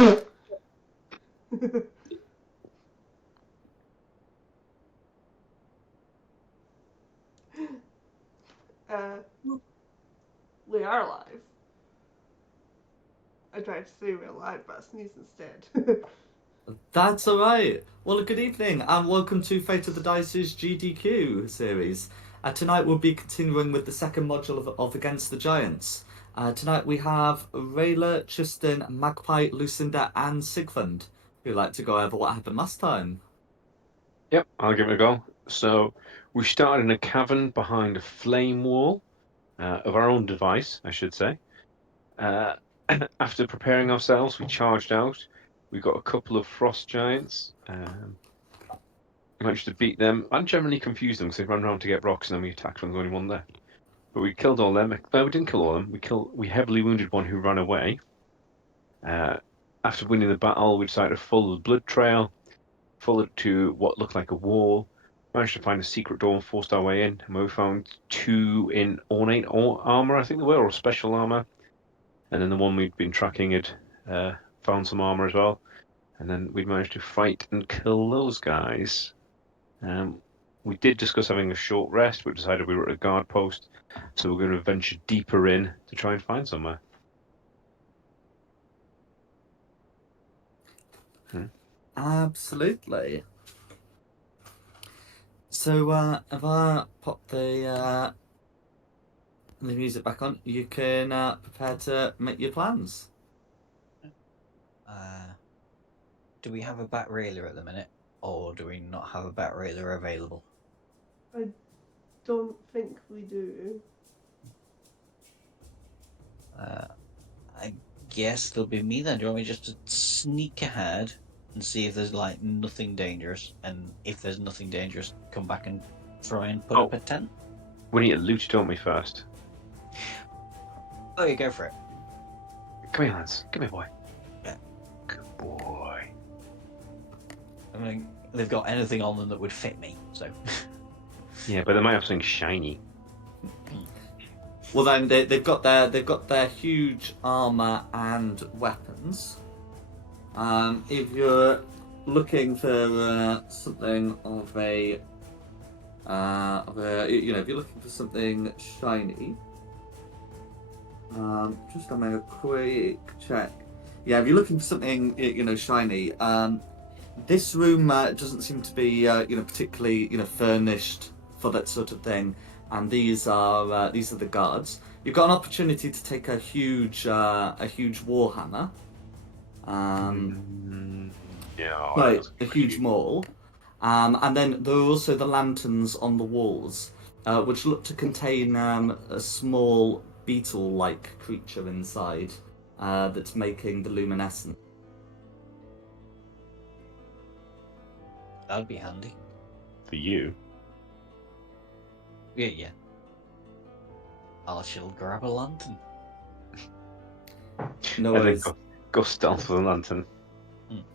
We are live. I tried to say we're live, but I sneezed instead. That's all right. Well, good evening, and welcome to Fate of the Dice's GDQ series. Tonight we'll be continuing with the second module of Against the Giants. Tonight we have Rayla, Tristan, Magpie, Lucinda, and Sigfund, who'd like to go over what happened last time. Yep, I'll give it a go. So we started in a cavern behind a flame wall of our own device, I should say. After preparing ourselves, we charged out. We got a couple of frost giants. Managed to beat them. I generally confused them because they ran around to get rocks and then we attacked when there was only one there. But we killed all them. No, we didn't kill all of them. We heavily wounded one who ran away. After winning the battle, we decided to follow the blood trail, followed to what looked like a wall. Managed to find a secret door and forced our way in. And we found two in ornate armor, I think they were, or special armor. And then the one we'd been tracking had found some armor as well. And then we'd managed to fight and kill those guys. We did discuss having a short rest, but decided we were at a guard post, so we're going to venture deeper in to try and find somewhere. Absolutely. So, if I pop the music back on, you can prepare to make your plans. Do we have a bat railer at the minute, or do we not have a bat railer available? I don't think we do. I guess it'll be me then. Do you want me just to sneak ahead and see if there's like nothing dangerous, and if there's nothing dangerous, come back and try and put up a tent? We need to loot, don't we, first? Oh, you go for it. Come here, lads. Come here, boy. Yeah. Good boy. I mean, they've got anything on them that would fit me, so. Yeah, but they might have something shiny. Well, then they've got their huge armor and weapons. If you're looking for something of a, if you're looking for something shiny, just gonna make a quick check. Yeah, if you're looking for something shiny, this room doesn't seem to be particularly furnished for that sort of thing. And these are the guards. You've got an opportunity to take a huge warhammer. Yeah. A huge maul. And then there are also the lanterns on the walls, which look to contain a small beetle-like creature inside that's making the luminescence. That'd be handy. For you. Yeah. I shall grab a lantern. No And worries. then go stealth with a lantern.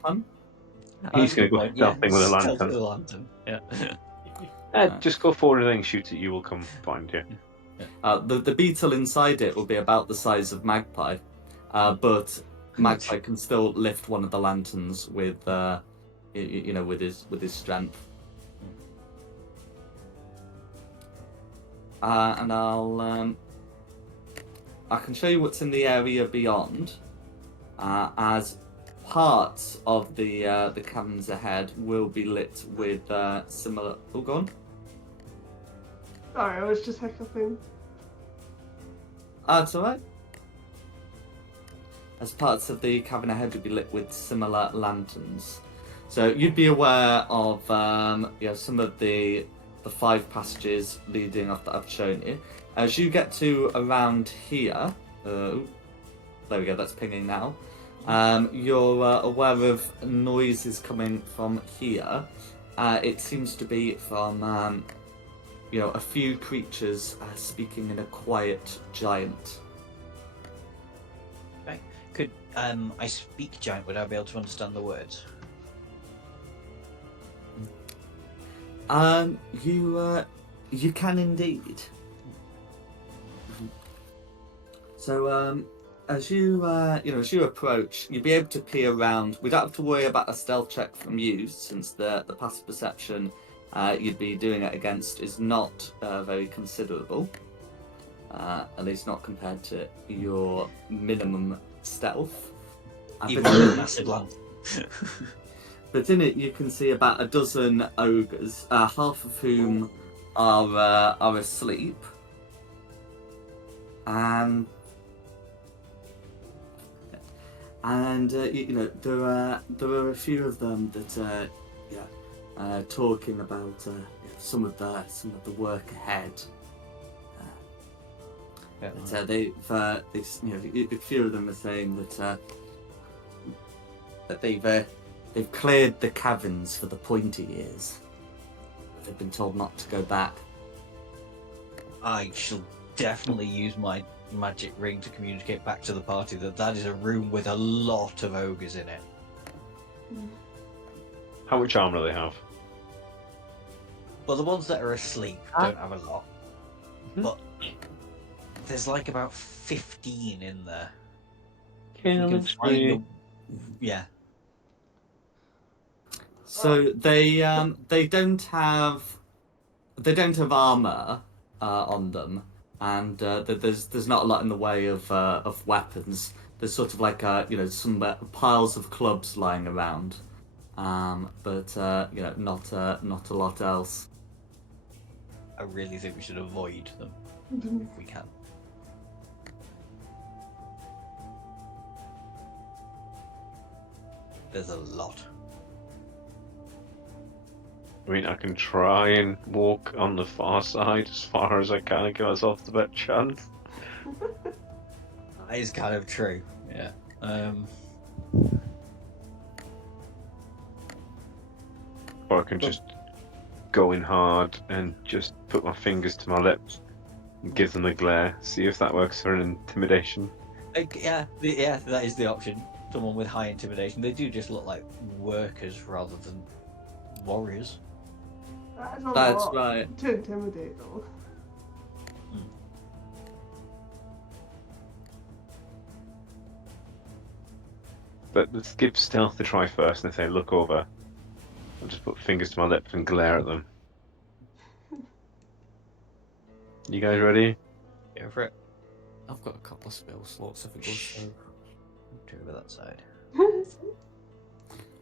Fun? He's going to go stealthing with a stealth lantern. with a lantern. Yeah. Just go forward and then shoot it. You will come find you. The beetle inside it will be about the size of Magpie, but Magpie can still lift one of the lanterns with his strength. And I can show you what's in the area beyond, as parts of the caverns ahead will be lit with similar. Oh, go on. Sorry, I was just hiccuping. That's alright. As parts of the cavern ahead would be lit with similar lanterns. So you'd be aware of some of the 5 passages leading up that I've shown you. As you get to around here, there we go, that's pinging now. You're aware of noises coming from here. It seems to be from a few creatures speaking in a quiet giant. Right. Could I speak giant? Would I be able to understand the words? You can indeed. So as you as you approach, you'll be able to peer around. We don't have to worry about a stealth check from you, since the passive perception you'd be doing it against is not very considerable. At least not compared to your minimum stealth. Even But with in a it- massive land. But in it, you can see about a dozen ogres, half of whom are asleep, and there are a few of them that talking about some of the work ahead. Yeah. But a few of them are saying that they've cleared the caverns for the pointy ears. They've been told not to go back. I shall definitely use my magic ring to communicate back to the party that is a room with a lot of ogres in it. How much armor do they have? Well, the ones that are asleep don't have a lot, but there's like about 15 in there. You can find them. Yeah. So they don't have armor on them, and there's not a lot in the way of weapons. There's sort of like some piles of clubs lying around, but not a lot else. I really think we should avoid them if we can. There's a lot. I mean, I can try and walk on the far side as far as I can and give myself the best chance. That is kind of true. Yeah. Or I can just go in hard and just put my fingers to my lips and give them a glare, see if that works for an intimidation. Yeah, that is the option. Someone with high intimidation. They do just look like workers rather than warriors. That is a That's lot right. to intimidate, though. But let's give stealth a try first, and if they look over, I'll just put fingers to my lips and glare at them. You guys ready? Go for it. I've got a couple of spell slots if it goes so. Go over that side.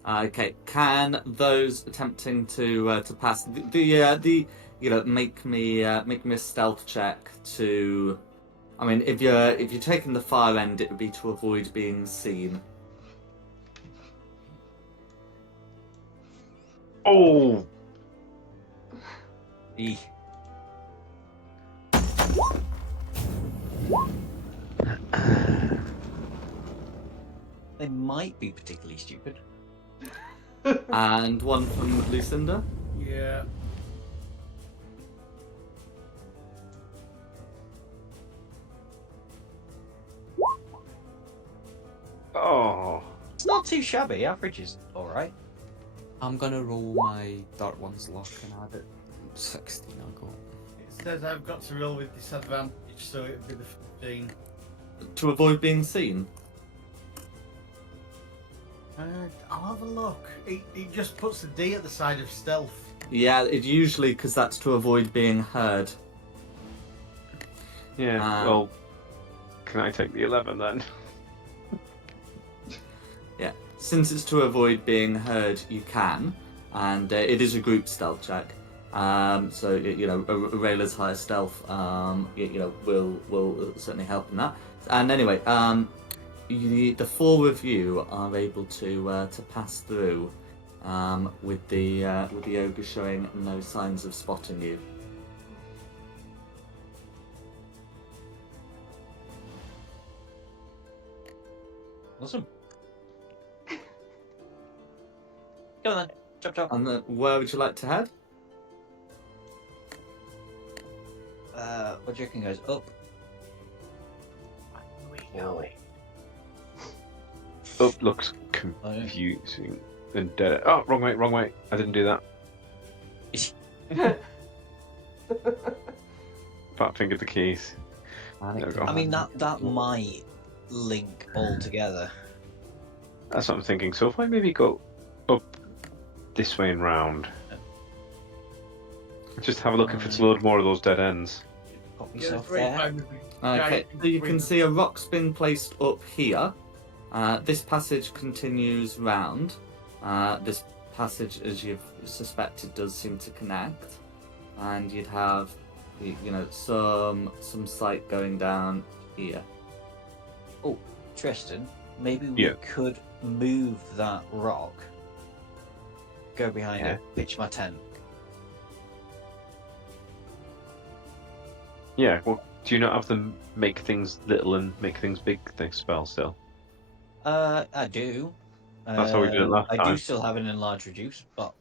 Okay, can those attempting to pass make me a stealth check to? I mean, if you're taking the far end, it would be to avoid being seen. Oh! E. They might be particularly stupid. And one from Lucinda. Yeah. Oh! It's not too shabby. Average is alright. I'm gonna roll my Dark One's luck and add it. 16 I'll go. It says I've got to roll with disadvantage, so it would be the 15. To avoid being seen. I'll have a look. It just puts the D at the side of stealth. Yeah, it usually because that's to avoid being heard. Yeah, well, can I take the 11 then? Yeah, since it's to avoid being heard, you can, and it is a group stealth check. So Rayla's higher stealth, will certainly help in that. And anyway, the four of you are able to pass through, with the ogre showing no signs of spotting you. Awesome. Go on then. Chop chop. And then, where would you like to head? What do you reckon, guys? Up. Up looks confusing and dead. Oh, wrong way. I didn't do that. Fat fingered the keys. There we go. I mean, that might link all together. That's what I'm thinking. So if I maybe go up this way and round, just have a look if it's a load more of those dead ends. Pop Yeah, yourself it's very there. fine with the Okay, giant so you can between see a rock's been placed up here. This passage continues round. This passage, as you've suspected, does seem to connect, and you'd have, some sight going down here. Oh, Tristan, maybe we Yeah. could move that rock. Go behind Yeah. it, pitch my tent. Yeah, well, do you not have them make things little and make things big things spell still? I do. That's how we did it last I do time. still have an enlarge reduce, but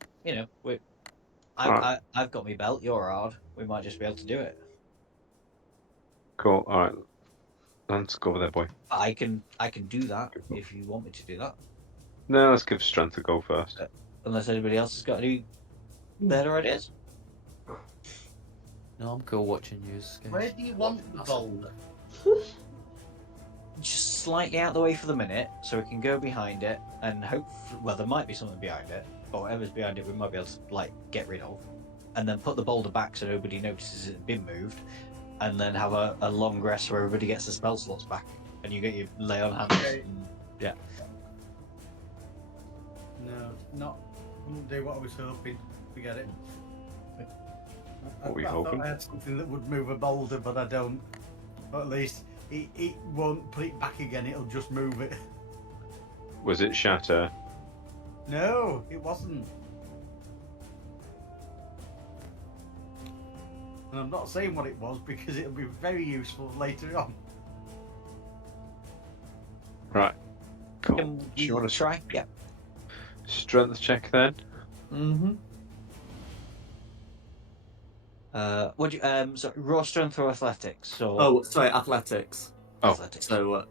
Alright. I've got my belt. You're hard. We might just be able to do it. Cool, alright. Let's go over there, boy. I can do that if you want me to do that. No, let's give strength a go first. Unless anybody else has got any better ideas. No, I'm cool watching yous, guys. Where do you want the boulder? Just slightly out the way for the minute, so we can go behind it and hope. Well, there might be something behind it, but whatever's behind it, we might be able to get rid of, and then put the boulder back so nobody notices it's been moved, and then have a long rest where everybody gets the spell slots back, and you get your lay on hands. Okay. And, yeah. No, wouldn't do what I was hoping. Forget it. What were you I hoping? thought I had something that would move a boulder, but I don't. Or at least it won't put it back again. It'll just move it. Was it shatter? No, it wasn't. And I'm not saying what it was because it'll be very useful later on. Right. Cool. Can Do we you want to try? Yeah. strength check then? Mm-hmm. What do you so raw strength or athletics? So Oh, sorry, athletics. Oh. athletics. So,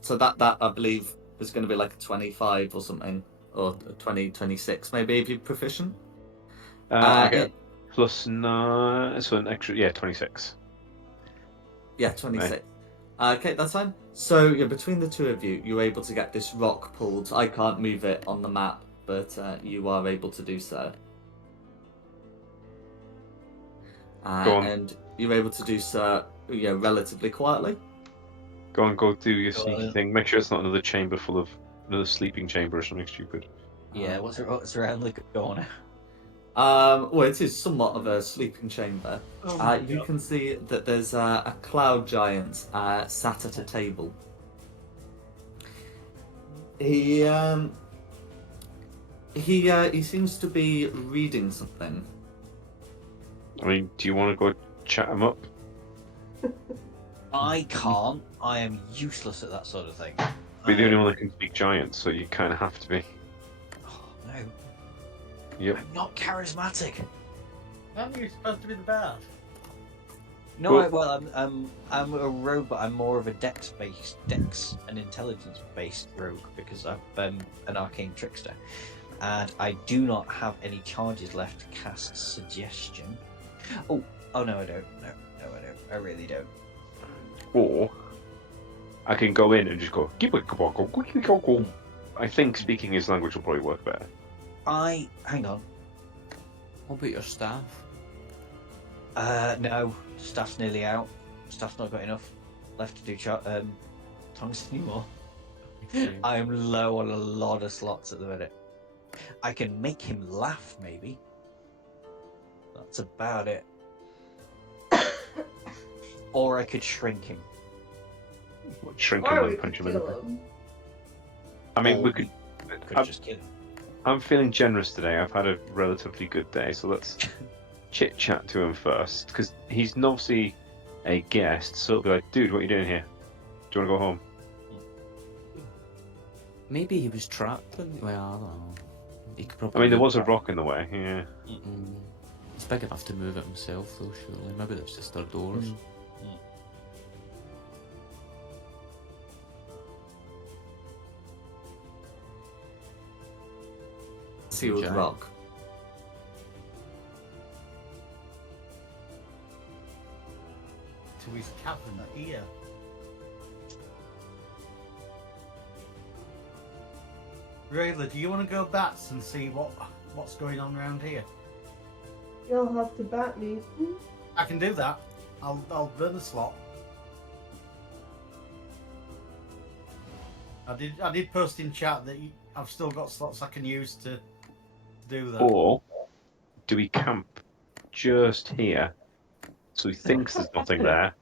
so that I believe is going to be like a 25 or something, or a 20, 26 maybe if you're proficient. I get plus 9, so an extra, 26. Yeah, 26. Okay, that's fine. So, between the two of you, you're able to get this rock pulled. I can't move it on the map, but you are able to do so. Go on. And you're able to do so, relatively quietly. Go do your Go sneaky on. thing. Make sure it's not another chamber full of another sleeping chamber or something stupid. Yeah. What's around the corner? Well, it is somewhat of a sleeping chamber. Oh my You God. can see that there's a cloud giant sat at a table. He seems to be reading something. I mean, do you want to go chat him up? I can't. I am useless at that sort of thing. We're the only one that can speak giant, so you kind of have to be. Oh, no, Yep. I'm not charismatic. Aren't you supposed to be the bard? No, Well- I'm a rogue, but I'm more of a dex and intelligence-based rogue because I'm an arcane trickster, and I do not have any charges left to cast suggestion. Oh no, I don't. No, I don't. I really don't. Or I can go in and just go. I think speaking his language will probably work better. Hang on. What about your staff? No, staff's nearly out. Staff's not got enough left to do tongues anymore. Shame. I'm low on a lot of slots at the minute. I can make him laugh, maybe. That's about it. Or I could shrink him. Shrink Or him we and could punch him in the kill back. him. I mean, Or we could. Could I'm, just kill him. I'm feeling generous today. I've had a relatively good day, so let's chit chat to him first, because he's obviously a guest. So it'll be like, dude, what are you doing here? Do you want to go home? Maybe he was trapped in. Well, I don't know. He could probably. I mean, there move was a it. rock in the way. Yeah. Mm. He's big enough to move it himself, though. Surely, maybe that's just their doors. Sealed Giant. rock. To his cavern here. Rayla, do you want to go bats and see what's going on around here? You'll have to bat me. I can do that. I'll burn the slot. I did post in chat that I've still got slots I can use to do that. Or do we camp just here so he thinks there's nothing there?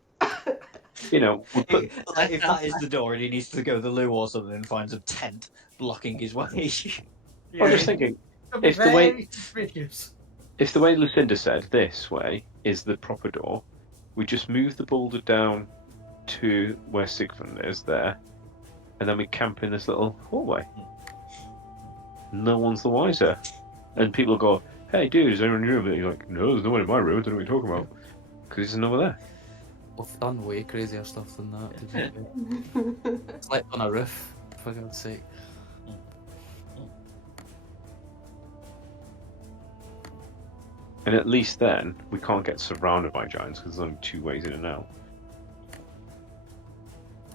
You know, we put. Like if that is the door and he needs to go to the loo or something and finds a tent blocking his way. I'm just thinking, It'll be if the way very suspicious. if the way Lucinda said this way is the proper door, we just move the boulder down to where Sigmund is there, and then we camp in this little hallway. No one's the wiser, and people go, "Hey, dude, is anyone in your room?" And you're like, "No, there's no one in my room. I don't know what you're talking about." Because there's no one there. We've done way crazier stuff than that, to be fair. Slept on a roof, for God's sake. And at least then, we can't get surrounded by giants because there's only 2 ways in and out.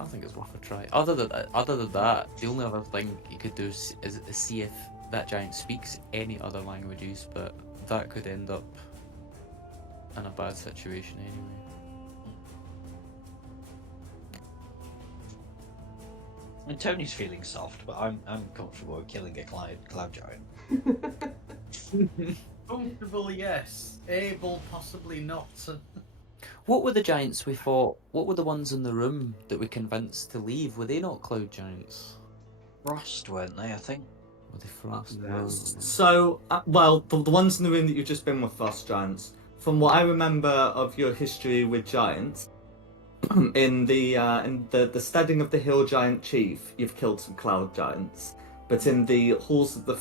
I think it's worth a try. Other than that, the only other thing you could do is see if that giant speaks any other languages, but that could end up in a bad situation anyway. And Tony's feeling soft, but I'm comfortable with killing a cloud giant. Comfortable, yes. Able, possibly not. What were the giants we fought? What were the ones in the room that we convinced to leave? Were they not cloud giants? Frost, weren't they? I think. Were they frost? So, well, the ones in the room that you've just been with, frost giants. From what I remember of your history with giants, in the steading of the hill giant chief, you've killed some cloud giants. But in the halls of the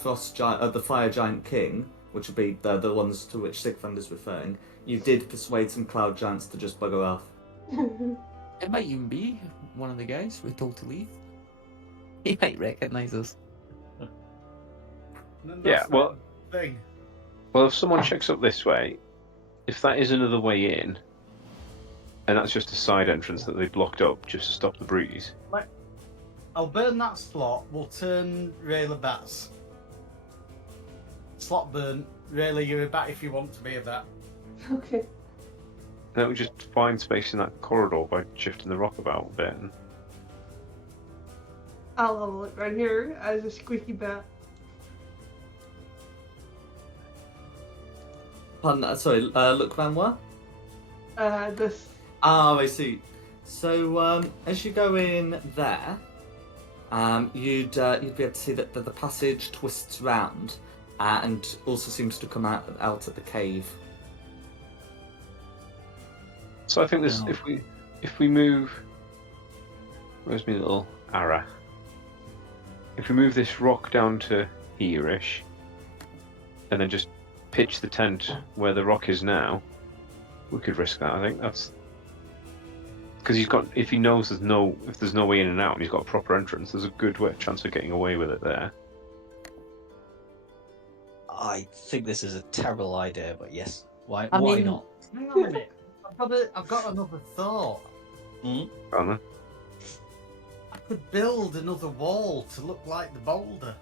the fire giant king, which would be the ones to which Sigmund is referring, you did persuade some cloud giants to just bugger off. It might even be one of the guys we told to leave. He might recognise us. Yeah, well, Thing. well, if someone checks up this way, if that is another way in, and that's just a side entrance that they blocked up just to stop the breeze. I'll burn that slot. We'll turn Rayla bats. Slot burn. Rayla, you're a bat if you want to be a bat. Okay. Then we just find space in that corridor by shifting the rock about a bit. And... I'll level it right here as a squeaky bat. Pardon, sorry, look around where? This. Oh, I see. So, as you go in there, you'd be able to see that the passage twists round, and also seems to come out at the cave. So I think this, No. if we move, where's my little arrow? If we move this rock down to here-ish, and then just pitch the tent where the rock is now, we could risk that. I think that's because he's got. If he knows if there's no way in and out, and he's got a proper entrance, there's a good chance of getting away with it there. I think this is a terrible idea, but yes, why I mean- not? Hang on a minute. I've got another thought. Can't they? I could build another wall to look like the boulder.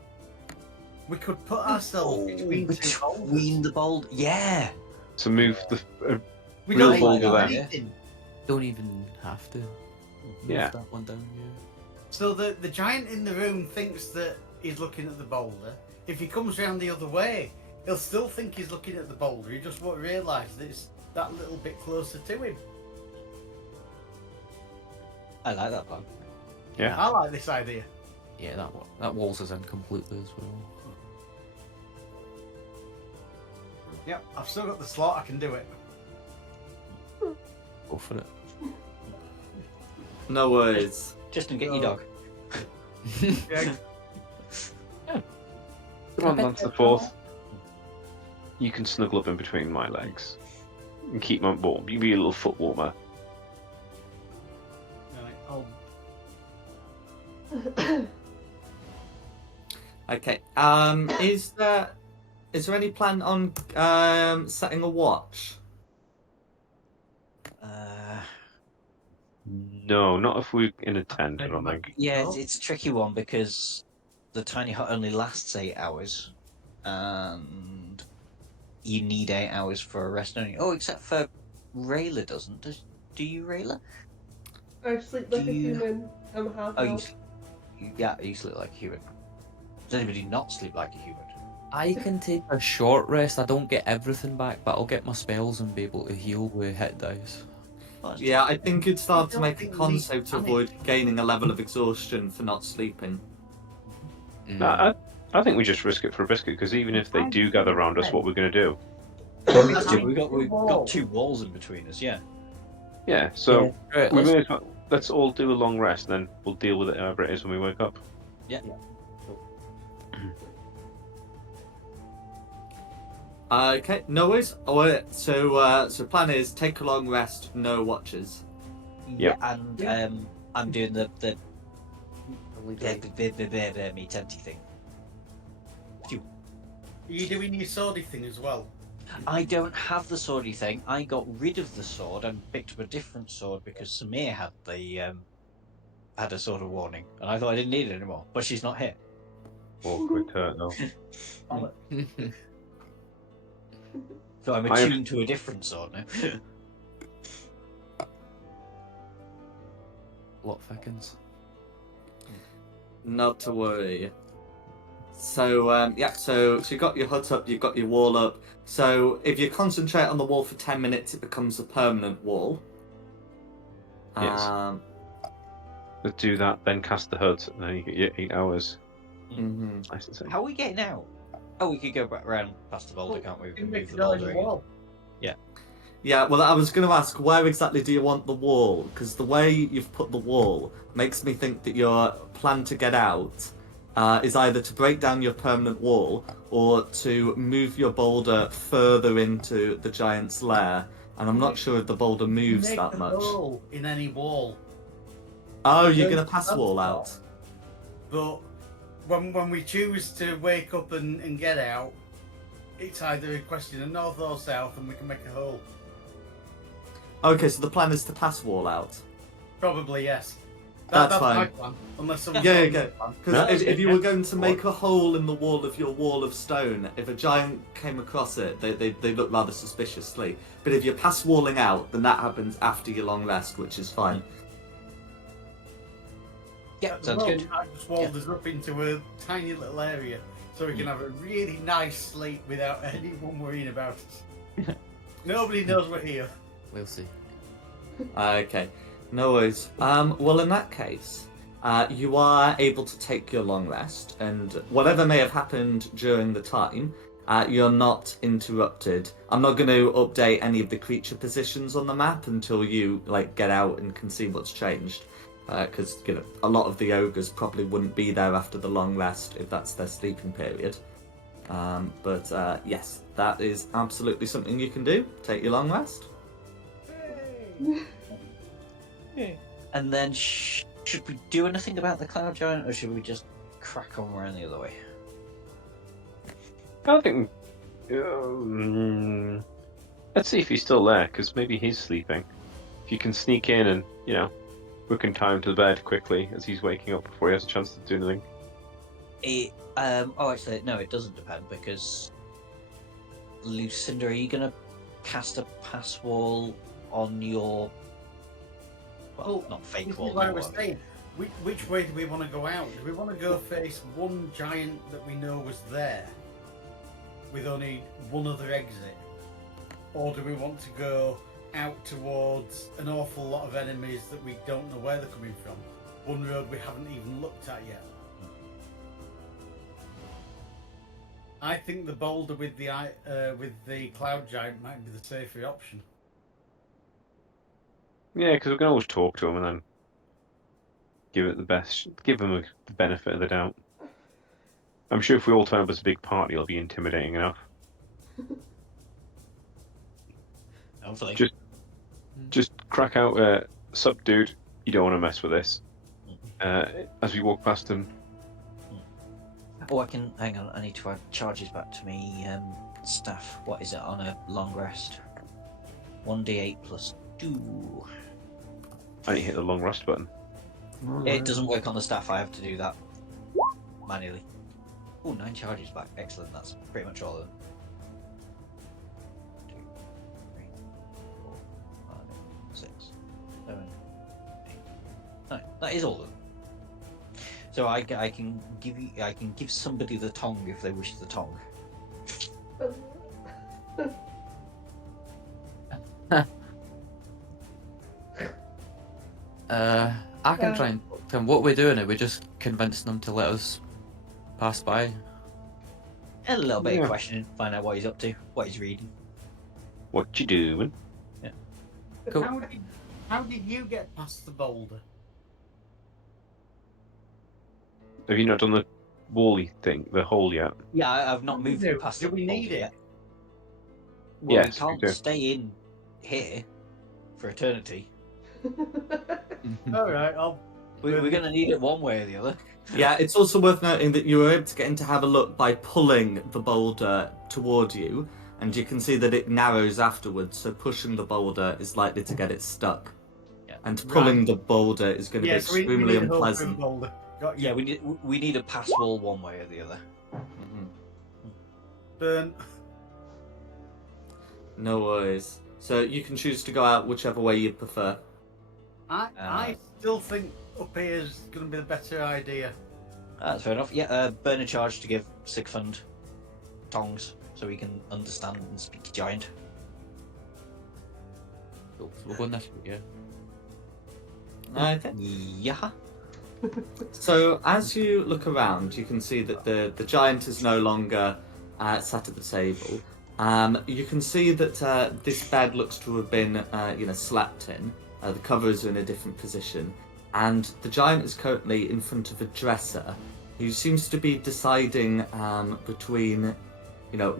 We could put ourselves between two boulders. Between the boulder, yeah. So move the. We real don't boulder need there. anything. Don't even have to. Move Yeah. that one down, yeah. So the giant in the room thinks that he's looking at the boulder. If he comes round the other way, he'll still think he's looking at the boulder. He just won't realise that it's that little bit closer to him. I like that plan. Yeah. I like this idea. Yeah, that walls us in completely as well. Yep, I've still got the slot. I can do it. Go for it. No worries. Just to get your dog. Yeah. Come on, Lance the Fourth. You can snuggle up in between my legs and keep my warm. You be a little foot warmer. Right, Okay. Is there any plan on setting a watch? No, not if we're in a tent. I don't think. Yeah, it's a tricky one because the tiny hut only lasts 8 hours, and you need 8 hours for a rest only. Oh, except for Rayla doesn't. Do you, Rayla? I sleep Do like a you- human. I'm half Oh, elf. you sleep like a human. Does anybody not sleep like a human? I can take a short rest. I don't get everything back, but I'll get my spells and be able to heal with hit dice. Oh, that's Yeah, true. I think you'd start to don't make a think we con need save to panic. avoid gaining a level of exhaustion for not sleeping. Mm. I think we just risk it for a biscuit, because even if they do gather around us, what we're going to do? That's true. We've got 2 walls in between us. Yeah. Yeah, so Right, we let's- may as well, let's all do a long rest, and then we'll deal with it however it is when we wake up. Yeah. Okay, no worries. Oh, so plan is take a long rest, no watches. Yep. And I'm doing the meat empty thing. Are you doing your swordy thing as well? I don't have the swordy thing. I got rid of the sword and picked up a different sword because Samir had the had a sword of warning, and I thought I didn't need it anymore. But she's not here. Awkward turtle. So I'm I am- attuned to a different sword now. Lot thickens. Not to worry. So yeah, so you got your hut up, you've got your wall up. So if you concentrate on the wall for 10 minutes, it becomes a permanent wall. Yes. Let's do that, then cast the hut, and then you get your 8 hours. Mhm. Nice and safe. How are we getting out? Oh, we could go back round past the boulder, can't we? We can move the Going boulder. wall. Yeah, well, I was going to ask, where exactly do you want the wall? Because the way you've put the wall makes me think that your plan to get out is either to break down your permanent wall or to move your boulder further into the giant's lair. And I'm not sure if the boulder moves Make that a much. hole in any wall. Oh, you're going to pass wall out? But when we choose to wake up and get out, it's either a question of north or south, and we can make a hole. Okay, so the plan is to pass wall out. Probably yes. That's my fine. plan. Unless someone Yeah, tells me okay. the plan. Because if you were going to make a hole in the wall of your wall of stone, if a giant came across it, they look rather suspiciously. But if you're pass walling out, then that happens after your long rest, which is fine. Yeah, sounds Well, good. I just walled us up into a tiny little area so we can have a really nice sleep without anyone worrying about us. Nobody knows we're here. We'll see. Okay, no worries. Well, in that case, you are able to take your long rest, and whatever may have happened during the time, you're not interrupted. I'm not going to update any of the creature positions on the map until you get out and can see what's changed, because a lot of the ogres probably wouldn't be there after the long rest if that's their sleeping period. But yes, that is absolutely something you can do. Take your long rest. And then, should we do anything about the cloud giant, or should we just crack on around the other way? I think. Let's see if he's still there, because maybe he's sleeping. If you can sneak in and, book in time to the bed quickly as he's waking up before he has a chance to do anything. Actually, no, it doesn't depend, because Lucinda, are you gonna cast a pass wall on your? Well, not fake This wall. is what I no, was saying. Which way do we want to go out? Do we want to go face one giant that we know was there, with only one other exit? Or do we want to go out towards an awful lot of enemies that we don't know where they're coming from? One road we haven't even looked at yet. I think the boulder with the cloud giant might be the safer option. Yeah, because we can always talk to him and then give him the benefit of the doubt. I'm sure if we all turn up as a big party, it'll be intimidating enough. Hopefully. Just crack out, sup dude, you don't want to mess with this. As we walk past him. Oh, hang on. I need to add charges back to me. Staff. What is it on a long rest? 1d8 plus 2. I need to hit the long rest button. It doesn't work on the staff. I have to do that. manually. Oh, 9 charges back. Excellent. That's pretty much all of them. 2, 3, 4, 5, 6, 7, 8, 9. That is all of them. So I can give somebody the tongue if they wish the tongue. I can try and talk to him. What we're doing, are we just convincing him to let us pass by? And a little bit Yeah. of questioning, find out what he's up to, what he's reading. What you doing? Cool. How did you get past the boulder? Have you not done the wally thing, the hole yet? Yeah, I've not moved Do- past do the we need boulder it? yet. Well, Yes, we we can't do. stay in here for eternity. All right, We're going to need it one way or the other. Yeah, it's also worth noting that you were able to get in to have a look by pulling the boulder toward you, and you can see that it narrows afterwards, so pushing the boulder is likely to get it stuck. Yeah. And pulling Right. the boulder is going to yeah, be so we extremely need a hole through the unpleasant. boulder. Got you. Yeah, we need a pass wall one way or the other. Mhm. Burn. No worries. So you can choose to go out whichever way you prefer. I still think up here is going to be the better idea. That's fair enough. Yeah, burn a charge to give Sigfund tongs so he can understand and speak giant. Cool. So we're going this way, yeah. Okay. Yeah. So as you look around, you can see that the giant is no longer sat at the table. You can see that this bed looks to have been, slept in. The covers are in a different position, and the giant is currently in front of a dresser, who seems to be deciding between,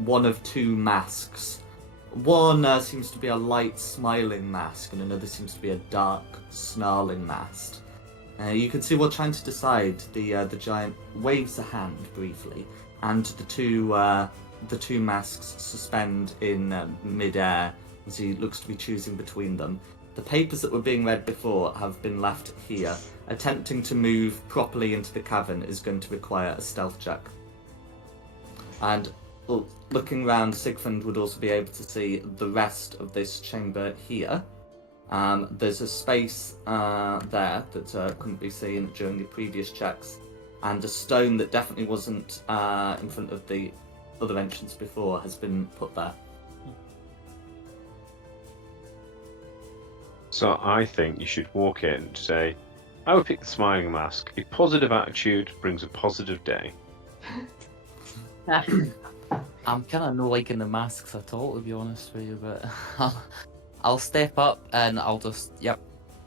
one of two masks. One seems to be a light, smiling mask, and another seems to be a dark, snarling mask. You can see while trying to decide, the giant waves a hand briefly, and the two masks suspend in mid-air as he looks to be choosing between them. The papers that were being read before have been left here. Attempting to move properly into the cavern is going to require a stealth check. And looking round, Sigfund would also be able to see the rest of this chamber here. There's a space there that couldn't be seen during the previous checks, and a stone that definitely wasn't in front of the other entrance before has been put there. So I think you should walk in and say, I would pick the smiling mask. A positive attitude brings a positive day. I'm kind of no liking the masks at all, to be honest with you, but I'll step up and I'll just,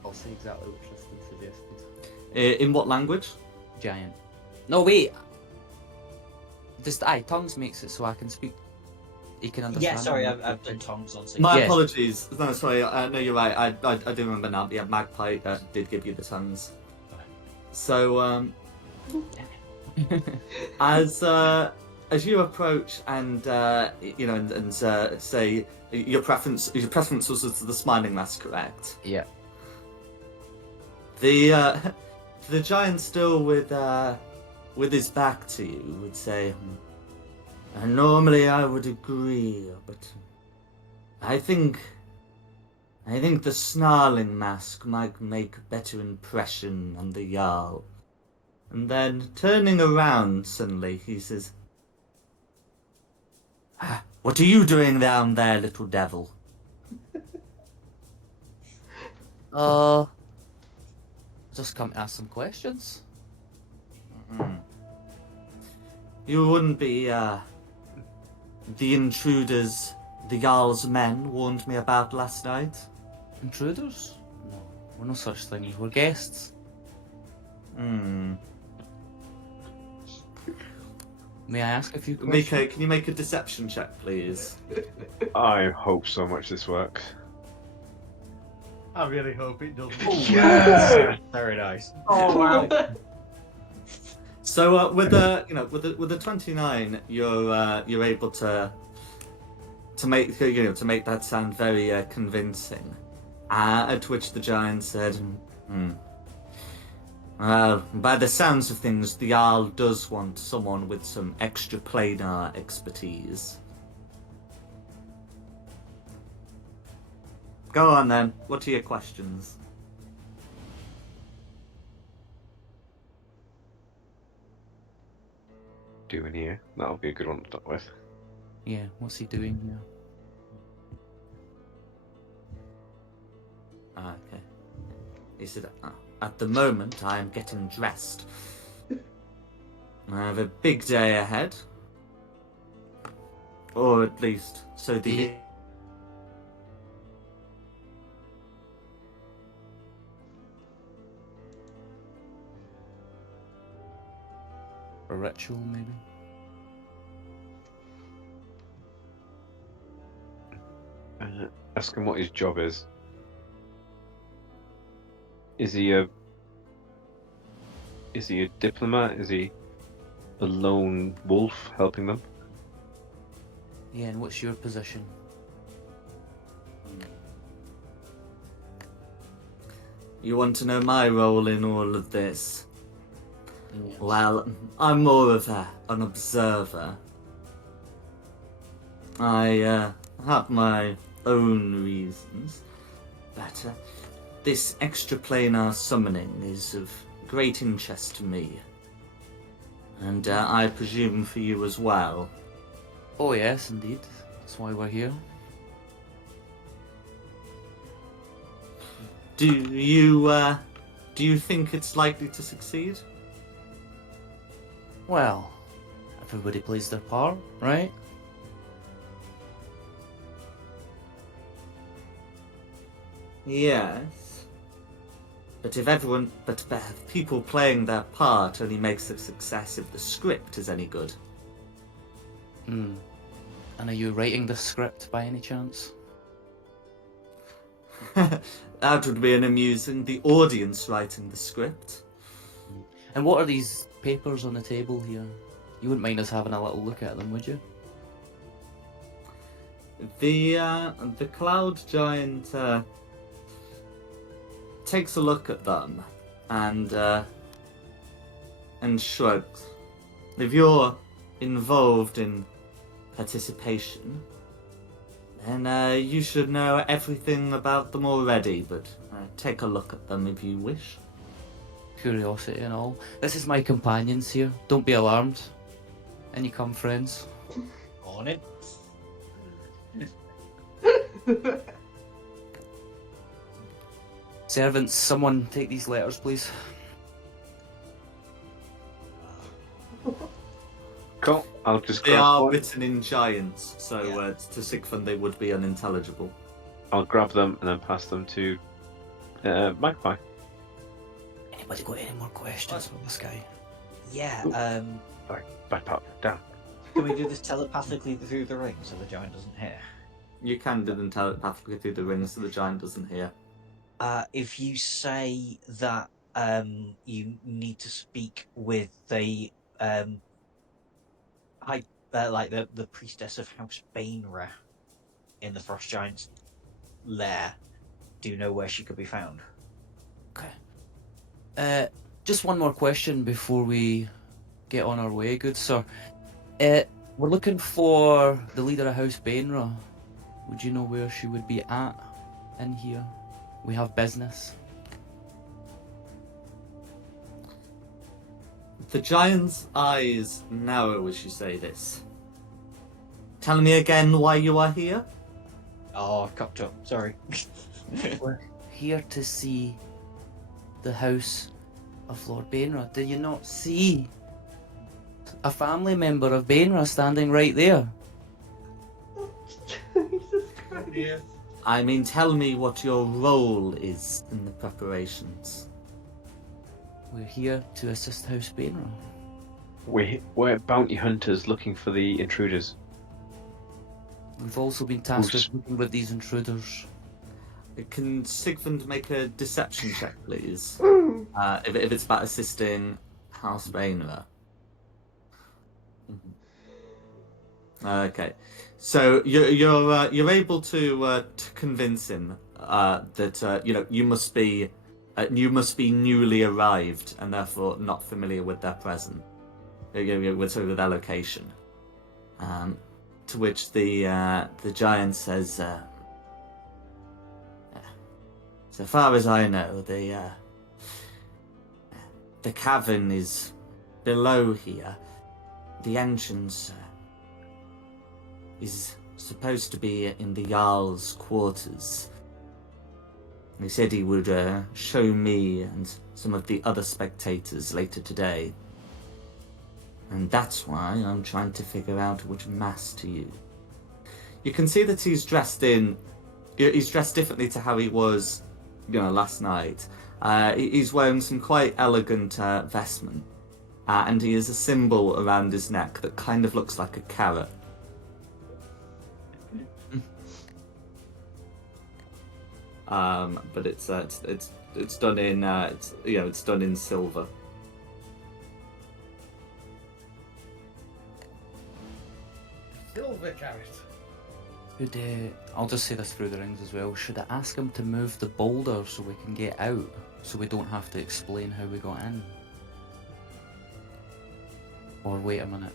I'll say exactly what Tristan suggested. In what language? Giant. No, wait. Just, tongues makes it so I can speak. You can understand. Yeah, sorry, me. I've done tongs on Sigfund. My Yes. apologies. No, sorry. No, you're right. I do remember now. Yeah, Magpie did give you the tongues. So as you approach and say your preference was the smiling mask, correct? Yeah. The giant, still with his back to you, would say, normally I would agree, but I think the snarling mask might make a better impression on the Jarl. And then, turning around suddenly, he says, what are you doing down there, little devil? Just come to ask some questions. You wouldn't be, the intruders the Jarl's men warned me about last night? Intruders? No, we're no such things. We're guests. May I ask a few questions? Mika, can you make a deception check, please? I hope so much this works. I really hope it does. Yeah! Very nice. Oh wow. So with a 29, you're able to make that sound very convincing. At which the giant said, By the sounds of things, the Jarl does want someone with some extra planar expertise. Go on then, what are your questions? Doing here. That'll be a good one to start with. Yeah, what's he doing here? Okay. He said, at the moment I am getting dressed. I have a big day ahead. Or at least, so the... A ritual, maybe? Ask him what his job is. Is he a diplomat? Is he a lone wolf helping them? Yeah, and what's your position? You want to know my role in all of this? Yes. Well, I'm more of an observer. I have my own reasons, but this extraplanar summoning is of great interest to me. And I presume for you as well. Oh yes, indeed. That's why we're here. Do you think it's likely to succeed? Well, everybody plays their part, right? Yes. But if people playing their part only makes a success if the script is any good. Hmm. And are you writing the script by any chance? That would be an amusing. The audience writing the script. And what are these papers on the table here? You wouldn't mind us having a little look at them, would you? The cloud giant takes a look at them and shrugs. If you're involved in participation, then you should know everything about them already, but take a look at them if you wish. Curiosity and all. This is my companions here. Don't be alarmed. And you come, friends. On it. Servants, someone take these letters, please. Cool. I'll just They grab are one. written in giants, so Yeah. to Sigfund they would be unintelligible. I'll grab them and then pass them to Magpie. Anybody got any more questions about this guy? Yeah. Sorry, backpack down. Can we do this telepathically through the ring so the giant doesn't hear? You can do them telepathically through the rings so the giant doesn't hear. If you say that you need to speak with the the priestess of House Bainra in the Frost Giant's lair, do you know where she could be found? Okay. Just one more question before we get on our way, good sir. We're looking for the leader of House Bainra. Would you know where she would be at in here? We have business. The giant's eyes narrow as you say this. Tell me again why you are here? Oh, I cocked up. Sorry. We're here to see the house of Lord Bainra. Do you not see a family member of Bainra standing right there? Jesus Christ. I mean, tell me what your role is in the preparations. We're here to assist House Bainra. We're bounty hunters looking for the intruders. We've also been tasked with looking with these intruders. Can Sigfund make a deception check, please? Mm. If it's about assisting House Bainra. Okay, so you're able to convince him that you must be You must be newly arrived and therefore not familiar with their presence, with their location. To which the giant says, "So far as I know, the cavern is below here. The entrance is supposed to be in the Jarl's quarters. He said he would show me and some of the other spectators later today. And that's why I'm trying to figure out which mass to use." You can see that he's dressed differently to how he was, last night. He's wearing some quite elegant vestment. And he has a symbol around his neck that kind of looks like a carrot. But it's done in it's done in silver. Silver carrot. I'll just say this through the rings as well. Should I ask him to move the boulder so we can get out, so we don't have to explain how we got in? Or wait a minute.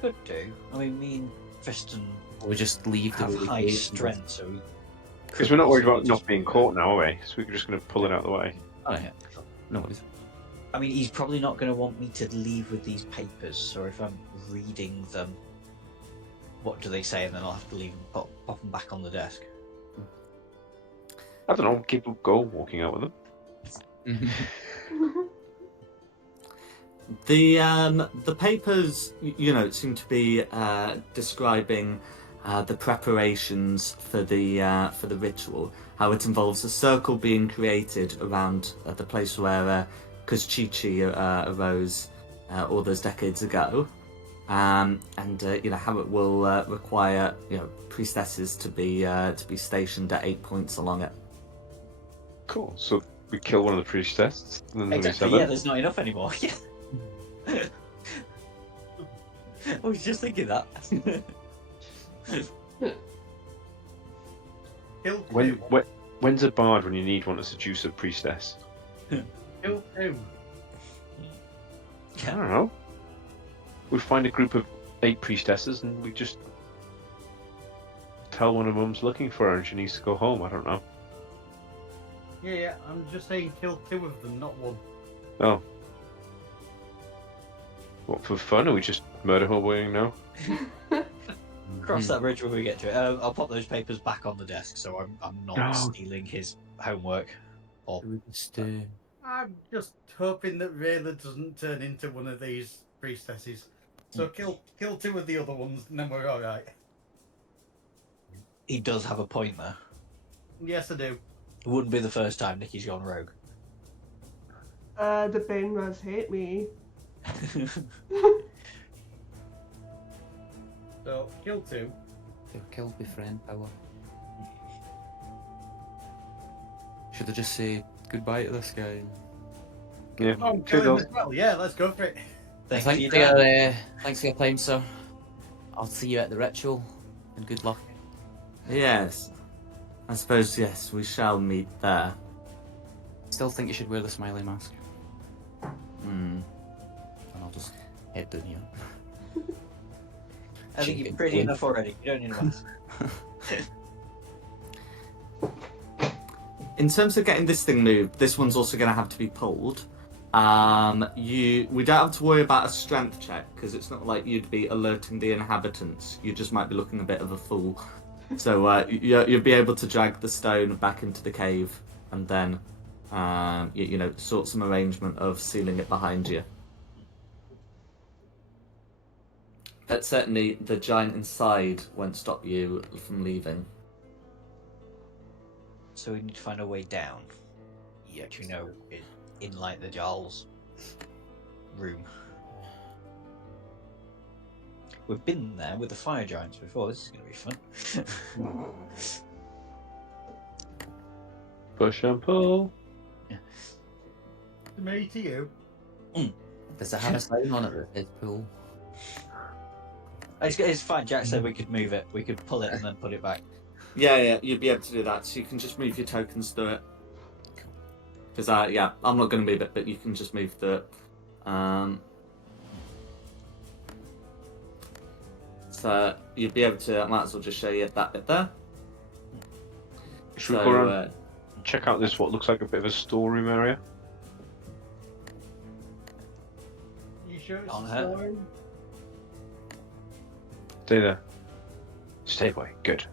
Could do. I mean, me and Tristan We just leave the have way we high came. strength, so we. Because we're not worried about not being caught now, are we? So we're just going to pull it out of the way. Oh yeah. No worries. I mean, he's probably not going to want me to leave with these papers, so if I'm reading them, what do they say? And then I'll have to leave them, pop them back on the desk. I don't know, people go walking out with them. The papers, seem to be describing the preparations for the ritual. How it involves a circle being created around the place where Kuzchichi arose all those decades ago, and how it will require priestesses to be stationed at 8 points along it. Cool. So we kill one of the priestesses, and then there's Exactly. only Yeah, 7. there's not enough anymore. Yeah. I was just thinking that. Kill When's a bard when you need one to seduce a priestess? Kill two. I don't know. We find a group of 8 priestesses and we just tell one of them's looking for her and she needs to go home. I don't know. Yeah, I'm just saying kill 2 of them, not 1. Oh. What, for fun, or we just murder Hallboying now? Cross that bridge when we get to it. I'll pop those papers back on the desk, so I'm not No. stealing his homework. Or We just, I'm just hoping that Rayla doesn't turn into one of these priestesses. So kill 2 of the other ones, and then we're alright. he does have a point there. Yes, I do. It wouldn't be the first time Nicky's gone rogue. The Benras hate me. So kill 2. they're killed with friend power. Should I just say goodbye to this guy? Yeah. Oh, kill him Toodles. as well. Yeah, let's go for it. Thanks Thanks for for your time. thanks for your time, sir. I'll see you at the ritual, and good luck. Yes, I suppose yes, we shall meet there. Still think you should wear the smiley mask, Hmm. and I'll just head down here. I think you're pretty enough already. You don't need a mask. In terms of getting this thing moved, this one's also going to have to be pulled. We don't have to worry about a strength check because it's not like you'd be alerting the inhabitants. You just might be looking a bit of a fool. So you'll be able to drag the stone back into the cave and then sort some arrangement of sealing it behind you. But certainly the giant inside won't stop you from leaving. So we need to find a way down. Yeah, Which we know is in like the Jarl's room. We've been there with the fire giants before. This is going to be fun. Push and pull. Me to you. Does it have a sign on it that says pool? It's fine. Jack said we could move it. We could pull it and then put it back. Yeah, you'd be able to do that. So you can just move your tokens through it. Because yeah, I'm not going to move it, but you can just move the. So you'd be able to. I might as well just show you that bit there. Should we So, go around and check out this what looks like a bit of a storeroom area? You sure it's On a her. story? Stay there. Stay away. Good.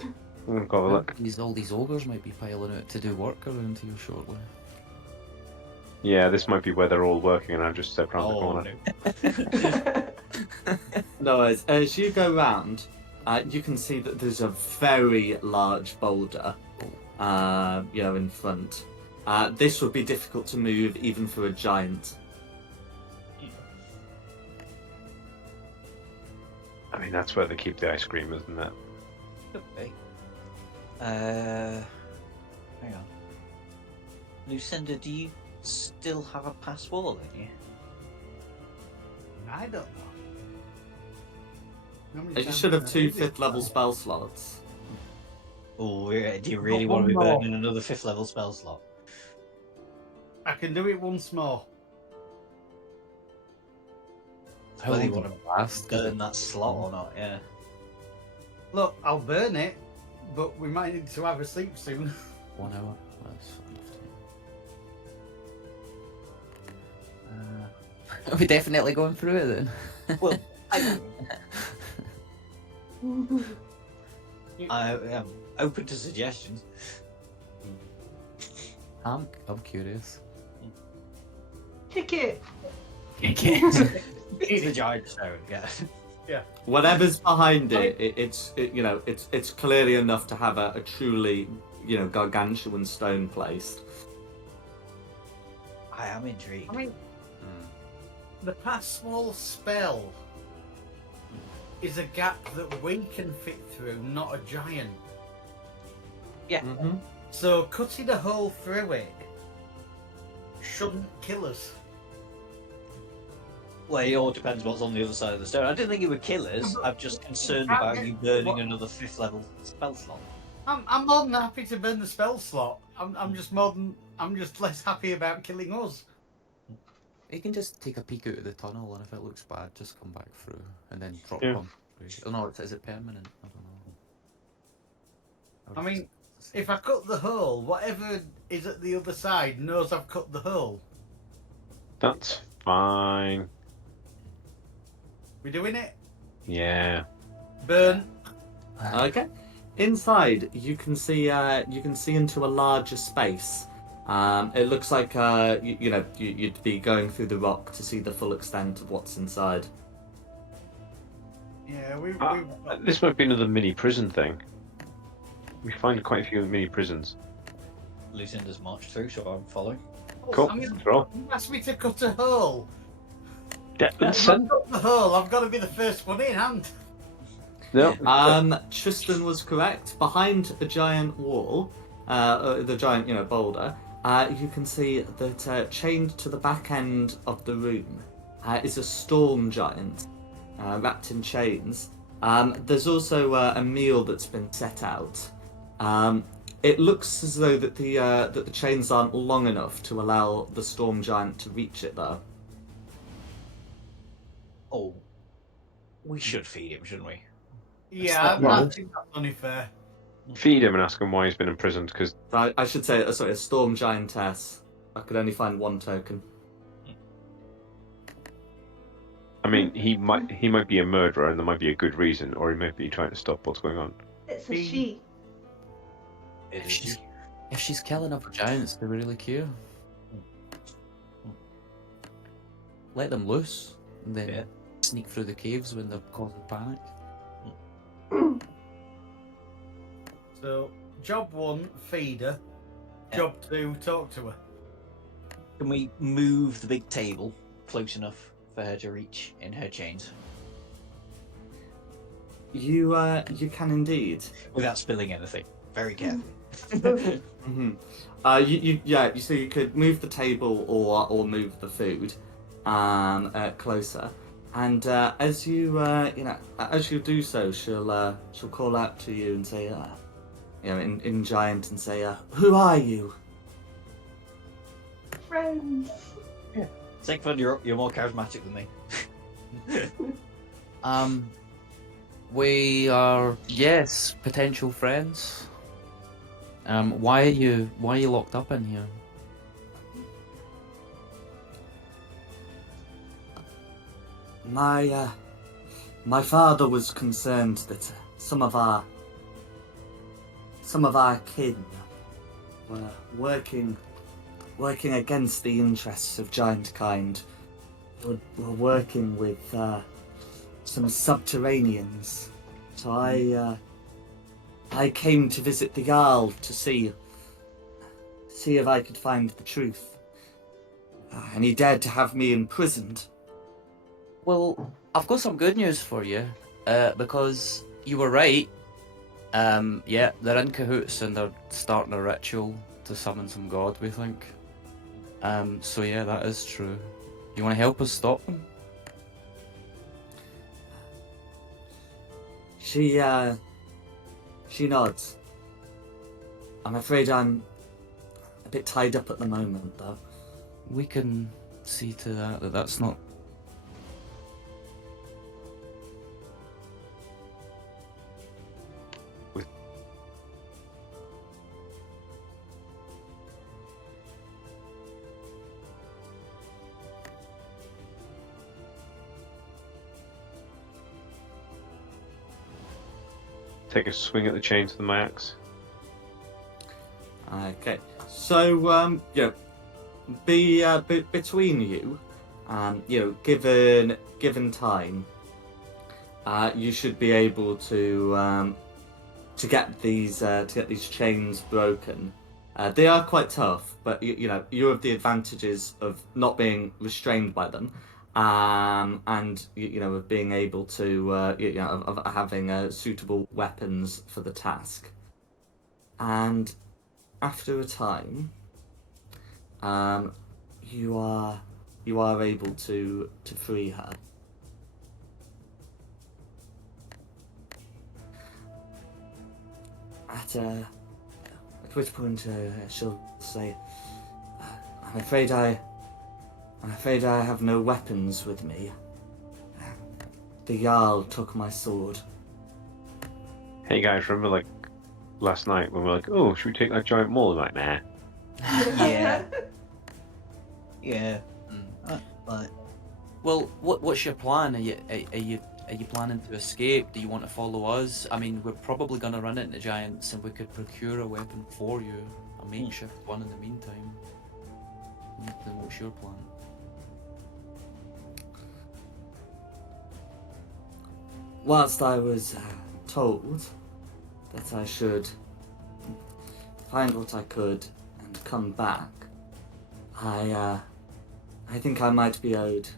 I'm gonna go have a look. All these ogres might be piling out to do work around here shortly. Yeah, this might be where they're all working, and I've just stepped around the Oh, corner. no. No worries. As you go round, you can see that there's a very large boulder, in front. This would be difficult to move even for a giant. I mean, that's where they keep the ice cream, isn't it? Could be. Hang on. Lucinda, do you still have a pass wall in you? I don't know. How many You times should have have I 2 heard this 5th level before? spell slots. Oh, do you really got want to be one more. burning another 5th level spell slot? I can do it once more. How Whether you long want did to it last? burn that slot or not, yeah. Look, I'll burn it, but we might need to have a sleep soon. 1 hour. That's fine. Are we definitely going through it then? Well, I am open to suggestions. I'm curious. Kick it. It's the giant stone, yeah. Whatever's behind it's clearly enough to have a truly, gargantuan stone placed. I am intrigued. I mean, the pass wall spell is a gap that we can fit through, not a giant. Mm-hmm. So cutting a hole through it shouldn't kill us. Well, it all depends what's on the other side of the stone. I didn't think it would kill us. I'm just concerned about you burning another 5th level spell slot. I'm more than happy to burn the spell slot. I'm just less happy about killing us. You can just take a peek out of the tunnel, and if it looks bad, just come back through and then drop Yeah. one. Oh no, is it permanent? I don't know. I mean, if I cut the hole, whatever is at the other side knows I've cut the hole. That's fine. We doing it? Yeah. Burn. Okay. Inside, you can see into a larger space. It looks like you'd be going through the rock to see the full extent of what's inside. Yeah, we This might be another mini prison thing. We find quite a few mini prisons. Lucinda's marched through, so I'm following. Cool. I mean, Let's roll. you asked me to cut a hole. If I Detlinson? cut the hole, I've got to be the first one in, and No. Tristan was correct. Behind the giant wall, the giant, boulder, you can see that chained to the back end of the room is a storm giant, wrapped in chains. There's also a meal that's been set out. It looks as though that the chains aren't long enough to allow the storm giant to reach it, though. Oh, we should feed him, shouldn't we? yeah, not I think that's only fair. Feed him and ask him why he's been imprisoned, because I should say, sorry, a storm giantess. I could only find one token. I mean, he might be a murderer, and there might be a good reason, or he might be trying to stop what's going on. It's a she. It is. If she's killing other giants, do we really care? Let them loose, and then Yeah. sneak through the caves when they're causing panic. So, job 1, feed her. Yeah. Job 2, talk to her. Can we move the big table close enough for her to reach in her chains You can indeed. without spilling anything? Very carefully. Mm-hmm. So you could move the table or move the food closer, and as you do so, she'll call out to you and say, in giant, and say, "Who are you?" friends. Siegfried, you're more charismatic than me. We are, yes, potential friends. Why are you locked up in here? My father was concerned that some of our kin were working against the interests of giant kind. Were working with some subterraneans. So I came to visit the Jarl to see if I could find the truth. And he dared to have me imprisoned. Well, I've got some good news for you, because you were right. Yeah, they're in cahoots and they're starting a ritual to summon some god, we think. So yeah, that is true. You want to help us stop them? She nods. I'm afraid I'm a bit tied up at the moment, though. We can see to that that's not. Take a swing at the chains with my axe. Okay. So, between you, given time, you should be able to get these chains broken. They are quite tough, but you have the advantages of not being restrained by them, and of being able to of having suitable weapons for the task. And after a time, you are able to free her. At which point she'll say, I'm afraid I have no weapons with me. The Jarl took my sword. Hey guys, remember like last night when we were like, oh, should we take that giant maul? Like, nah. Yeah. Yeah. But Well, what's your plan? Are you planning to escape? Do you want to follow us? I mean, we're probably gonna run into giants, and we could procure a weapon for you, a makeshift one in the meantime. Then what's your plan? Whilst I was told that I should find what I could and come back, I think I might be owed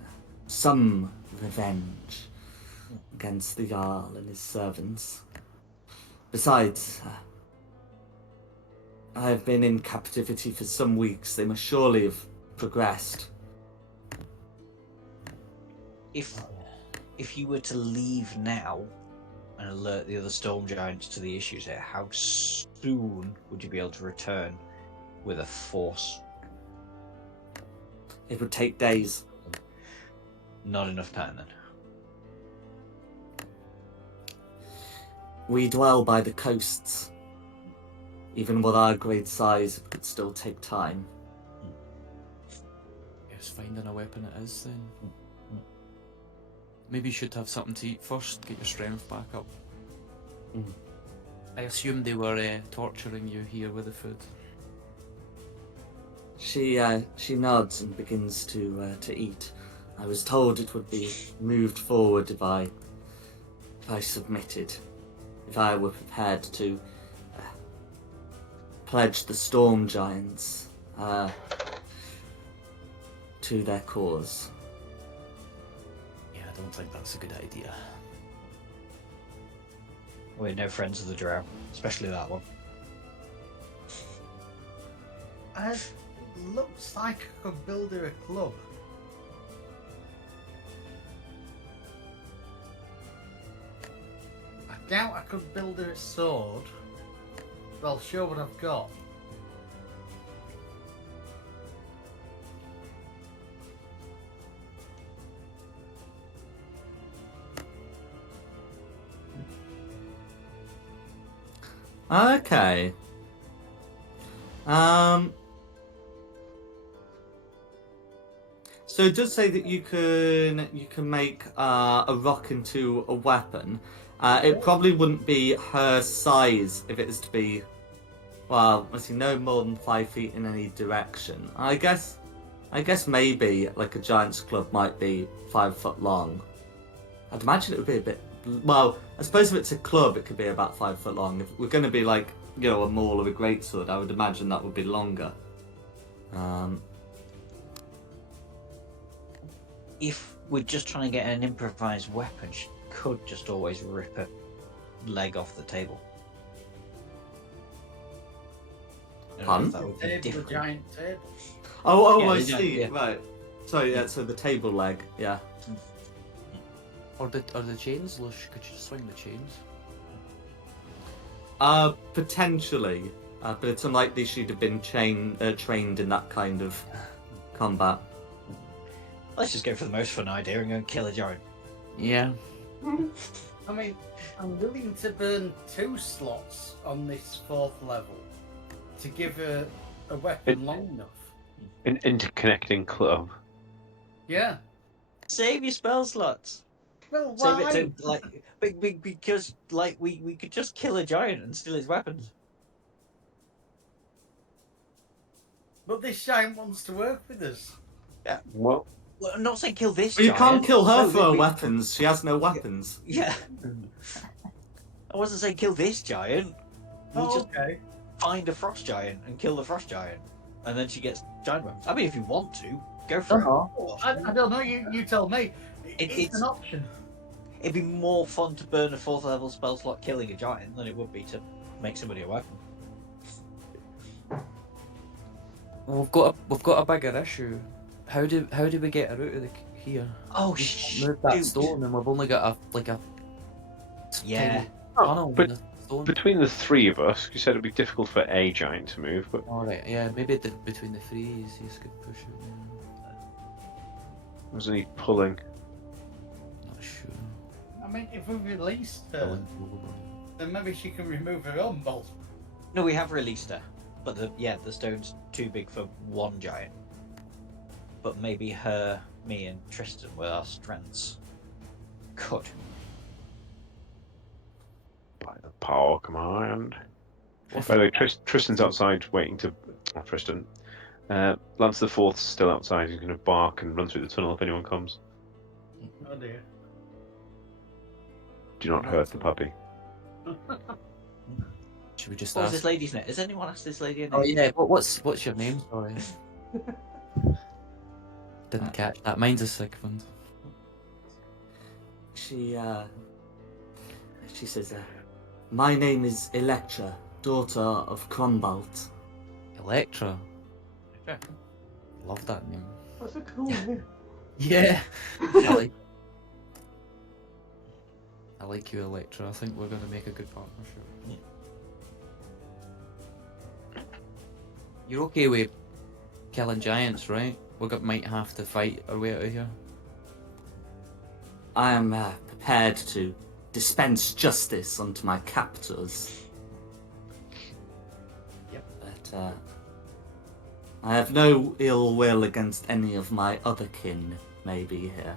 some revenge against the Jarl and his servants. Besides, I have been in captivity for some weeks. They must surely have progressed. if you were to leave now and alert the other storm giants to the issues here, how soon would you be able to return with a force? It would take days. Not enough time then. We dwell by the coasts. Even with our great size, it would still take time. Yes, finding a weapon it is then. Maybe you should have something to eat first, get your strength back up. I assume they were torturing you here with the food. She nods and begins to eat. I was told it would be moved forward if I submitted, if I were prepared to pledge the storm giants to their cause. Yeah, I don't think that's a good idea. We're no friends of the drow, especially that one. It looks like I could build her a club. I doubt I could build her a sword, but I'll show what I've got. Okay. So it does say that you can make a rock into a weapon. It probably wouldn't be her size if it is to be, well, let's see, no more than 5 feet in any direction. I guess maybe like a giant's club might be 5 foot long. I'd imagine it would be a bit. Well, I suppose if it's a club, it could be about 5 foot long. If we're going to be like, you know, a maul or a greatsword, I would imagine that would be longer. If we're just trying to get an improvised weapon, she could just always rip a leg off the table. I don't know if that would be Table, a different. giant table. Oh, Yeah, I the giant- see. yeah. Right. Sorry, yeah. So the table leg, yeah. Or the chains, Lush? Could you just swing the chains? Potentially, but it's unlikely she'd have been trained in that kind of combat. Let's just go for the most fun idea and go and kill a giant. Yeah. I mean, I'm willing to burn 2 slots on this 4th level to give her a weapon long enough. An interconnecting club. Yeah. Save your spell slots. Well, Save why? it to because like we could just kill a giant and steal his weapons. But this giant wants to work with us. Well, Well, I'm not saying kill this But you giant. can't kill her No, for her we- weapons. She has no weapons. Yeah. I wasn't saying kill this giant. We'll just okay. find a frost giant and kill the frost giant, and then she gets giant weapons. I mean, if you want to, go for it. Well, I don't know. You tell me. It's It's- an option. It'd be more fun to burn a 4th level spell slot killing a giant than it would be to make somebody a weapon. Well, we've got a bigger issue. How do we get her out of here? Oh We've shit! moved that stone, and we've only got a Yeah. tiny tunnel but in the stone. between the 3 of us, you said it'd be difficult for a giant to move, but All right, yeah, maybe between the three, you could push it. Yeah. there's any pulling. Not sure. I mean, if we released her, Pulling over. then maybe she can remove her own bolt. No, we have released her, but the stone's too big for one giant. But maybe her, me, and Tristan, with our strengths, could. By the power command. By the way, Tristan's outside waiting to. Oh, Tristan. Lance the Fourth's still outside. He's going to bark and run through the tunnel if anyone comes. Oh dear. Do not hurt the puppy. Should we just What was ask? this lady's name? Has anyone asked this lady a name? Oh yeah, what's your name? Sorry. Didn't catch that. Mine's a Sigmund. She says, "My name is Electra, daughter of Crumbalt." Electra. Yeah. Love that name. That's a cool name. Yeah. I like you, Electra. I think we're gonna make a good partnership. Yeah. You're okay with killing giants, right? Might have to fight our way out of here. I am prepared to dispense justice unto my captors. Yep. But I have no ill will against any of my other kin, maybe here.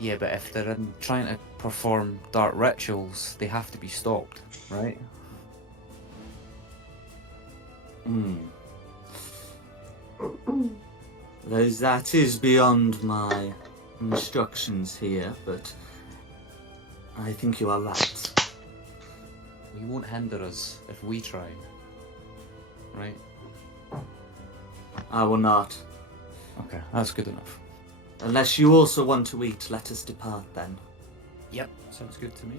Yeah, but if they're trying to perform dark rituals, they have to be stopped, right? That is beyond my instructions here, but I think you are right. You won't hinder us if we try, right? I will not. Okay, that's good enough. Unless you also want to eat, let us depart then. Yep, sounds good to me.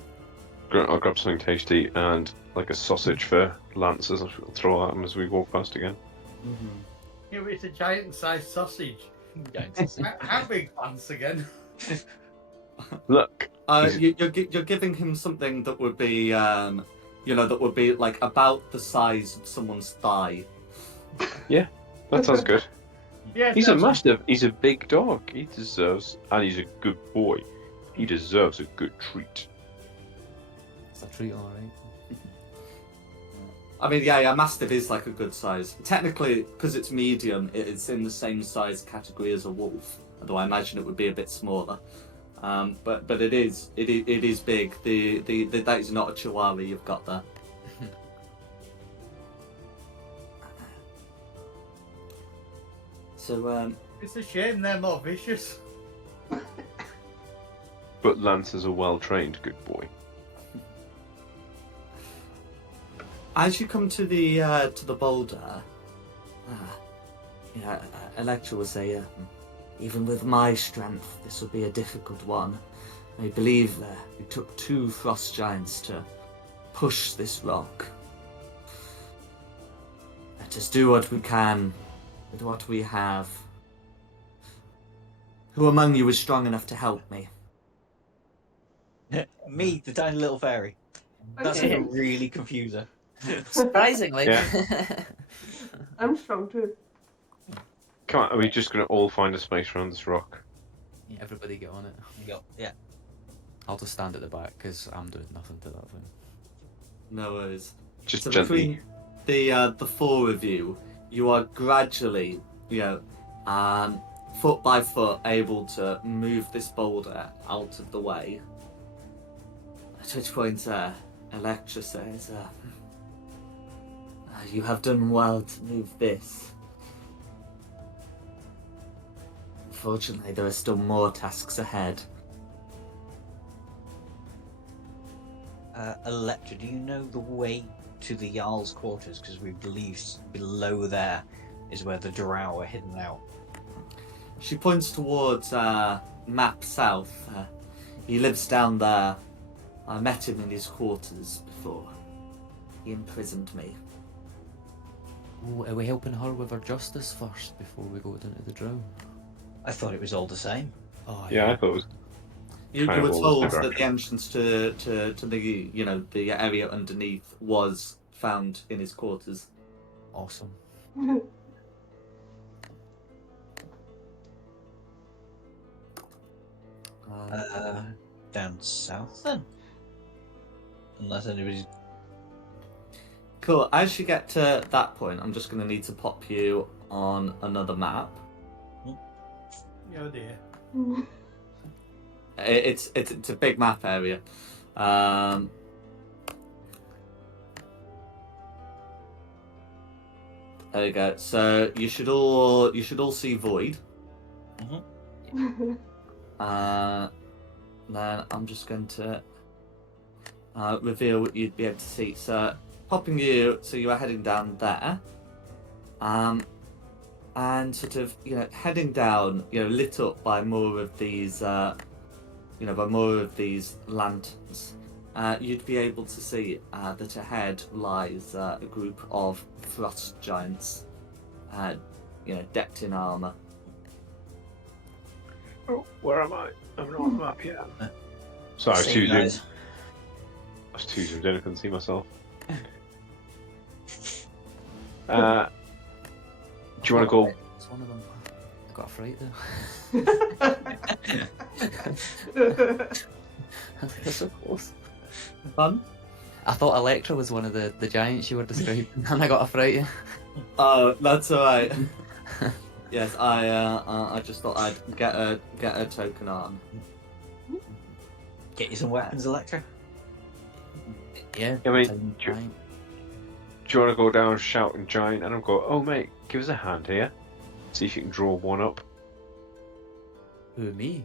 I'll grab something tasty and like a sausage for Lance as I'll throw at him as we walk past again. Yeah, but it's a giant-sized sausage. Giants. How big, Lance, again? Look, You're giving him something that would be, that would be like about the size of someone's thigh. that sounds good. Yeah, He's a mastiff. He's a big dog. He deserves, and he's a good boy. He deserves a good treat. It's a treat, alright. I mean, yeah, Mastiff is like a good size. Technically, because it's medium, it's in the same size category as a wolf. Although I imagine it would be a bit smaller. But it is big. That is not a Chihuahua you've got there. So It's a shame they're more vicious. But Lance is a well-trained good boy. as you come to the boulder, Electra will say, even with my strength, this will be a difficult one. I believe it took 2 frost giants to push this rock. Let us do what we can with what we have. Who among you is strong enough to help me? Me, the tiny little fairy. That's Okay. gonna really confuse her. Surprisingly. I'm strong too. Come on, are we just going to all find a space around this rock? Yeah, everybody get on it. Go. Yeah. I'll just stand at the back because I'm doing nothing to that thing. No worries. Just So gently. between the 4 of you, you are gradually, foot by foot, able to move this boulder out of the way. At which point, Electra says, "You have done well to move this. Unfortunately, there are still more tasks ahead." Electra, do you know the way to the Jarl's quarters? Because we believe below there is where the drow are hidden out. She points towards map south. He lives down there. I met him in his quarters before. He imprisoned me. Ooh, are we helping her with her justice first before we go down to the drow? I thought it was all the same. Oh, Yeah, I thought it was. You Kind were of all told the that direction. the entrance to the the area underneath was found in his quarters. awesome. Down south then? Unless anybody's... Cool. As you get to that point, I'm just going to need to pop you on another map. Oh dear. It's a big map area. There you go. So you should all see Void. Then I'm just going to reveal what you'd be able to see. So popping you, so you are heading down there, and sort of heading down, lit up by more of these, by more of these lanterns. You'd be able to see that ahead lies a group of frost giants, decked in armor. Oh, where am I? I'm not on the map yet. Sorry, I was Same too zoomed. guys. I was too zoomed in, I couldn't see myself. Do you want to go? It's one of them. I got a fright there. They're so close. Fun? I thought Electra was one of the giants you were describing, and I got a fright. Oh, that's alright. Yes, I just thought I'd get a token on. Get you some weapons, Electra. Yeah. I mean, tiny do- giant. Do you want to go down shouting giant? And I'll go, oh mate, give us a hand here. See if you can draw one up. Who, me?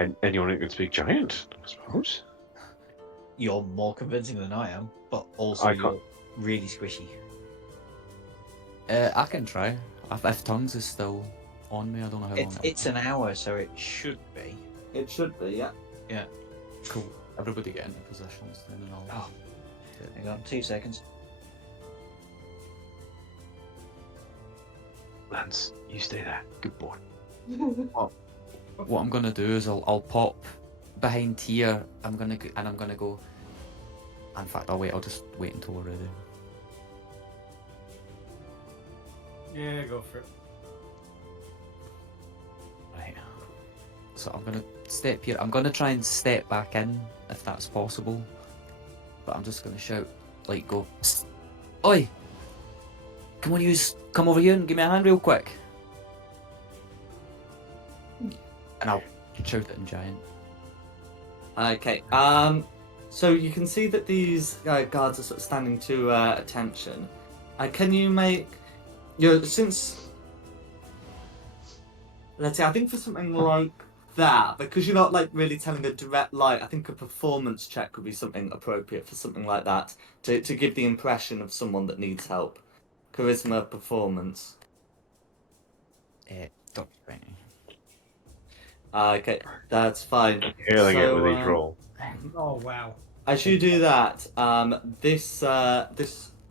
And anyone who can speak giant, I suppose. You're more convincing than I am, but also I you're can't- really squishy. I can try. If tongues is still on me, I don't know how long. It's an hour, so it should be. It should be, yeah. Cool. Everybody get into positions then, and I'll. Oh. Hang on, 2 seconds. Lance, you stay there. Good boy. What I'm gonna do is I'll pop behind Tia. I'm gonna go. In fact, I'll just wait until we're ready. Yeah, go for it. Right. So I'm gonna step here. I'm gonna try and step back in if that's possible. But I'm just gonna shout, like, go. "Psst." Oi! Come on, come over here and give me a hand real quick. And I'll shout it in giant. Okay. So you can see that these guards are sort of standing to attention. Can you make since let's say I think for something like that, because you're not like really telling a direct light, I think a performance check would be something appropriate for something like that to give the impression of someone that needs help. Charisma, performance. Dr. 20. Okay, that's fine. Hailing it with So, each roll. Oh wow. as you do that, this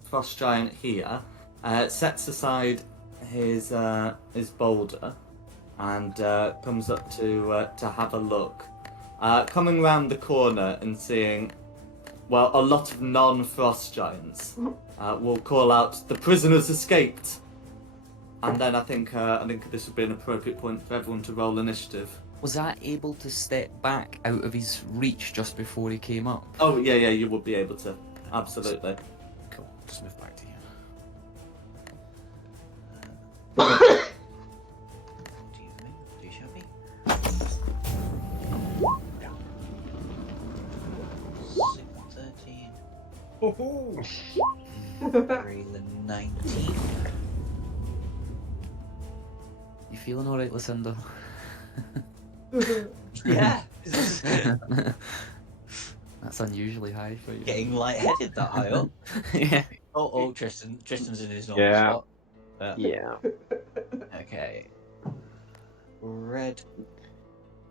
frost giant here sets aside his boulder and comes up to have a look. Coming round the corner and seeing, well, a lot of non-frost giants, will call out, "The prisoners escaped!" And then I think this would be an appropriate point for everyone to roll initiative. Was I able to step back out of his reach just before he came up? Oh, yeah, you would be able to. Absolutely. Cool. Just move back to you. Too shabby. 13. Oh, Raylan 19. You feeling alright, Lucinda? Yeah. That's unusually high for you. Getting lightheaded that high up. Yeah. Oh, Tristan's in his normal Yeah. spot. Yeah. Okay. Red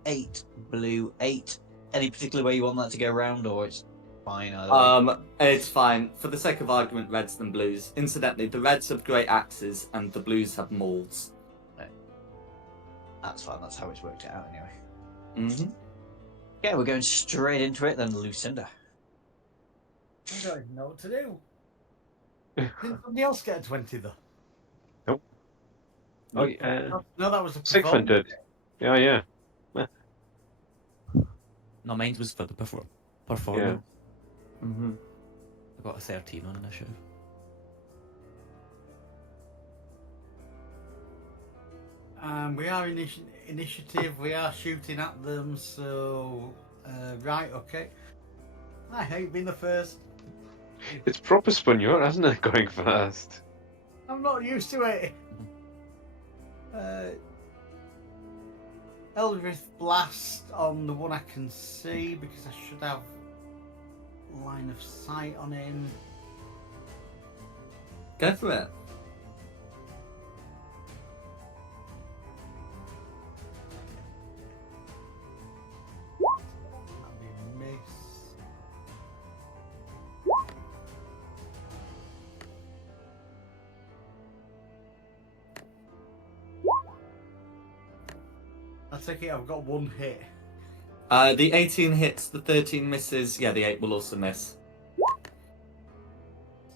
8, blue 8. Any particular way you want that to go round, or it's fine either way? It's fine. For the sake of argument, reds and blues. Incidentally, the reds have great axes and the blues have mauls. That's fine, that's how it's worked it out anyway. Mm-hmm. Okay, we're going straight into it then, Lucinda. I don't even know what to do. Didn't somebody else get a 20 though? Oh, yeah. No, that was a Sigmund performance. did. Yeah. No, mine was for the performance. Mm-hmm. I got a 13 on initiative. We are initiative, we are shooting at them, so... right, okay. I hate being the first. It's proper spun you out, hasn't it? Going fast. I'm not used to it. Eldritch Blast on the one I can see, because I should have line of sight on him. Go for it. That'd be a miss. I take it I've got one hit. The 18 hits, the 13 misses. Yeah, the 8 will also miss.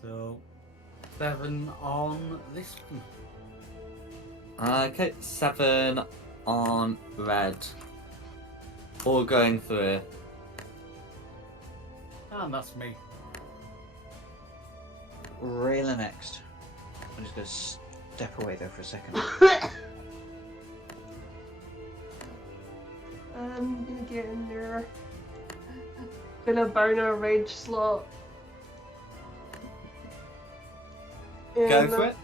So 7 on this one. Okay, 7 on red. All going through. And that's me. Raylan next. I'm just going to step away there for a second. I'm gonna get in there. Gonna burn a rage slot. Go And for it.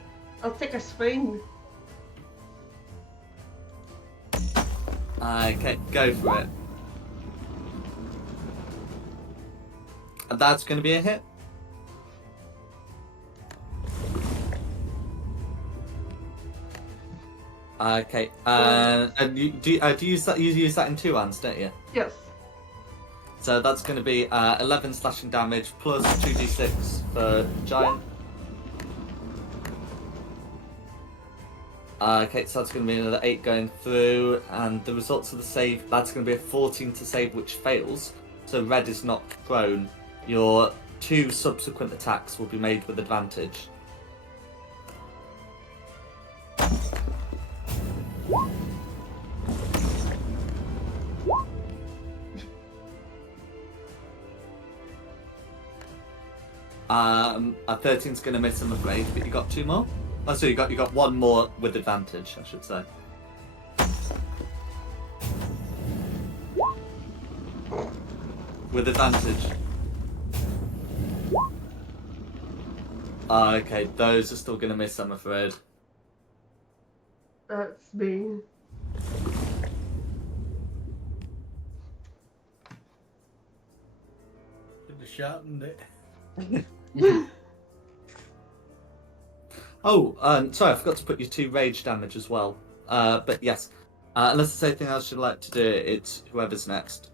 I'll take a swing. Okay, go for it. And that's going to be a hit. Okay, and you use that? You use that in 2 hands, don't you? Yes. So that's going to be 11 slashing damage plus 2d6 for giant. Okay, so that's going to be another 8 going through, and the results of the save, that's going to be a 14 to save, which fails. So red is not prone. Your 2 subsequent attacks will be made with advantage. A 13's going to miss, I'm afraid, but you got 2 more. Oh, so you got 1 more with advantage, I should say. With advantage. Okay, those are still going to miss, I'm afraid. That's me. Should have sharpened it. Oh, sorry, I forgot to put you 2 rage damage as well. But yes, unless there's anything else you'd like to do, it's whoever's next.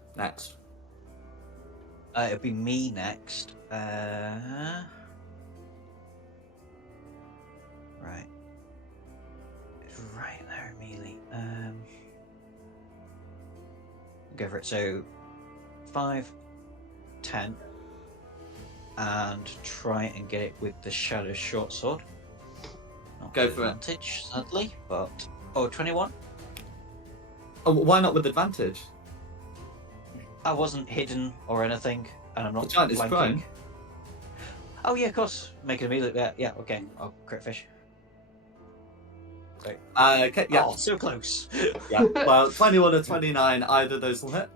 It'll be me next. Right. It's right there immediately. Go for it. So 5, 10, and try and get it with the shadow short sword. Not Go with for it. advantage, sadly, but 21. Oh, why not with advantage? I wasn't hidden or anything, and I'm not The giant is flanking. prone. Oh yeah, of course. Make it immediately. Yeah, okay. I'll crit fish. Okay, yeah. Oh, so close. Yeah. Well, 21 or 29, either of those will hit.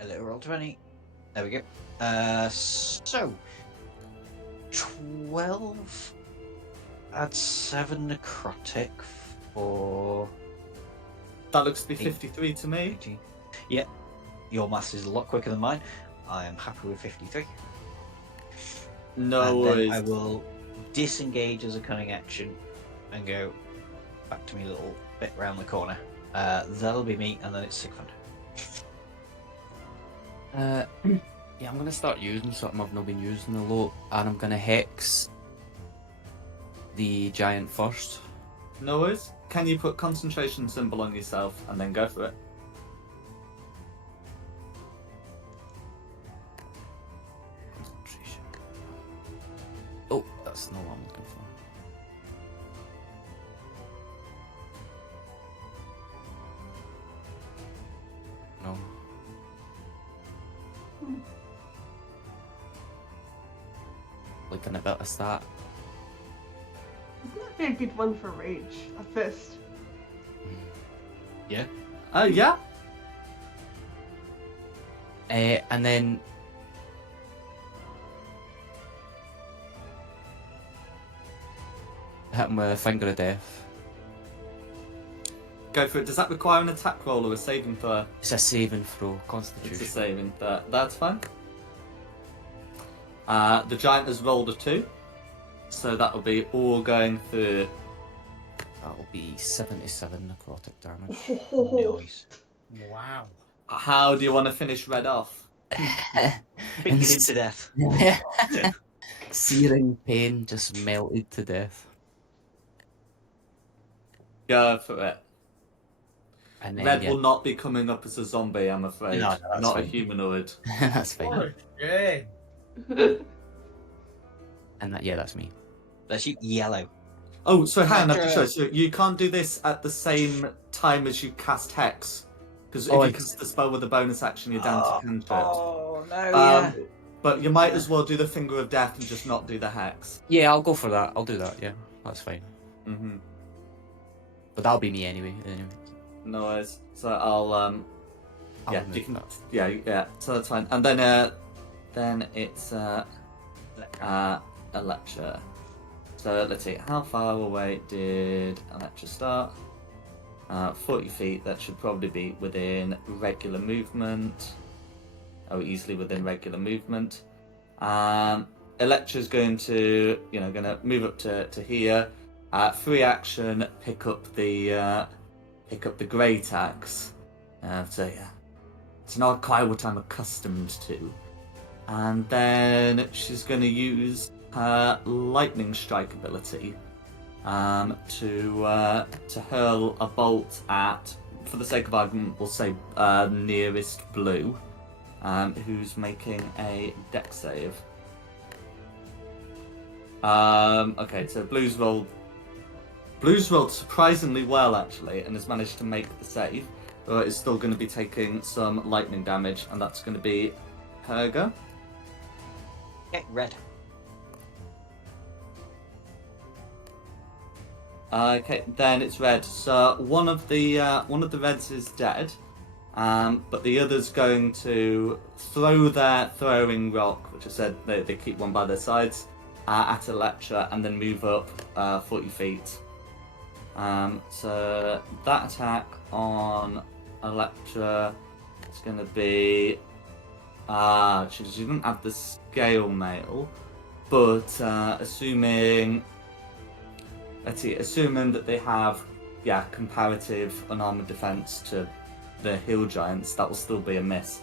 A little roll 20. There we go. So 12. Add 7 necrotic for That looks to be 53 to me. 18. Yeah, your maths is a lot quicker than mine. I am happy with 53. No and worries. then I will disengage as a cunning action and go back to me little bit round the corner. That'll be me, and then it's Sigfrid. Yeah, I'm gonna start using something I've not been using a lot, and I'm gonna hex the giant first. No worries. Can you put concentration symbol on yourself and then go for it? Concentration. Oh, that's not what I'm looking for. No. Looking at a stat. That'd be a good one for rage. A fist. Yeah. Yeah. And then hit him with a finger of death. Go for it. Does that require an attack roll or a saving throw? It's a saving throw, It's Constitution. a saving throw. That's fine. The giant has rolled a 2. So that will be all going through. That'll be 77 necrotic damage. Nice. Wow. How do you want to finish Red off? Beat it to death. Searing pain, just melted to death. Go for it. And then, Red yeah, will not be coming up as a zombie, I'm afraid. No, that's not a fine. humanoid. that's fine. What a shame. And that, yeah, that's me. Let's shoot yellow. Oh, so hang on, I have to Electra. show. So you can't do this at the same time as you cast Hex. Because if Oh, you it's- cast the spell with a bonus action, you're down to cantrip. Oh no! But you might as well do the Finger of Death and just not do the Hex. Yeah, I'll go for that. I'll do that, yeah. That's fine. Mm-hmm. But that'll be me anyway. No worries. So I'll I'll yeah, move you can that. yeah. So that's fine. And then it's Electra. So let's see, how far away did Electra start? 40 feet. That should probably be within regular movement. Oh, easily within regular movement. Electra's going to move up to here. Free action, pick up the great axe. So yeah, it's not quite what I'm accustomed to. And then she's going to use her lightning strike ability to hurl a bolt at, for the sake of argument, we'll say nearest blue, who's making a dex save. Okay, so Blue's rolled surprisingly well actually, and has managed to make the save, but is still going to be taking some lightning damage, and that's going to be Her go. Okay, red. Okay, then it's red. So one of the reds is dead, but the other's going to throw their throwing rock, which I said they keep one by their sides, at Electra and then move up 40 feet. So that attack on Electra is going to be she didn't have the scale mail, but assuming that they have comparative unarmored defense to the hill giants, that will still be a miss.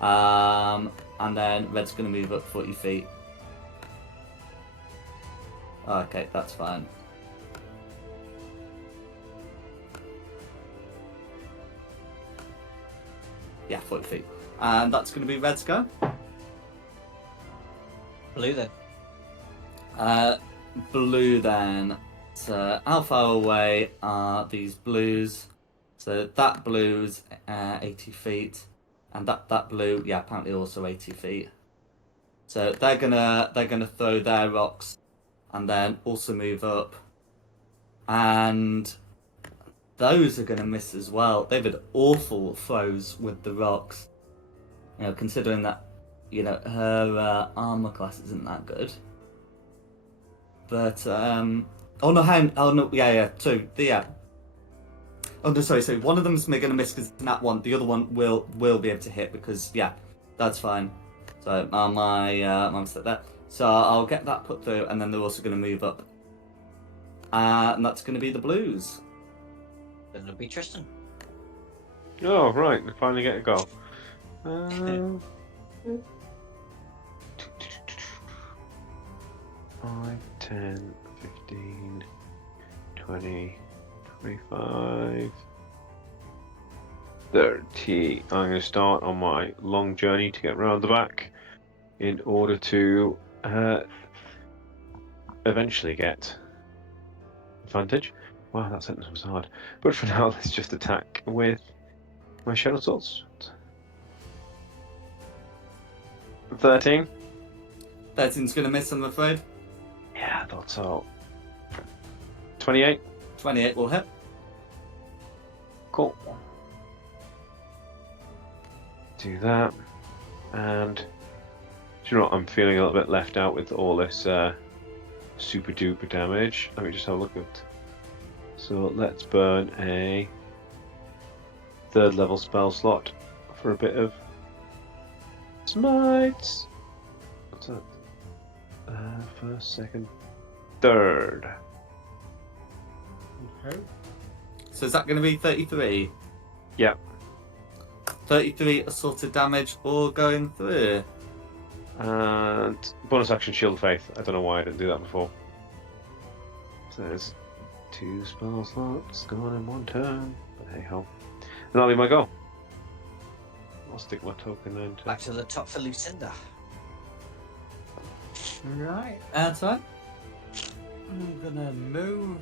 And then red's going to move up 40 feet. Okay, that's fine. Yeah, 40 feet. And that's going to be red's go. Blue then. Blue then. So how far away are these blues? So that blue's 80 feet, and that blue, apparently also 80 feet. So they're gonna throw their rocks, and then also move up, and those are gonna miss as well. They've had awful throws with the rocks. You know, considering that, her armor class isn't that good. But oh no, two, oh no, sorry. One of them's going to miss because it's nat one. The other one will be able to hit because that's fine. So my mistake there. So I'll get that put through, and then they're also going to move up, and that's going to be the blues. Then it'll be Tristan. Oh, right. We finally get a goal. 5, 10, 15, 20, 25, 30. I'm going to start on my long journey to get round the back in order to eventually get advantage. Wow, that sentence was hard. But for now, let's just attack with my Shadow Swords. 13. 13's going to miss, I'm afraid. Yeah, I thought so. 28. 28 will hit. Cool. Do that. And do you know what? I'm feeling a little bit left out with all this super duper damage. Let me just have a look at. So let's burn a 3rd level spell slot for a bit of smites. What's that? First, second, 3rd. Okay. So is that going to be 33? Yeah. 33 assaulted damage all going through. And bonus action Shield of Faith. I don't know why I didn't do that before. So there's 2 spell slots gone in 1 turn. But hey ho. And that'll be my go. I'll stick my token then to... Back to the top for Lucinda. Right. That's fine. I'm gonna move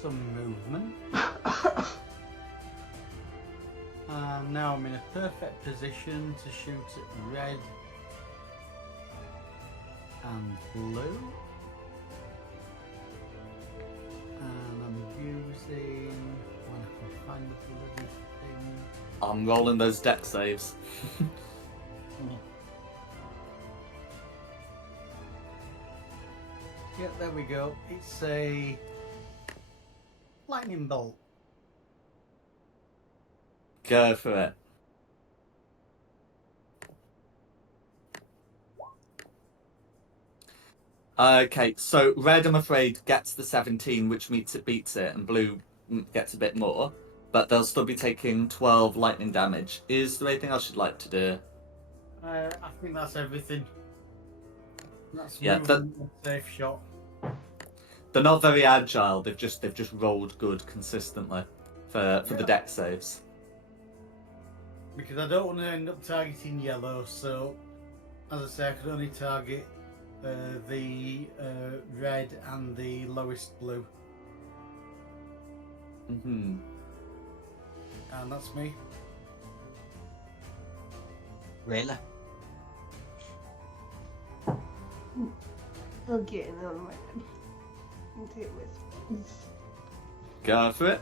some movement. Now I'm in a perfect position to shoot at red and blue. And I'm using, when I can find the bloody thing. I'm rolling those deck saves. Yeah, there we go. It's a lightning bolt. Go for it. Okay, so red, I'm afraid, gets the 17, which means it beats it, and blue gets a bit more, but they'll still be taking 12 lightning damage. Is there anything else you'd like to do? I think that's everything. That's Yeah, movement, a safe shot. They're not very agile. They've just rolled good consistently for the deck saves. Because I don't want to end up targeting yellow, so as I say, I could only target the red and the lowest blue. Mm-hmm. And that's me. Rayla. I'll get in on my head and take my spells. Go for it.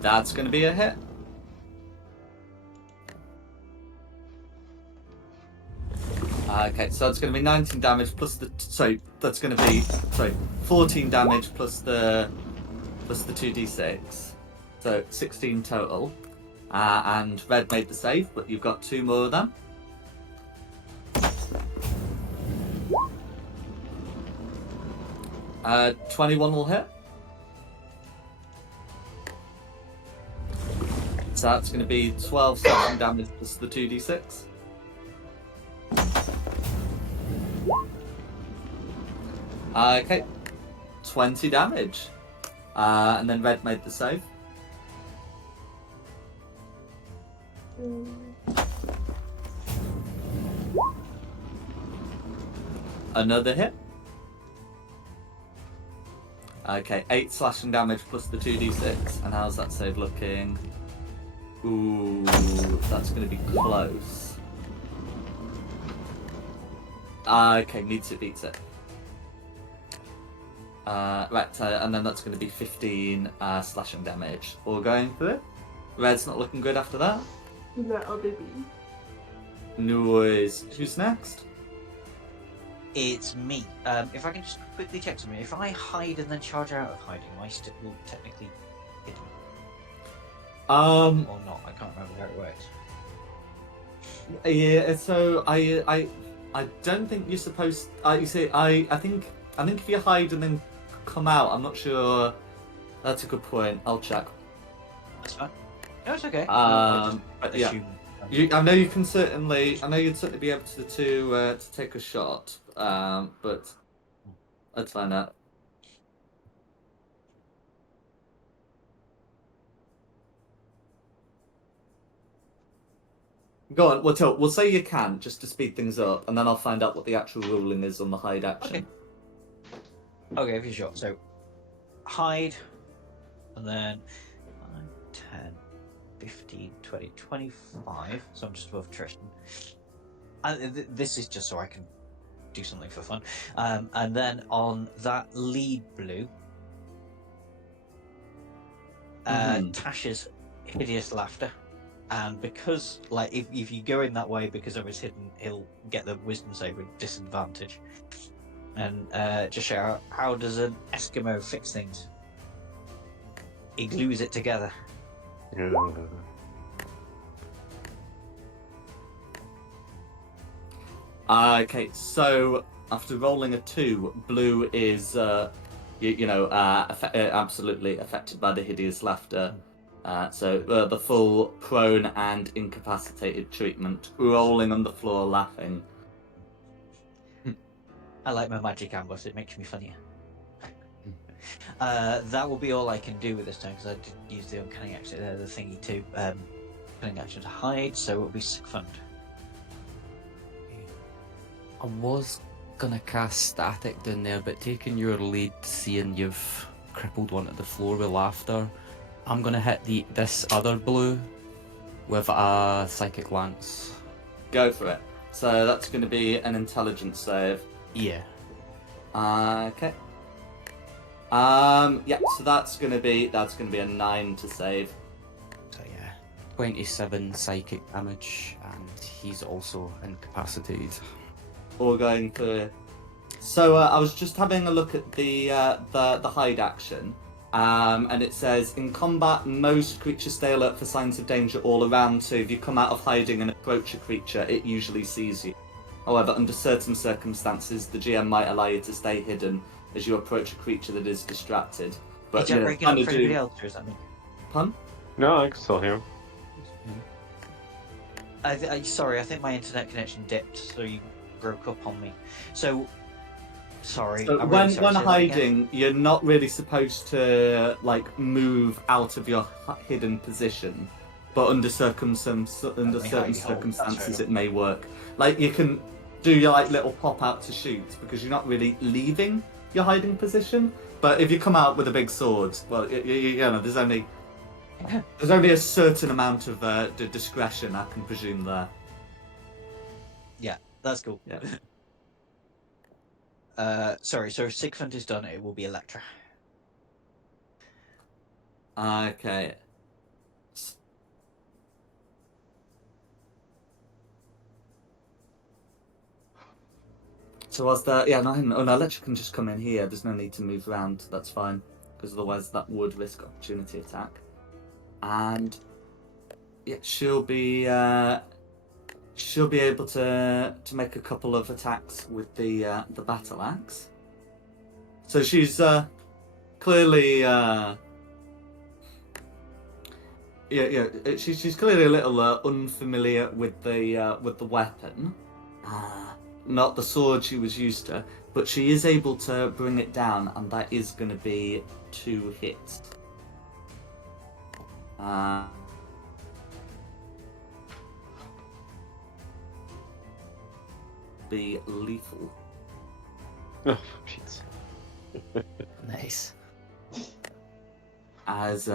That's going to be a hit. Okay, so that's going to be 19 damage plus the... Sorry, that's going to be... Sorry, 14 damage plus the 2d6. So 16 total. And Red made the save, but you've got 2 more of them. Uh, 21 will hit. So that's going to be 12 slashing damage plus the 2d6. Okay, 20 damage. And then Red made the save. Another hit. Okay, 8 slashing damage plus the 2d6. And how's that save looking? Ooh, that's going to be close. Okay, meets it, beats it. Right, and then that's going to be 15 slashing damage. All going for it. Red's not looking good after that. That'll be me. Noise. Who's next? It's me. If I can just quickly check something. If I hide and then charge out of hiding, am I still technically hidden? Or not? I can't remember how it works. Yeah, so I don't think you're supposed. You see, I think if you hide and then come out, I'm not sure. That's a good point. I'll check. That's fine. No, it's okay. But yeah, I know you'd certainly be able to take a shot. But let's find out. Go on, we'll say you can, just to speed things up, and then I'll find out what the actual ruling is on the hide action. Okay, if you're sure. So, hide, and then 9, 10, 15, 20, 25. So I'm just above Tristan. And this is just so I can do something for fun. And then on that lead blue, Tasha's hideous laughter. And because, like, if you go in that way because of his hidden, he'll get the wisdom save with disadvantage. And just shout, how does an Eskimo fix things? He glues it together. Okay, so after rolling a 2, blue is, absolutely affected by the hideous laughter. So the full prone and incapacitated treatment, rolling on the floor laughing. I like my magic ambush, it makes me funnier. That will be all I can do with this turn because I did use the uncanny action, the thingy too. Uncanny action to hide, so it will be sick fund. I was gonna cast static down there, but taking your lead, seeing you've crippled one to the floor with laughter, I'm gonna hit this other blue with a psychic lance. Go for it. So that's going to be an intelligence save. Yeah. Okay. Yeah. So that's gonna be a 9 to save. So yeah, 27 psychic damage, and he's also incapacitated. All going for. So I was just having a look at the hide action, and it says in combat most creatures stay alert for signs of danger all around. So if you come out of hiding and approach a creature, it usually sees you. However, under certain circumstances, the GM might allow you to stay hidden as you approach a creature that is distracted. But Is that breaking up for anybody else, or is that me? Pun? No, I can still hear him. Sorry, I think my internet connection dipped, so you broke up on me. So, sorry. So I'm really sorry, when say that hiding, you're not really supposed to move out of your hidden position, but under certain circumstances, it may work. Like you can do your little pop out to shoot because you're not really leaving your hiding position. But if you come out with a big sword, well, there's only There's only a certain amount of discretion I can presume there. Yeah, that's cool. Yeah. Sorry, so if Sycophant is done, it will be Electra. Okay. So was there? Yeah, no, oh no, Electra can just come in here. There's no need to move around. That's fine, because otherwise that would risk opportunity attack. And yeah, she'll be able to make a couple of attacks with the battle axe. So she's clearly she's clearly a little unfamiliar with the weapon. Not the sword she was used to, but she is able to bring it down, and that is going to be 2 hits. Be lethal. Oh, shit. Nice. As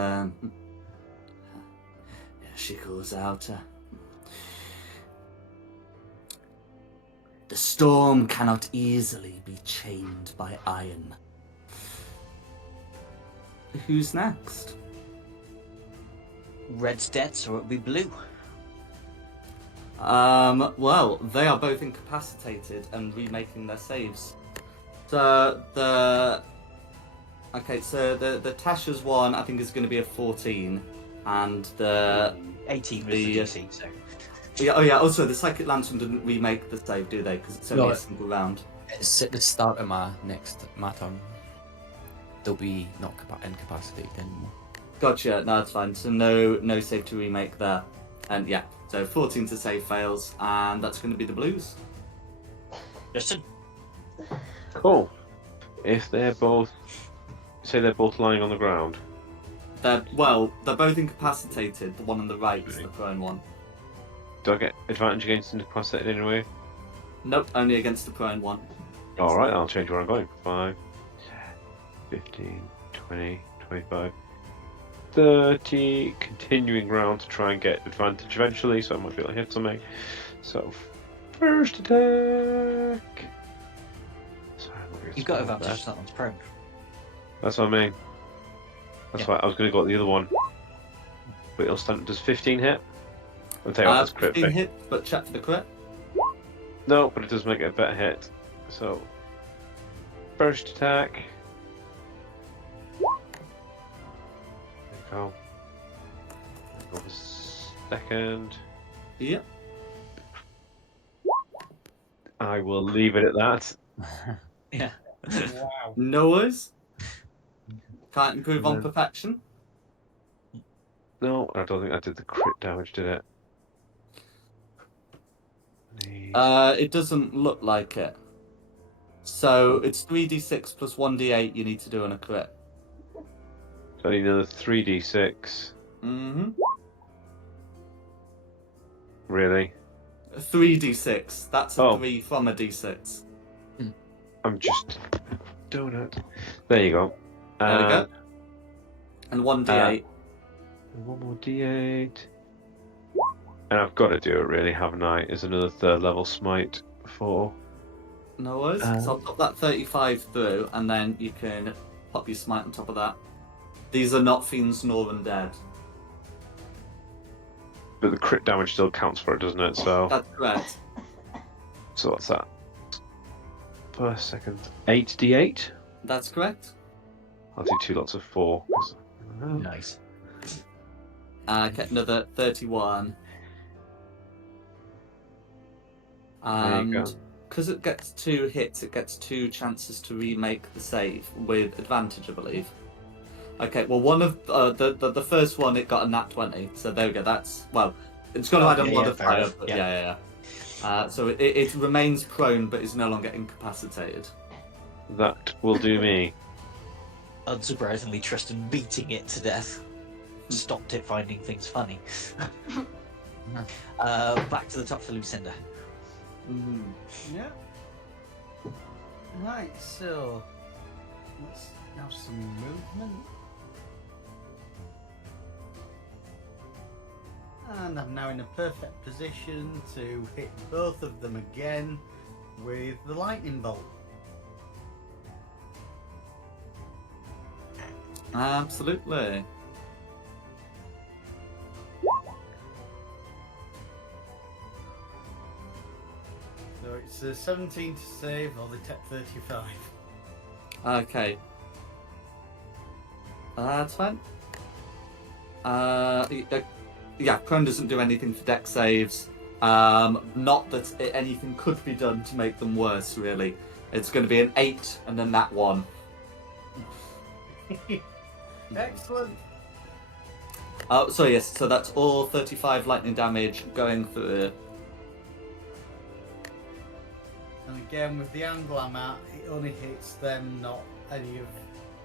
she calls out, the storm cannot easily be chained by iron. Who's next? Red's dead, so it'll be blue. Well, they are both incapacitated and remaking their saves. So the Tasha's one I think is going to be a 14, and the 18 was the DC, so. yeah. Also, the Psychic Lantern didn't remake the save, do they? Because it's only a single round. It's at the start of my turn. They'll be not incapacitated anymore. Gotcha. No, that's fine. So no save to remake there, and yeah. So 14 to save fails, and that's going to be the Blues. Justin? Cool. If they're both, say they're both lying on the ground. They're both incapacitated. The one on the right is the prone one. Do I get advantage against incapacitated anyway? Nope, only against the prone one. Alright, I'll change where I'm going. 5, 15, 20, 25, 30. Continuing round to try and get advantage eventually, so I might be able to hit something. So, first attack. Sorry, You've got advantage, that one's prone. That's what I mean. That's why I was going to go at the other one. But it'll stand. Does 15 hit? I'll tell you what, that's crit. 15 hit, but check for the crit. No, but it does make it a better hit. So, first attack. There you go. Go for second. Yep. I will leave it at that. Yeah. Wow. No worries. Can't improve on No. perfection. No, I don't think I did the crit damage, did it? It doesn't look like it. So it's 3d6 plus 1d8 you need to do on a crit. So I need another 3d6. Mm-hmm. Really? 3d6. That's a Oh. 3 from a d6. I'm just donut. There you go. There we go. And 1d8. One more d8. And I've got to do it, really, haven't I? Is another 3rd level smite for. No worries. So I'll pop that 35 through, and then you can pop your smite on top of that. These are not fiends nor undead. But the crit damage still counts for it, doesn't it? So. That's correct. So what's that? Per second. 8d8? That's correct. I'll do 2 lots of 4. Nice. Get another 31. There you And go. because it gets 2 hits, it gets 2 chances to remake the save with advantage, I believe. Okay, well, one of the first one, it got a nat 20, so there we go. That's, well, it's got to add a modifier, enough, but yeah. So it remains prone, but is no longer incapacitated. That will do me. Unsurprisingly, Tristan beating it to death stopped it finding things funny. Back to the top for Lucinda. Mm-hmm. Yeah. Right, so let's have some movement. and I'm now in a perfect position to hit both of them again with the lightning bolt. Absolutely. So it's a 17 to save, or they take 35. Okay. That's fine. Yeah, Crone doesn't do anything for deck saves. Not that anything could be done to make them worse, really. It's going to be an 8 and then that 1. Excellent. So yes, so that's all 35 lightning damage going through. And again, with the angle I'm at, it only hits them, not any of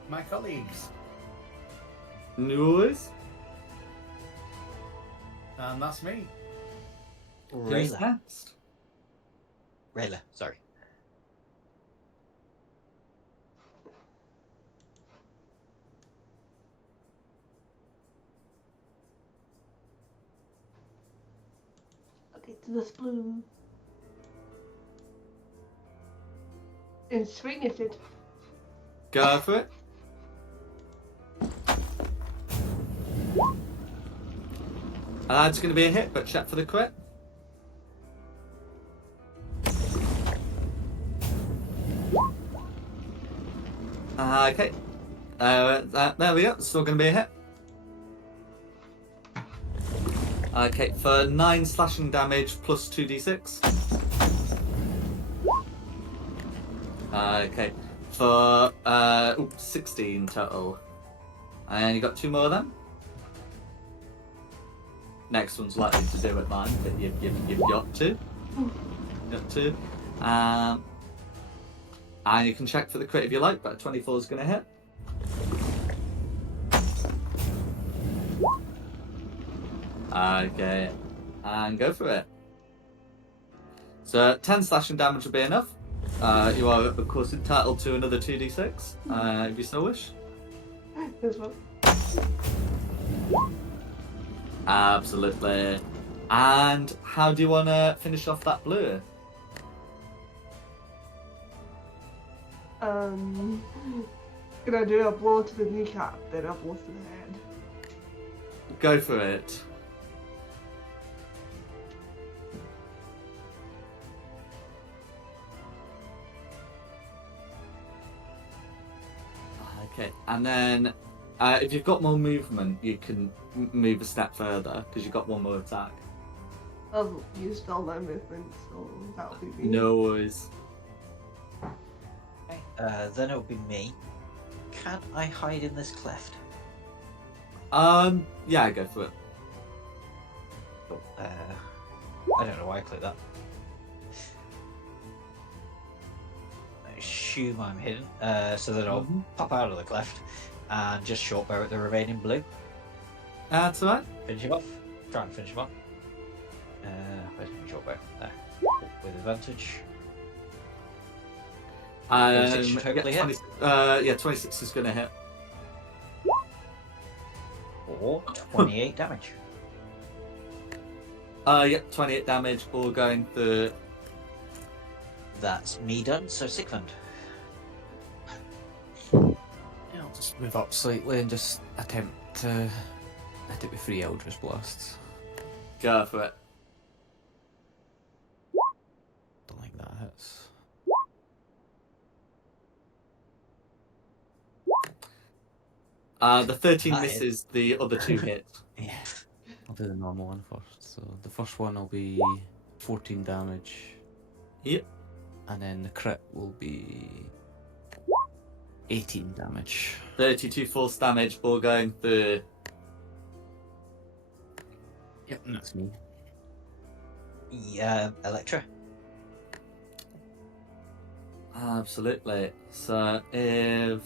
my colleagues. Noise. And that's me. Who's Rayla. next? Rayla, sorry. I'll get to this blue. And swing at it. Go for it. It's going to be a hit, but check for the crit. Okay. There we go. Still going to be a hit. Okay, for 9 slashing damage plus 2d6. Okay, for 16 total. And you got 2 more of them. Next one's likely to do it, mine, but you've got 2. Got 2. And you can check for the crit if you like, but 24 is going to hit. Okay, and go for it. So 10 slashing damage will be enough. You are, of course, entitled to another 2d6, if you so wish. This one. Absolutely. And how do you want to finish off that blue? Gonna do a blow to the kneecap, then a blow to the head. Go for it. Okay, and then if you've got more movement, you can move a step further because you've got 1 more attack. I've used all my movement, so that'll be me. No worries. Okay. Then it'll be me. Can I hide in this cleft? Yeah, go for it. Oh, I don't know why I clicked that. I assume I'm hidden. So then I'll pop out of the cleft and just short bow at the remaining blue. That's alright. Finish him off. Try and finish him off. Where's my short bow? There. With advantage. 26 should hopefully hit. 26 is going to hit. Or 28 damage. 28 damage, all going through. That's me done, so Sigmund. Yeah, I'll just move up slightly and just attempt to hit it with 3 Eldritch Blasts. Go for it. Don't think that hits. The 13 That misses, the other 2 hit. Yeah. I'll do the normal one first. So the first one will be 14 damage. Yep. And then the crit will be 18 damage. 32 force damage, all going through. Yep, and that's me. Yeah, Electra. Absolutely. So if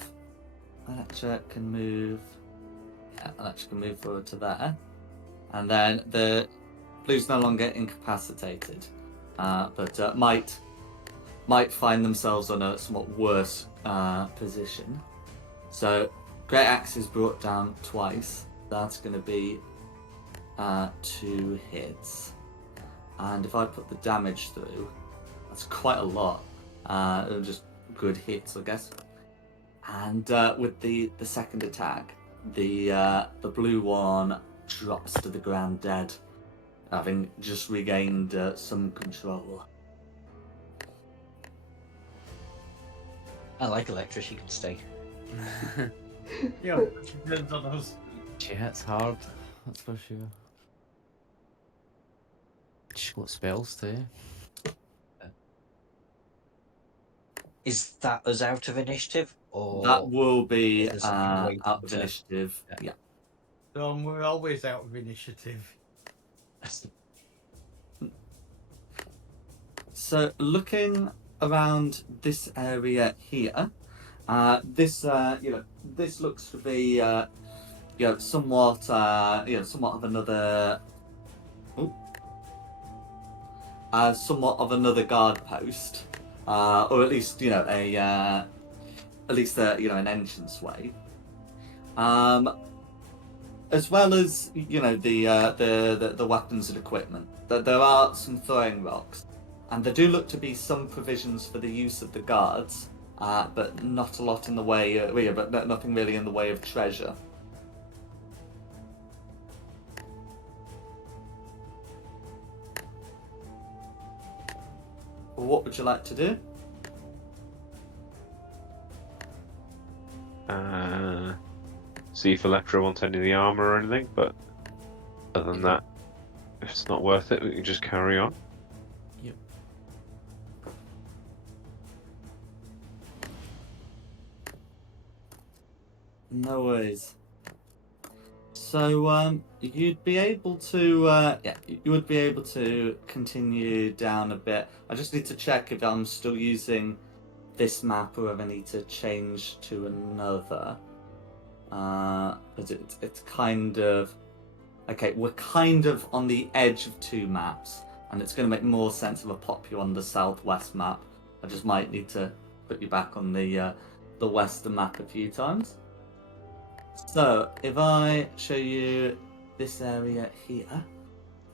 Electra can move, yeah, Electra can move forward to there, and then the blue's no longer incapacitated, but might find themselves on a somewhat worse position. So Great Axe is brought down twice. That's going to be 2 hits. And if I put the damage through, that's quite a lot. Just good hits, I guess. And with the second attack, the blue one drops to the ground dead, having just regained some control. I like Electra, she can stay. Yeah, it depends on us. She hits hard, that's for sure. She's got spells too. Is that us out of initiative? Or That will be is there something waiting out of to- initiative. Yeah. We're always out of initiative. So looking around this area here, this this looks to be somewhat somewhat of another somewhat of another guard post, or at least an entranceway, as well as the weapons and equipment. There are some throwing rocks. And there do look to be some provisions for the use of the guards, but not a lot in the way, nothing really in the way of treasure. Well, what would you like to do? See if Electra wants any of the armor or anything, but other than that, if it's not worth it, we can just carry on. No worries. So you'd be able to you would be able to continue down a bit. I just need to check if I'm still using this map or if I need to change to another. But it's kind of okay. We're kind of on the edge of 2 maps, and it's going to make more sense if I pop you on the southwest map. I just might need to put you back on the western map a few times. So, if I show you this area here,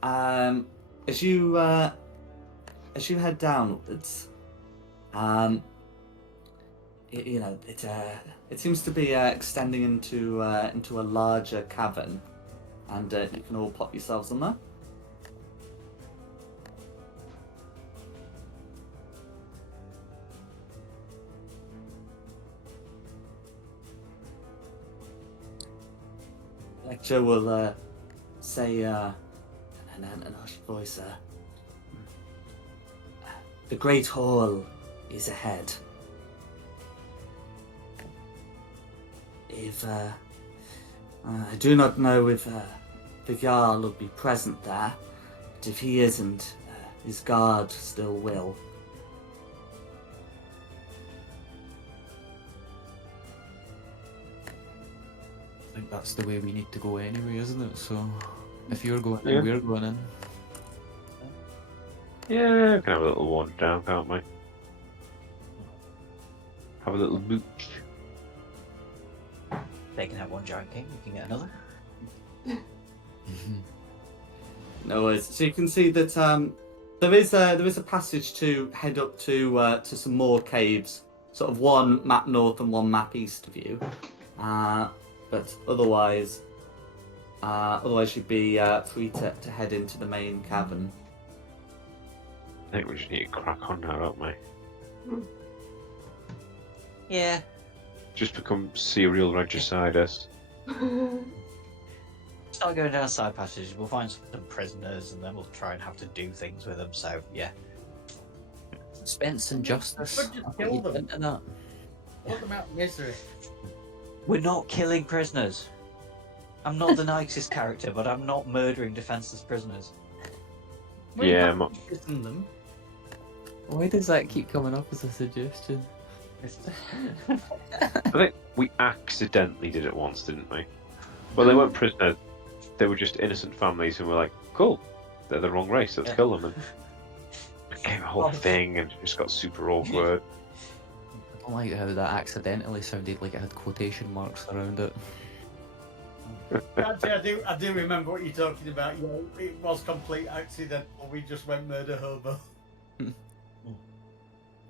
as you head downwards, it seems to be extending into a larger cavern, and you can all pop yourselves on there. Lecture will say in an hushed voice, the Great Hall is ahead. If I do not know if the Jarl will be present there, but if he isn't, his guard still will. I think that's the way we need to go anyway, isn't it? So, if you're going Yeah. in, we're going in. Yeah, we can have a little wander down, can't we? Have a little mooch. They can have one giant king, we can get another. No worries. So you can see that there is a passage to head up to some more caves, sort of one map north and one map east of you. But otherwise you'd be free to head into the main cavern. I think we just need to crack on now, don't we? Yeah. Just become serial regiciders. Start going down side passages, we'll find some prisoners and then we'll try and have to do things with them, so yeah. Suspense and justice. But just I thought kill you'd them. into that. Put them out of misery. We're not killing prisoners. I'm not the nicest character, but I'm not murdering defenseless prisoners. We Yeah, haven't imprisoned them. Why does that keep coming up as a suggestion? I think we accidentally did it once, didn't we? Well, they weren't prisoners. They were just innocent families who were like, cool, they're the wrong race, let's kill them. And it became a whole thing and it just got super awkward. I don't like how that accidentally sounded like it had quotation marks around it. Actually, I do remember what you're talking about. Yeah, it was complete accident. We just went murder hobo.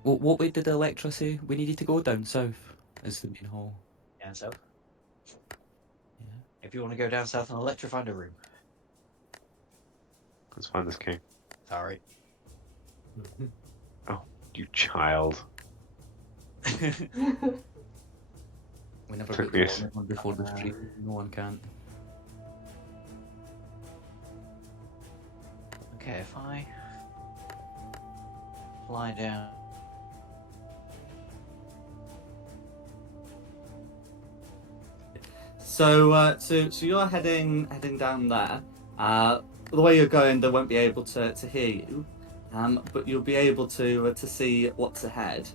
What way did Electra say we needed to go? Down south is the main hall. Down south. Yeah. If you want to go down south and Electra, find a room. Let's find this king. Sorry. You child. We never Took beat me the a s- one before the stream. No one can. Okay, if I fly down. So you're heading down there. The way you're going, they won't be able to hear you, but you'll be able to see what's ahead.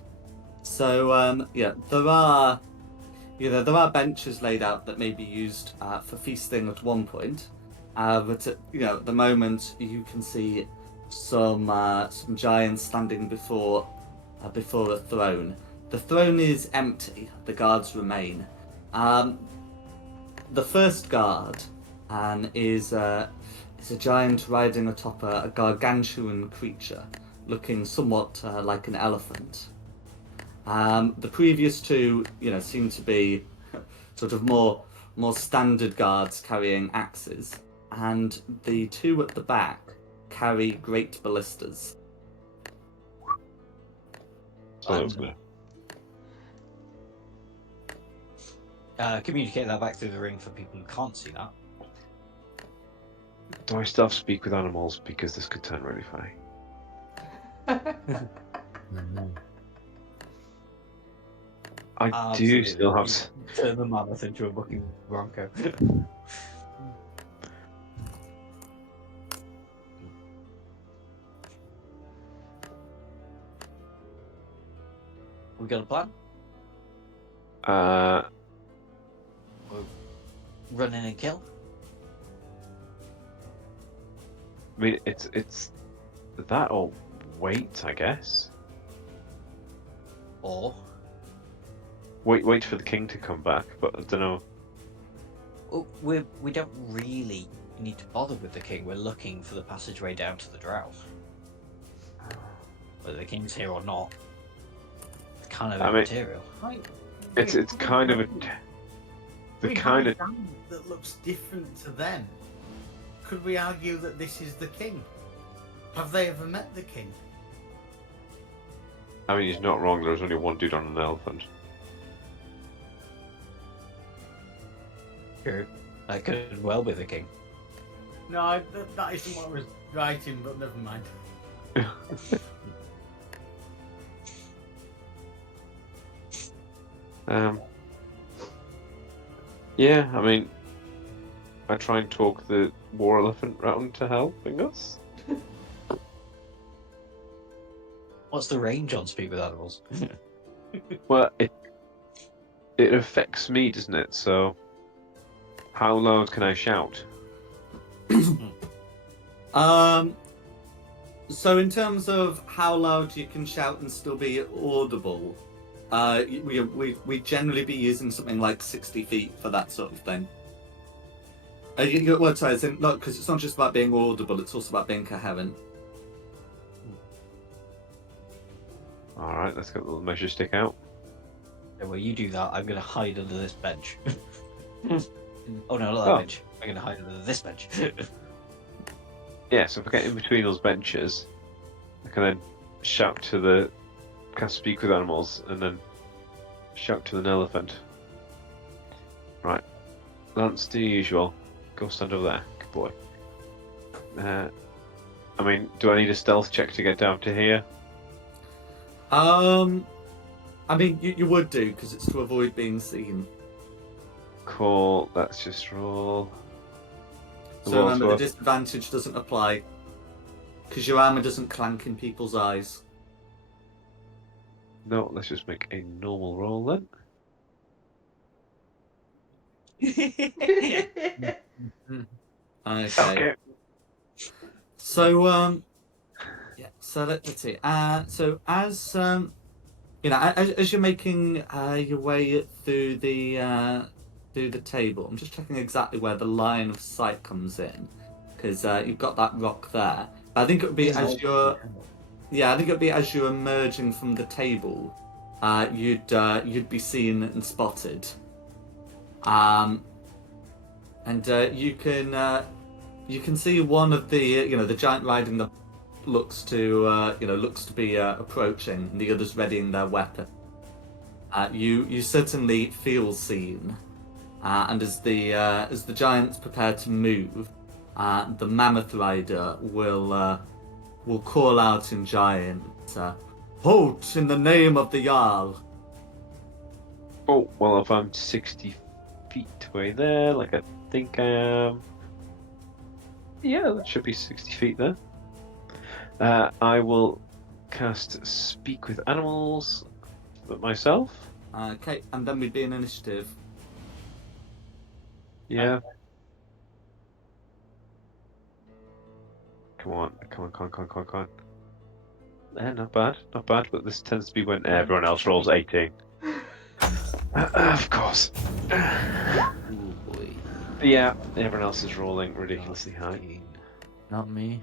So yeah, there are benches laid out that may be used for feasting at one point, but at the moment you can see some giants standing before a throne. The throne is empty. The guards remain. The first guard is a giant riding atop a gargantuan creature, looking somewhat like an elephant. The previous two, seem to be sort of more standard guards carrying axes, and the two at the back carry great ballistas. So that was gonna. Communicate that back through the ring for people who can't see that. Do I still have to speak with animals because this could turn really funny? I do still have. Turn the mammoth into a bucking bronco. We got a plan? Run in and kill? I mean, it's that or wait, I guess. Or Wait for the king to come back, but I don't know. we don't really need to bother with the king. We're looking for the passageway down to the drow. Whether the king's here or not, it's kind of immaterial. It's kind of the kind of that looks different to them. Could we argue that this is the king? Have they ever met the king? I mean, he's not wrong. There was only one dude on an elephant. True. That could well be the king. No, that isn't what I was writing, but never mind. Yeah, I mean, I try and talk the war elephant round to helping us. What's the range on speak with animals? Well, it affects me, doesn't it? So, how loud can I shout? So in terms of how loud you can shout and still be audible, we generally be using something like 60 feet for that sort of thing. Because it's not just about being audible; it's also about being coherent. All right, let's get the little measure stick out. And while you do that, I'm going to hide under this bench. Oh no, not that bench. I'm going to hide under this bench. Yeah, so if I get in between those benches, I can then shout to the. Can speak with animals and then shout to an elephant. Right, Lance, do your usual. Go stand over there, good boy. I mean, do I need a stealth check to get down to here? I mean, you would do because it's to avoid being seen. Cool. Let's just roll. So remember, the disadvantage doesn't apply because your armor doesn't clank in people's eyes. No, let's just make a normal roll then. Okay. So yeah. So let's see. So as as you're making your way through the do the table, I'm just checking exactly where the line of sight comes in, because you've got that rock there. I think it would be as you're, yeah, I think it would be as you're emerging from the table, you'd be seen and spotted. And you can see one of the the giant riding the looks to be approaching, and the others readying their weapon. You certainly feel seen, and as the giants prepare to move, the mammoth rider will call out in giant, "Halt in the name of the Jarl!" Oh, well, if I'm 60 feet away there, like I think I am. Yeah, that should be 60 feet there. I will cast Speak with Animals myself. Okay, and then we'd be in initiative. Yeah. Come on. Not bad, but this tends to be when everyone else rolls 18. Of course. Oh boy. Yeah, everyone else is rolling ridiculously high. Not me.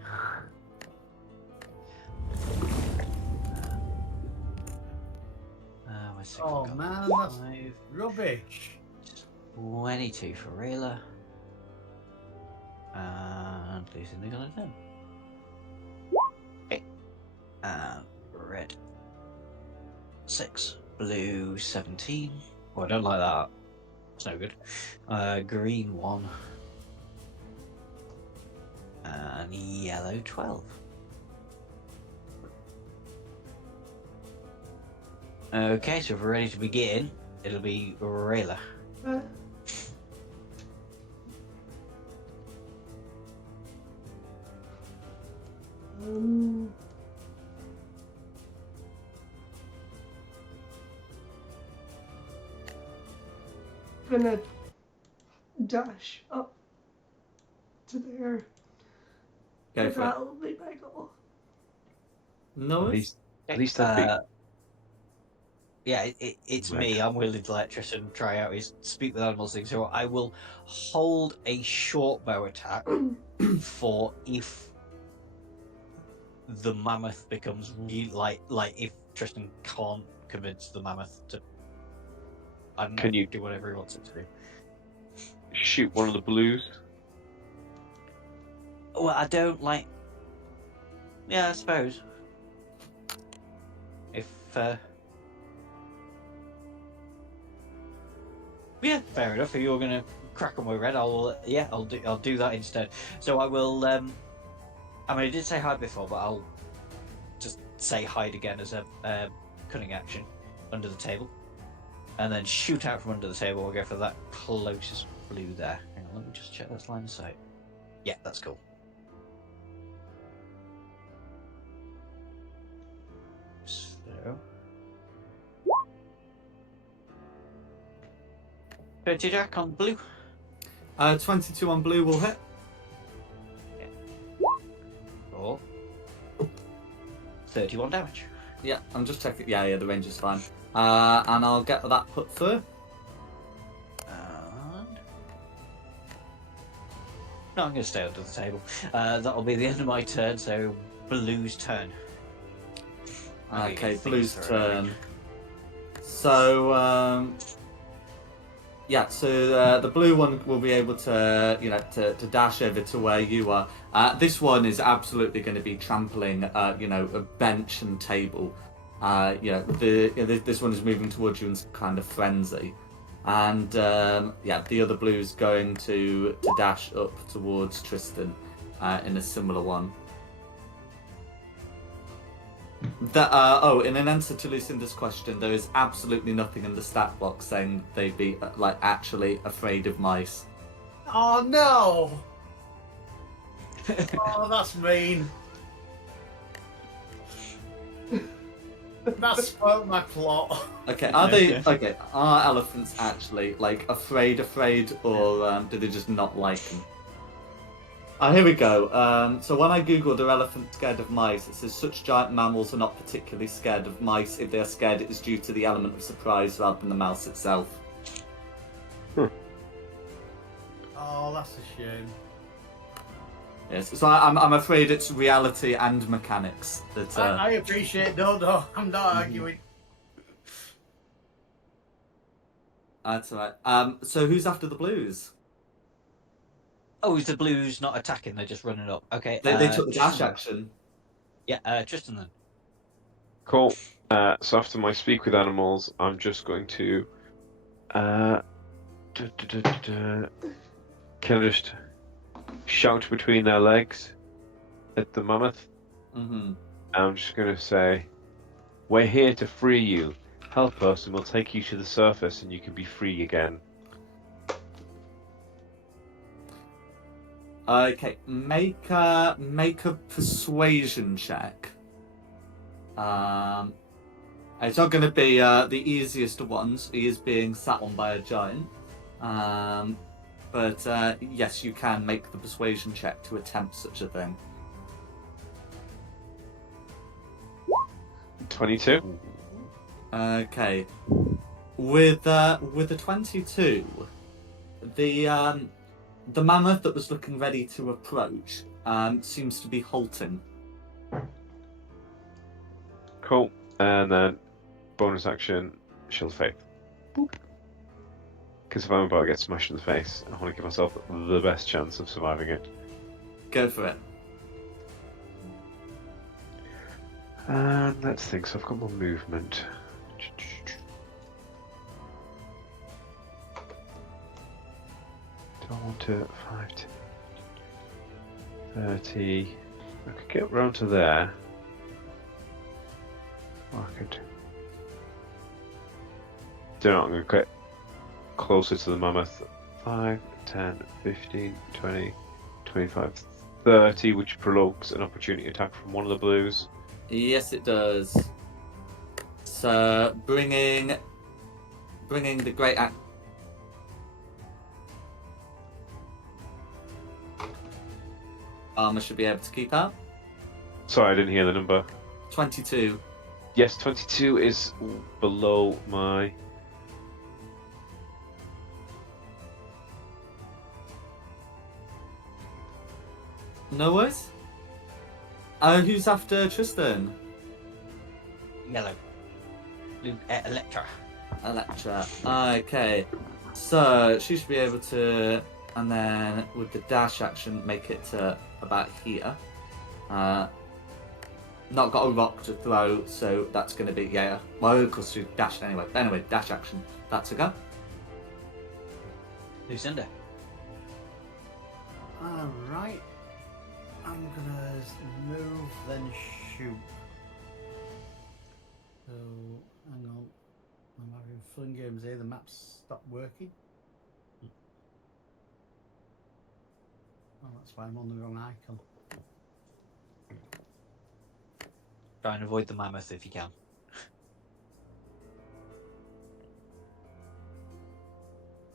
Oh man, that's rubbish. 22 for Rayla. And Lucy Nickel on 10. Okay. And red 6. Blue 17. Oh, I don't like that. It's no good. Green 1. And yellow 12. Okay, so if we're ready to begin, it'll be Rayla. Gonna dash up to there. Go for it. That'll be my goal. No, At least I'd be. Yeah, it's Right. me. I'm willing to let Tristan try out his speak with animals thing. So I will hold a short bow attack for if the mammoth becomes really like if Tristan can't convince the mammoth to. I don't know, Can you do whatever he wants it to do? shoot one of the blues? Well, I don't like. Yeah, I suppose. If yeah, fair enough. If you're gonna crack on with red, I'll do that instead. So I will. I mean, I did say hide before, but I'll just say hide again as a cunning action under the table, and then shoot out from under the table. We'll go for that closest blue there. Hang on, let me just check that line of sight. Yeah, that's cool. So. 30 Jack on blue. 22 on blue will hit. Or 31 damage. Yeah, I'm just checking. Yeah, the range is fine. And I'll get that put through. And... No, I'm going to stay under the table. That'll be the end of my turn, so blue's turn. Okay, blue's turn. So, yeah, so the blue one will be able to, to dash over to where you are. This one is absolutely going to be trampling, a bench and table. This one is moving towards you in some kind of frenzy. And, the other blue is going to dash up towards Tristan in a similar one. In an answer to Lucinda's question, there is absolutely nothing in the stat box saying they'd be actually afraid of mice. Oh no! Oh, that's mean. That spoiled my plot. Okay, are elephants actually afraid, or do they just not like them? Here we go. So when I googled are elephants scared of mice, it says such giant mammals are not particularly scared of mice. If they are scared, it is due to the element of surprise rather than the mouse itself. that's a shame. Yes, so I'm afraid it's reality and mechanics that. I appreciate no, I'm not arguing. That's alright. So who's after the Blues? Oh, is the Blues not attacking? They're just running up. Okay. They took the dash Tristan. action. Yeah, Tristan then. Cool. So after my speak with animals, I'm just going to can I just shout between their legs at the mammoth? Mm-hmm. I'm just going to say, "We're here to free you. Help us, and we'll take you to the surface, and you can be free again." Okay, make a persuasion check. It's not going to be the easiest of ones. He is being sat on by a giant. But yes, you can make the persuasion check to attempt such a thing. 22. Okay, with a 22, the mammoth that was looking ready to approach seems to be halting. Cool. And then bonus action, Shield of Faith. Because if I'm about to get smashed in the face, I want to give myself the best chance of surviving it. Go for it. And let's think. So I've got more movement. Do I want to 5, 10, 30? I could get round to there. Or I could. Do you know, I'm going to get closer to the mammoth. 5, 10, 15, 20, 25, 30, which prolongs an opportunity attack from one of the Blues. Yes, it does. So bringing the great act. Armor should be able to keep up. Sorry, I didn't hear the number. 22. Yes, 22 is below my. No worries. Who's after Tristan? Yellow. Electra. Electra. Okay. So she should be able to, and then with the dash action, make it to about here. Not got a rock to throw, so that's going to be, yeah. Well, of course, she dashed anyway. Anyway, dash action. That's a go. Lucinda. Alright. I'm gonna move, then shoot. So, hang on. I'm having fun games here. The map's stopped working. Oh, that's why I'm on the wrong icon. Try and avoid the mammoth if you can.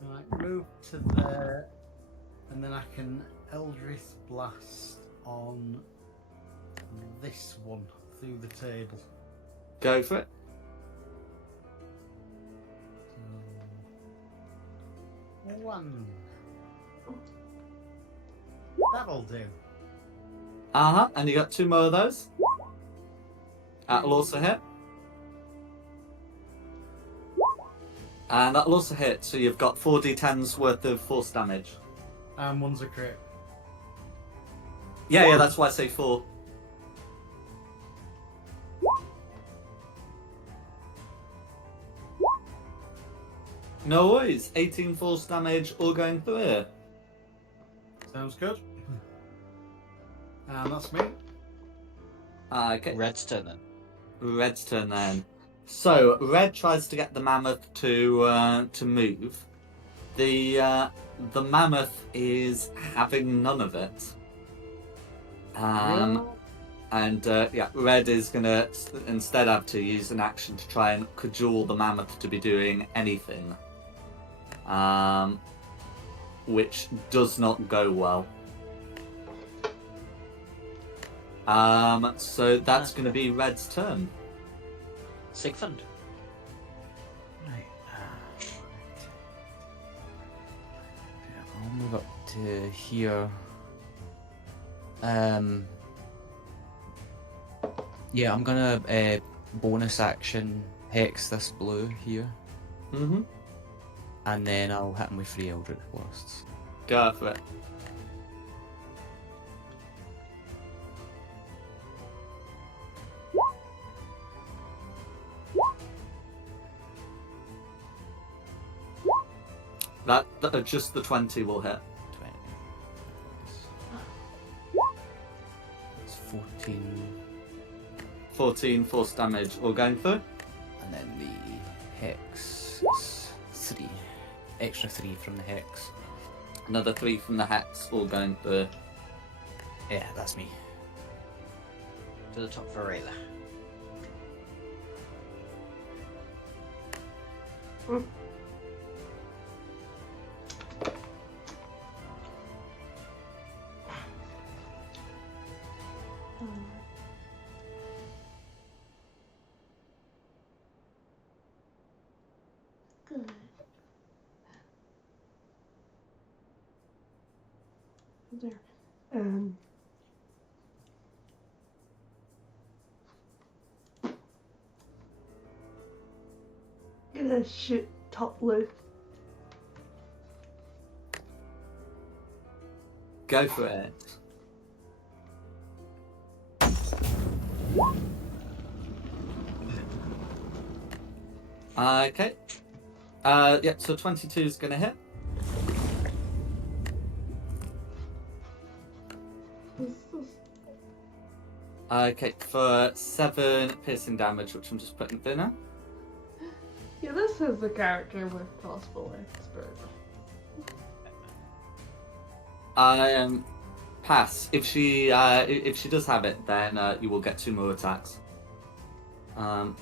Right, move to there, and then I can Eldritch Blast on this one through the table. Go for it. So, 1. That'll do. And you got 2 more of those. That'll also hit. And that'll also hit, so you've got 4d10s worth of force damage. And 1's a crit. Yeah, that's why I say 4. No worries. 18 force damage, all going through here. Sounds good. And that's me. Okay. Red's turn then. Red's turn then. So Red tries to get the mammoth to move. The mammoth is having none of it. And Red is gonna instead have to use an action to try and cajole the mammoth to be doing anything. Which does not go well. So that's going to be Red's turn. Sigfund. Right. Yeah, I'll move move up to here. Yeah, I'm gonna bonus action hex this blue here, Mm-hmm. and then I'll hit him with 3 Eldritch Blasts. Go for it. That just the 20 will hit. 20. It's 14. 14 force damage all going through. And then the hex is 3. Extra 3 from the hex. Another 3 from the hex all going through. Yeah, that's me. To the top for Rayla. Good. There. Gonna shoot top blue. Go for it. Okay. Yeah, so 22 is going to hit. Okay, for 7 piercing damage, which I'm just putting through now. Yeah, this is the character with crossbow expert. Pass. If she does have it, then you will get 2 more attacks. Oh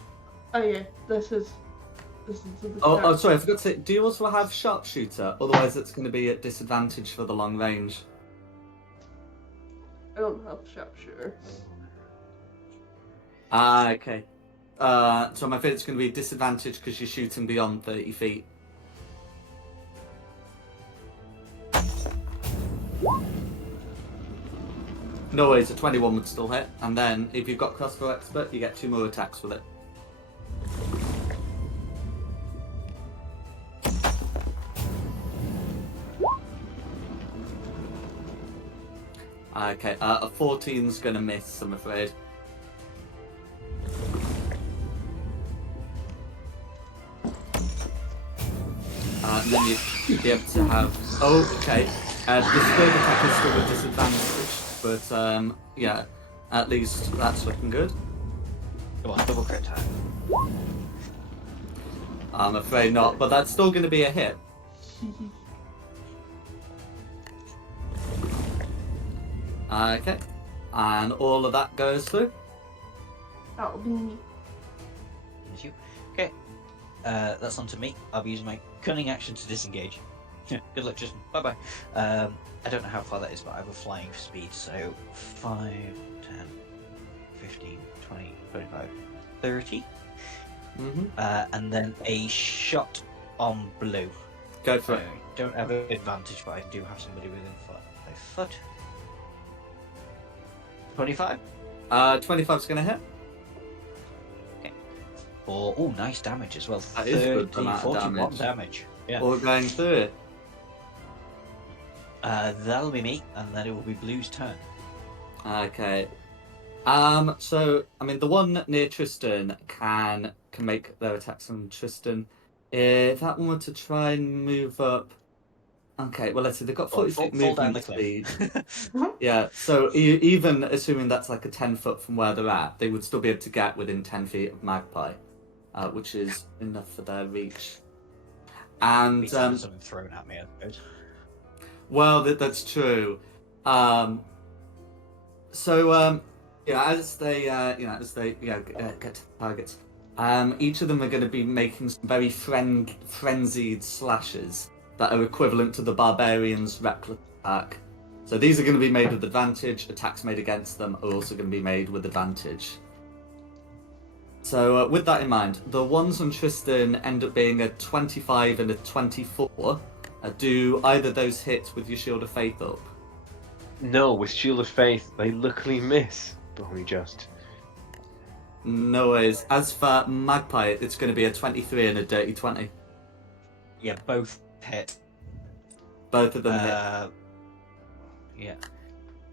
yeah, this is the Oh, character. sorry, I forgot to say. Do you also have sharpshooter? Otherwise, it's going to be at disadvantage for the long range. I don't have sharpshooter. Okay. So I'm afraid it's going to be a disadvantage because you're shooting beyond 30 feet. No worries, a 21 would still hit. And then, if you've got crossbow expert, you get 2 more attacks with it. Okay, a 14's going to miss, I'm afraid. And then you'd be able to have... Oh, okay. This third attack is still a disadvantage, but yeah, at least that's looking good. Come on, double crit time. I'm afraid not, but that's still going to be a hit. Okay, and all of that goes through. That'll be me. Thank you. Okay, that's on to me. I'll be using my cunning action to disengage. Good luck, Justin. Bye bye. I don't know how far that is, but I have a flying speed, so 5, 10, 15, 20, 25, 30. Mm-hmm. And then a shot on blue. Go for So it. don't have an advantage, but I do have somebody within 5 foot. 25. 25's going to hit. Oh, nice damage as well. That is a good amount of 41 damage. damage. Yeah. All going through it. That'll be me, and then it will be Blue's turn. Okay. So I mean, the one near Tristan can make their attacks on Tristan. If that one were to try and move up, okay. Well, let's see. They've got 40 feet Fall down movement the speed. cliff. Yeah. So even assuming that's like a 10 foot from where they're at, they would still be able to get within 10 feet of Magpie, which is enough for their reach. And something thrown at me. I suppose. well, that's true. Yeah, as they get to targets, each of them are going to be making some very frenzied slashes that are equivalent to the barbarian's reckless attack. So these are going to be made with advantage. Attacks made against them are also going to be made with advantage. So with that in mind, the ones on Tristan end up being a 25 and a 24. Do either of those hit with your Shield of Faith up? No, with Shield of Faith, they luckily miss. But only just. No worries. As for Magpie, it's going to be a 23 and a dirty 20. Yeah, both hit. Both of them hit. Yeah.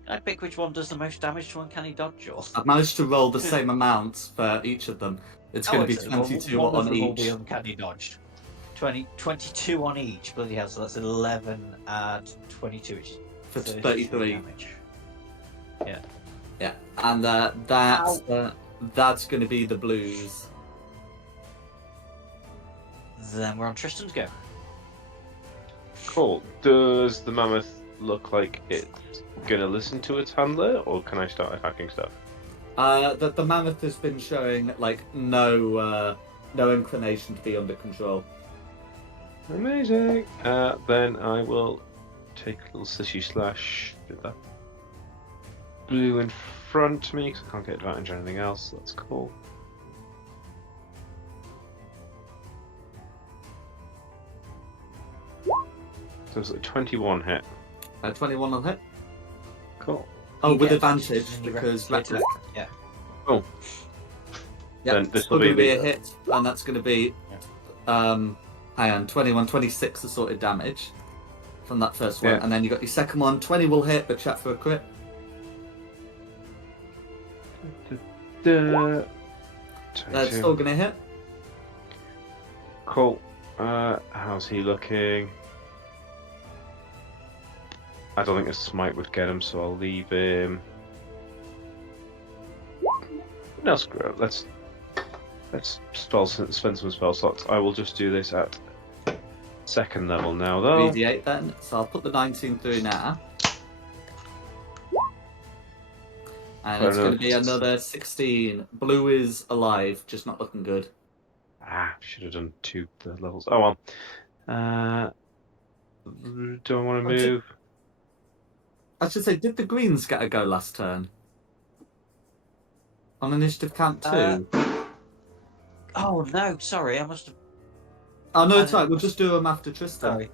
Can I pick which one does the most damage to uncanny dodge? Or... I've managed to roll the same amount for each of them. It's going to be excellent. 22 One of on them will each. be uncanny dodged. 22 on each. Bloody hell, so that's 11 add 22, which is For 33 33. damage. Yeah, and that's going to be the blues. Then we're on Tristan's go. Cool. Does the mammoth look like it's gonna listen to its handler, or can I start attacking stuff? The mammoth has been showing like no inclination to be under control. Amazing. Then I will take a little sissy slash with that blue in front of me because I can't get advantage or anything else. That's cool. So it's a 21 hit. 21 will hit. Cool. Oh, You with get advantage and you because reckless. Yeah. Oh. Yeah, Then this still will going to be be a the- hit, and that's going to be hang on, 21, 26 assorted damage from that first one, Yeah. and then you got your second one. 20 will hit, but check for a crit. Da- That's still going to hit. Cool. How's he looking? I don't think a smite would get him, so I'll leave him. No, screw it. Let's spend some spell slots. I will just do this at second level now, though. 3d8 then, so I'll put the 19 through now. And Fair it's going to enough. be another 16. Blue is alive, just not looking good. Should have done two the levels. Oh well. Do I want to move? I should say, did the greens get a go last turn? On initiative count 2? Oh no, sorry, I must have. Oh no, I it's right, didn't- we'll just do them after Tristan. Sorry.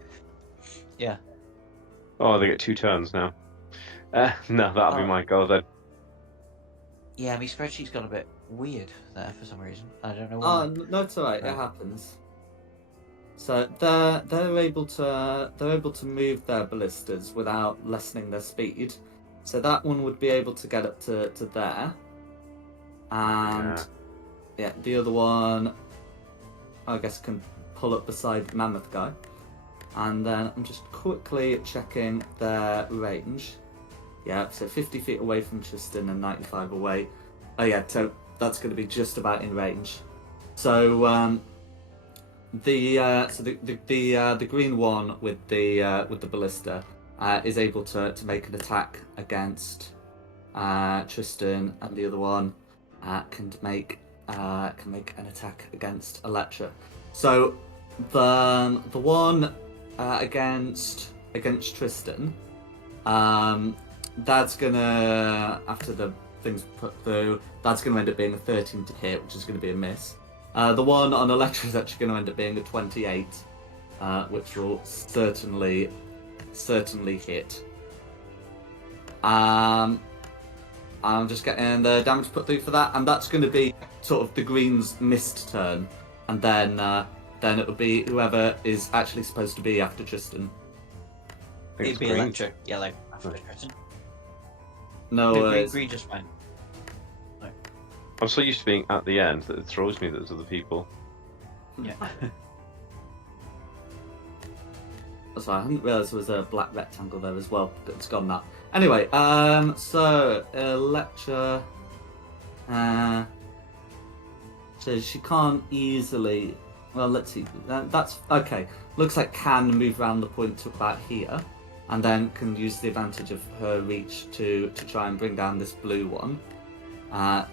Yeah. Oh, they get 2 turns now. No, that'll be Oh. my go then. Yeah, my spreadsheet's got a bit weird there for some reason. I don't know why. Oh, no, it's alright, it happens. So they're able to move their ballistas without lessening their speed. So that one would be able to get up to there. And yeah, the other one I guess can pull up beside the mammoth guy. And then I'm just quickly checking their range. Yeah, so 50 feet away from Tristan and 95 away. Oh yeah, so that's going to be just about in range. So the green one with the ballista is able to make an attack against Tristan, and the other one can make an attack against Electra. So the one against Tristan, that's gonna, after the things put through, that's gonna end up being a 13 to hit, which is gonna be a miss. The one on Electra is actually going to end up being a 28, which will certainly hit. I'm just getting the damage put through for that, and that's going to be sort of the green's missed turn, and then it will be whoever is actually supposed to be after Tristan. I think It'd it's be green. Electra. Yellow after Tristan. No, No, worries. green just fine. I'm so used to being at the end that it throws me that there's other people. Yeah. Sorry, I hadn't realised there was a black rectangle there as well, but it's gone now. Anyway, so Electra, so she can't easily. Well, let's see. That's okay. Looks like can move around the point to about here, and then can use the advantage of her reach to try and bring down this blue one.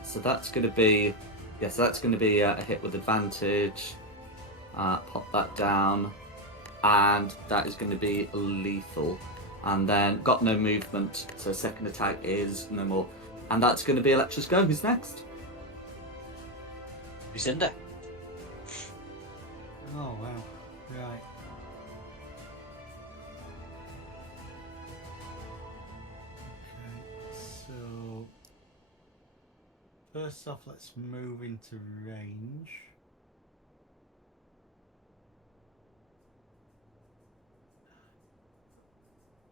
So that's going to be, a hit with advantage. Pop that down, and that is going to be lethal. And then got no movement, so second attack is no more. And that's going to be Electra's go. Who's next? Oh wow. Right. first off, let's move into range.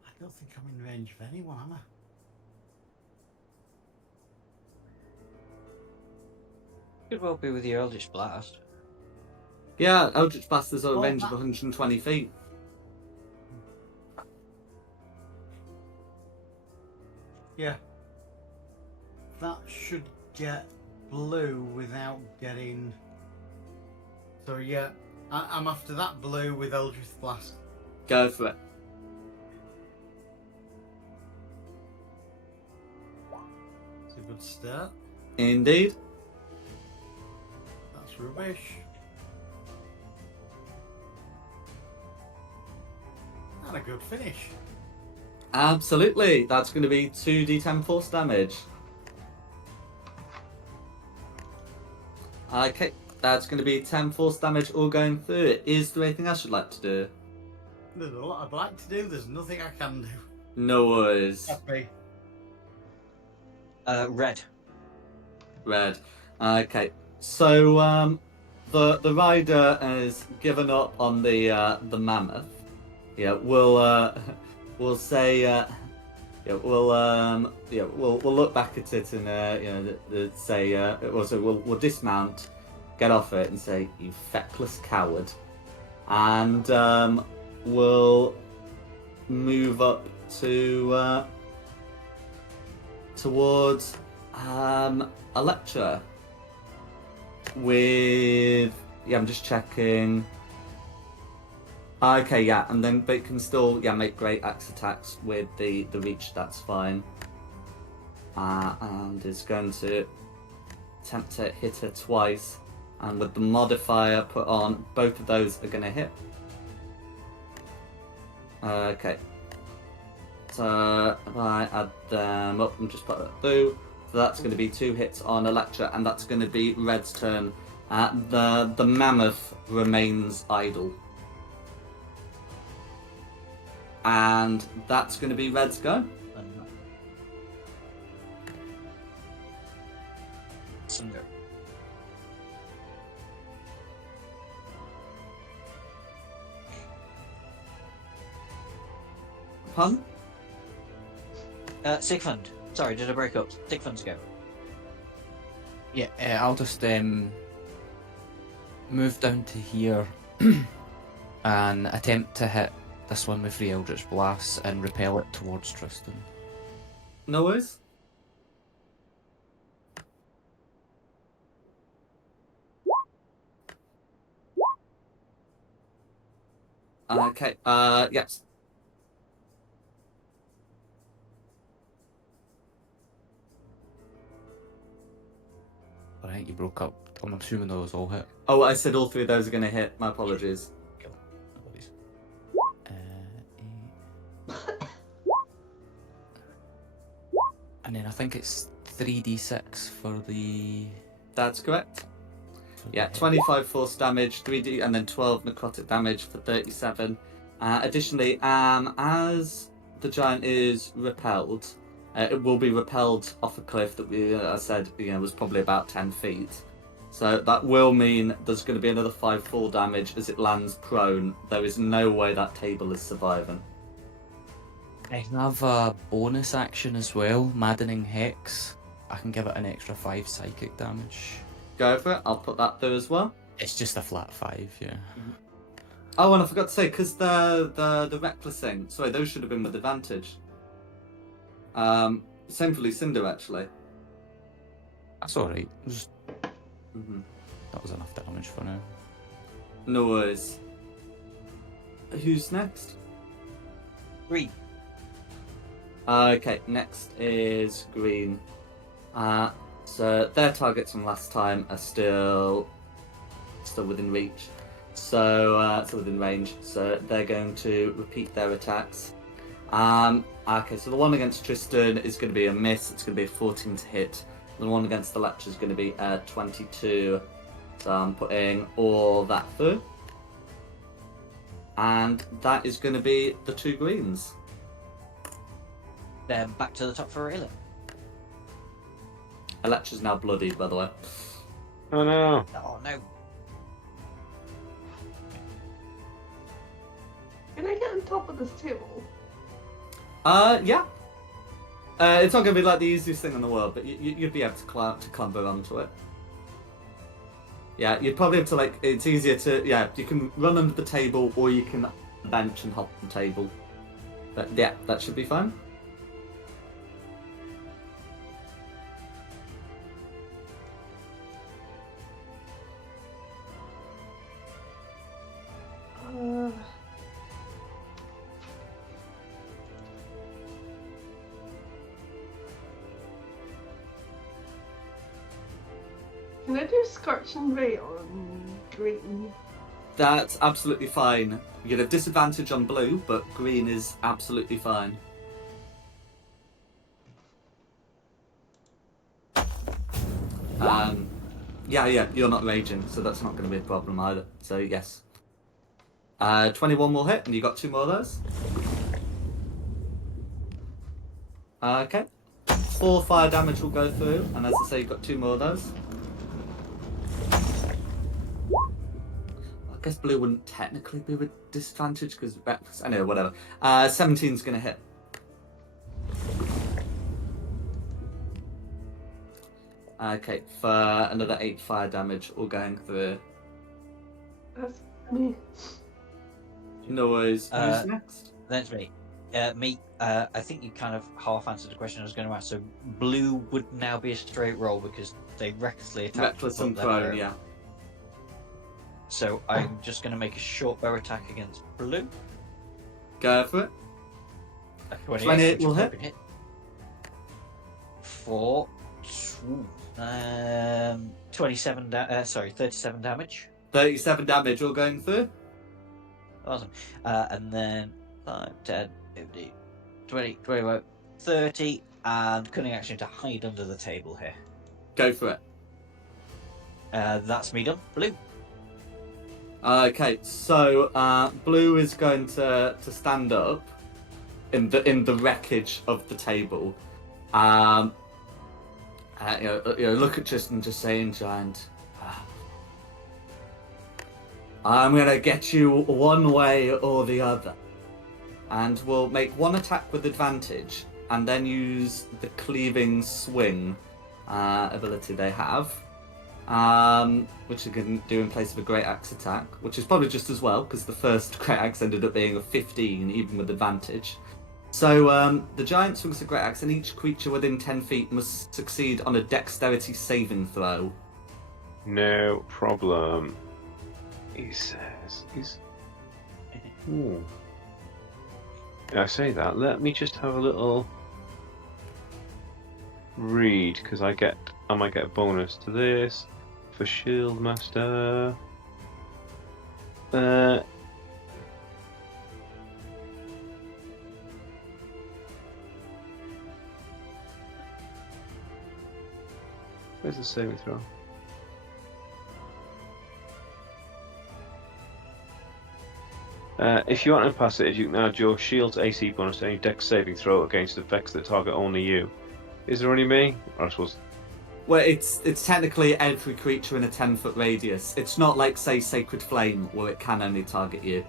I don't think I'm in range of anyone, am I? Could well be with the Eldritch Blast. Yeah, Eldritch Blast is a Well, range of 120 feet. Yeah. That should get blue without getting. So yeah, I'm after that blue with Eldritch Blast. Go for it. It's a good start. Indeed. That's rubbish. And a good finish. Absolutely. That's going to be 2d10 force damage. Okay, that's going to be 10 force damage all going through it. Is there anything else you'd like to do? There's a lot I'd like to do. There's nothing I can do. No worries. That's me. Red. Red. Okay, so the rider has given up on the mammoth. Yeah, we'll say we'll look back at it and say also we'll dismount, get off it, and say, "You feckless coward," and we'll move up to towards Electra with I'm just checking. Okay, yeah, and then they can still make great axe attacks with the reach. That's fine. And is going to attempt to hit her twice, and with the modifier put on, both of those are going to hit. Okay. So if I add them up and just put that through, so that's going to be 2 hits on Electra, and that's going to be Red's turn. The mammoth remains idle. And that's going to be Red's go. Cinder. Pun? Sigfund. Sorry, did I break up? Sigfund's go. Yeah, I'll just move down to here and attempt to hit this one with 3 Eldritch Blasts and repel it towards Tristan. No worries. Okay, yes. I think you broke up. I'm assuming those all hit. Oh, I said all 3 of those are going to hit. My apologies. Cool. No worries. And then I think it's 3d6 for the... That's correct. for the Yeah, hit. 25 force damage, 3d, and then 12 necrotic damage for 37. Additionally, as the giant is repelled, it will be repelled off a cliff that I said, was probably about 10 feet. So that will mean there's going to be another 5 fall damage as it lands prone. There is no way that table is surviving. I have a bonus action as well, Maddening Hex. I can give it an extra 5 psychic damage. Go for it. I'll put that through as well. It's just a flat 5, yeah. Oh, and I forgot to say, because the reckless thing, sorry, those should have been with advantage. Same for Lucinda, actually. That's alright. Mm-hmm. That was enough damage for now. No worries. Who's next? Green. Okay, next is green. So their targets from last time are still within reach. So still within range. So they're going to repeat their attacks. Okay, so the one against Tristan is going to be a miss. It's going to be a 14 to hit. The one against the Lecture is going to be a 22. So I'm putting all that through. And that is going to be the 2 greens. Then back to the top for Raylan. Electra's now bloody, by the way. Oh no. Oh no. Can I get on top of this table? Yeah. It's not going to be like the easiest thing in the world, but you'd be able to clamber onto it. Yeah, you'd probably have to, like, it's easier to, yeah, you can run under the table or you can bench and hop on the table. But yeah, that should be fine. Can I do Scorching Ray on green? That's absolutely fine. You get a disadvantage on blue, but green is absolutely fine. Yeah, you're not raging, so that's not going to be a problem either. So yes. 21 will hit, and you got 2 more of those. Okay. 4 fire damage will go through, and as I say, you've got 2 more of those. I guess blue wouldn't technically be with disadvantage because anyway, whatever. 17's going to hit. Okay, for another 8 fire damage, all going through. That's me. No worries. Who's next? That's me. Me. I think you kind of half answered the question I was going to ask. So blue would now be a straight roll because they recklessly attacked. Reckless and prone, yeah. So I'm just going to make a short bow attack against blue. Go for it. 28 will hit. For 37 damage. 37 damage all going through. Awesome. And then 5, 10, 15, 20, 21, 30, and cunning action to hide under the table here. Go for it. That's me done. Blue. Okay, so blue is going to stand up in the wreckage of the table. Look at Tristan just saying, Giant. I'm gonna get you one way or the other, and we'll make one attack with advantage, and then use the cleaving swing ability they have. Which you can do in place of a Great Axe attack, which is probably just as well, because the first Great Axe ended up being a 15, even with advantage. So, the Giant swings a Great Axe, and each creature within 10 feet must succeed on a Dexterity saving throw. No problem. He says he's... Ooh. I say that, let me just have a little read, because I might get a bonus to this. For Shield Master. Where's the saving throw? If you aren't incapacitated, you can add your shield's AC bonus to any dex saving throw against effects that target only you. Is there only me? Or I suppose... Well, it's technically every creature in a 10-foot radius. It's not like, say, Sacred Flame, where it can only target you.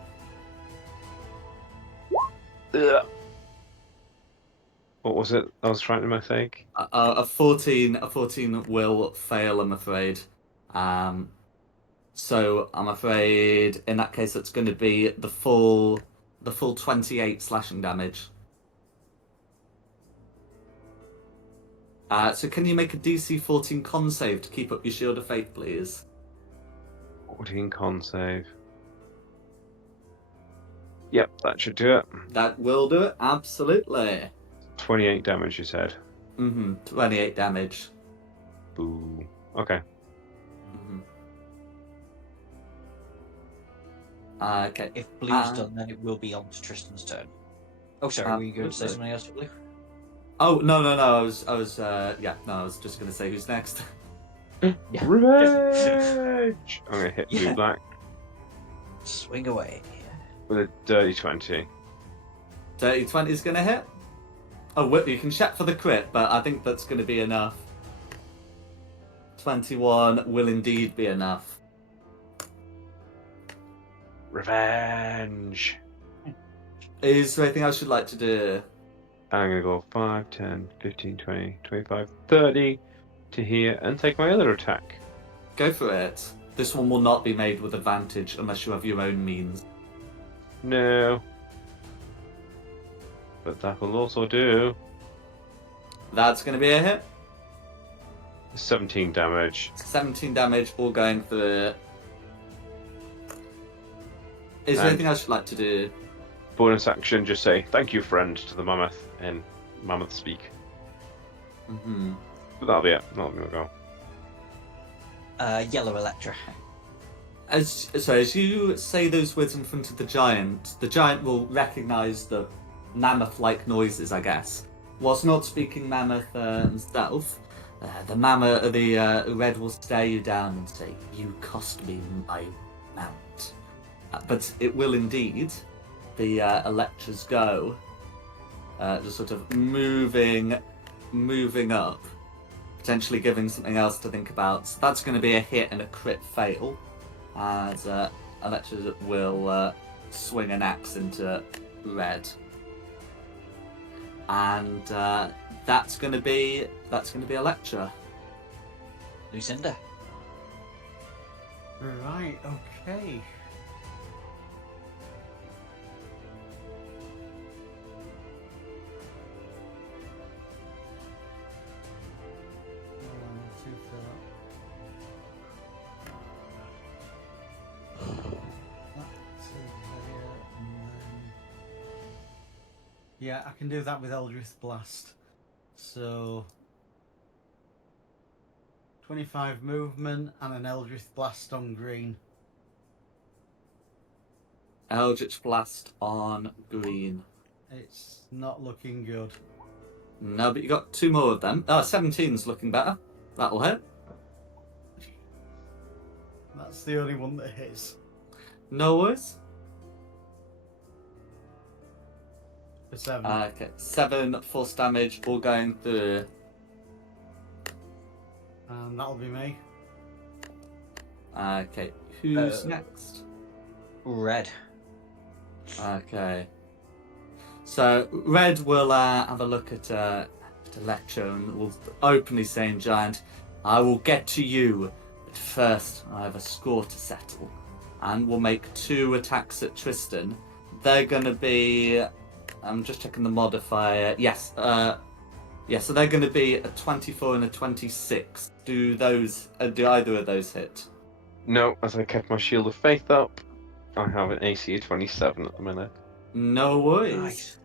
What was it I was trying to mistake? A 14 will fail, I'm afraid. So I'm afraid in that case it's going to be the full 28 slashing damage. So can you make a DC 14 con save to keep up your Shield of Faith, please? 14 con save. Yep, that should do it. That will do it, absolutely. 28 damage, you said. 28 damage. Boo. Okay. Okay. If blue's done, then it will be on to Tristan's turn. Oh, sorry, were you going to say something else to blue? Oh, no. I was just going to say who's next. Revenge! I'm going to hit blue black Swing away. with a dirty 20. Dirty 20 is going to hit. Oh, you can check for the crit, but I think that's going to be enough. 21 will indeed be enough. Revenge. Is there anything else you'd like to do? I'm going to go 5, 10, 15, 20, 25, 30 to here and take my other attack. Go for it. This one will not be made with advantage unless you have your own means. No. But that will also do That's going to be a hit. 17 damage. 17 damage, all going through it. Is there And- anything else you'd like to do? Bonus action, just say, thank you, friend, to the mammoth in mammoth speak. Mm-hmm. But that'll be it. Not going to go. Yellow Electra. As you say those words in front of the giant will recognise the mammoth-like noises, I guess. Whilst not speaking mammoth himself, the red will stare you down and say, "You cost me my mount." But it will indeed. The Electras go, just sort of moving up, potentially giving something else to think about. So that's going to be a hit and a crit fail, as Electras will swing an axe into red, and that's going to be Electra. Lucinda. Right, okay. Yeah, I can do that with Eldritch Blast. So 25 movement and an Eldritch Blast on green. Eldritch Blast on green. It's not looking good. No, but you got two more of them. 17's looking better. That'll hit. That's the only one that hits. No worries. For 7. Okay, 7 force damage, all going through. And that'll be me. Okay, who's next? Red. Okay. So, Red will have a look at Electro and will openly say in Giant, "I will get to you, but first I have a score to settle." And we'll make 2 attacks at Tristan. They're going to be... I'm just checking the modifier. Yes, so they're going to be a 24 and a 26. Do either of those hit? No, as I kept my Shield of Faith up, I have an AC of 27 at the minute. No worries. Nice.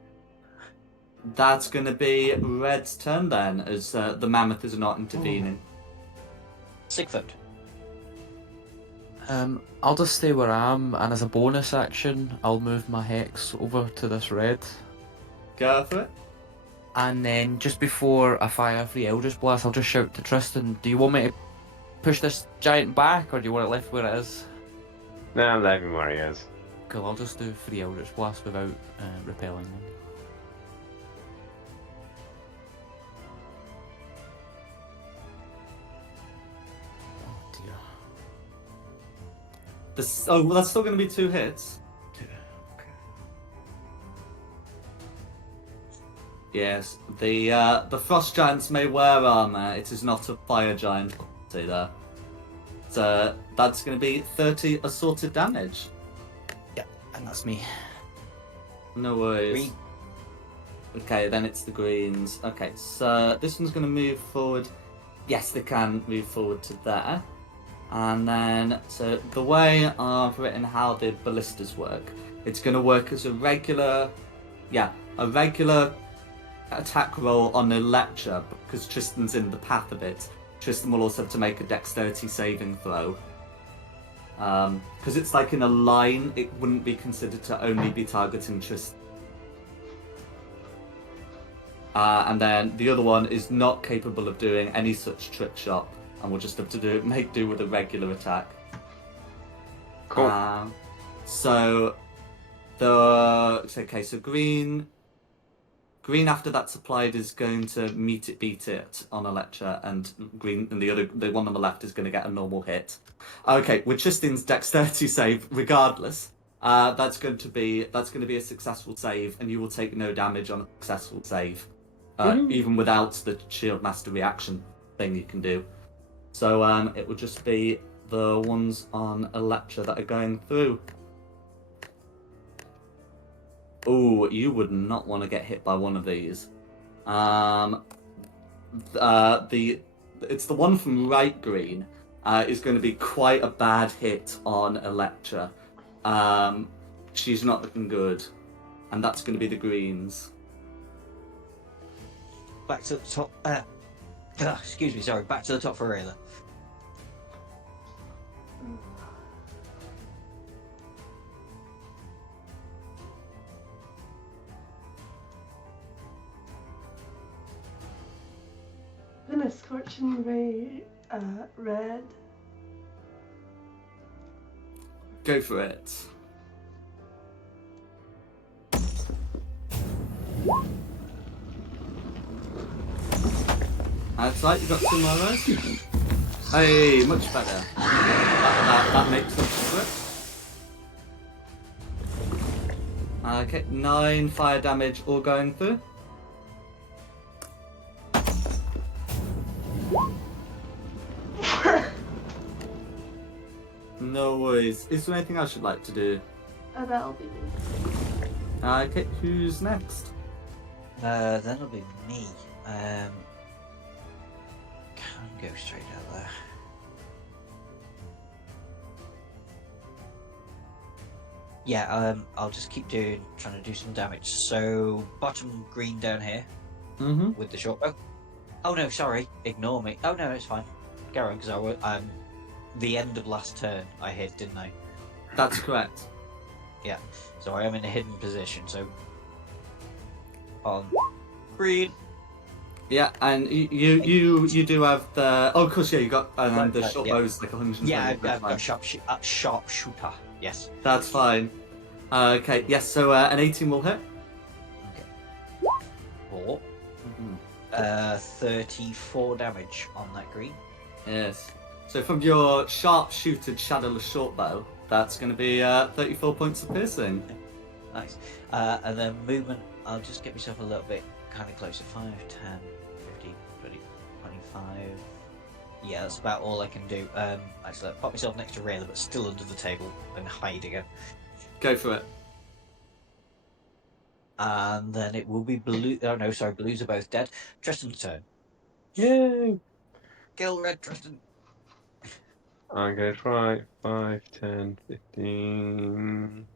That's going to be Red's turn then, as the mammoth is not intervening. Sigford. I'll just stay where I am, and as a bonus action, I'll move my hex over to this red. Go for it. And then just before I fire free Eldritch Blast, I'll just shout to Tristan, "Do you want me to push this giant back, or do you want it left where it is?" Nah, I'm leaving where he is. Cool, I'll just do free Eldritch Blast without repelling them. Oh dear. That's still going to be 2 hits. Yes, the frost giants may wear armor. It is not a fire giant quality there. So that's going to be 30 assaulted damage. Yeah, and that's me. No worries. Green. Okay, then it's the greens. Okay, so this one's going to move forward. Yes, they can move forward to there. And then, so the way I've written how the ballistas work, it's going to work as a regular attack roll on Electra, because Tristan's in the path of it. Tristan will also have to make a dexterity saving throw. Because it's like in a line, it wouldn't be considered to only be targeting Tristan. And then the other one is not capable of doing any such trick shot, and we'll just have to make do with a regular attack. Cool. So green Green after that's applied is going to meet it, beat it on Electra, and green and the one on the left is going to get a normal hit. Okay, with Tristan's dexterity save, regardless, that's going to be a successful save, and you will take no damage on a successful save, even without the Shield Master reaction thing you can do. So it will just be the ones on Electra that are going through. Oh, you would not want to get hit by one of these. It's the one from right green. Is going to be quite a bad hit on Electra. She's not looking good, and that's going to be the greens. Back to the top. Excuse me, sorry. Back to the top for Rayla. Then a scorching ray, red. Go for it. That's right, you got 2 more rows. Hey, much better. That makes up for it. Okay, 9 fire damage all going through. No worries. Is there anything else you'd like to do? That'll be me. Okay, who's next? That'll be me. Can't go straight out there. Yeah, I'll just keep trying to do some damage. So, bottom green down here Mm-hmm. with the short bow. Oh no, sorry, ignore me. Oh no, it's fine. Go on, because the end of last turn I hid, didn't I? That's correct. Yeah, so I am in a hidden position. So, on green. Yeah, and you do have the. Oh, of course, yeah, you got the short yeah. bow's like 120. Yeah, I've that's got fine. sharpshooter. Yes. That's fine. Okay, yes. So an 18 will hit. Okay. 4. 34 damage on that green. Yes. So from your sharp-shooted shadowless short bow, that's going to be 34 points of piercing. Nice. And then movement, I'll just get myself a little bit kind of closer. 5, 10, 15, 20, 25. Yeah, that's about all I can do. Actually, I'll pop myself next to Rayla, but still under the table and hide again. Go for it. And then it will be blue. Oh no, sorry, blues are both dead. Tristan's turn. Yay! Kill red, Tristan. I'm going to try 5, 10, 15.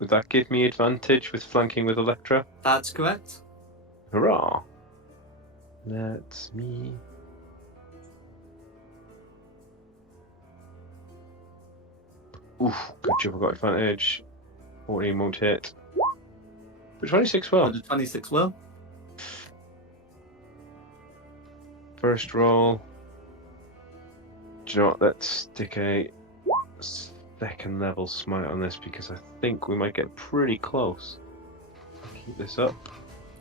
Would that give me advantage with flanking with Electra? That's correct. Hurrah! That's me. Oof, good job, I got advantage. 14 won't hit. But 26 will. The 26 will. First roll. Do you know what? Let's stick a second level smite on this because I think we might get pretty close. Keep this up.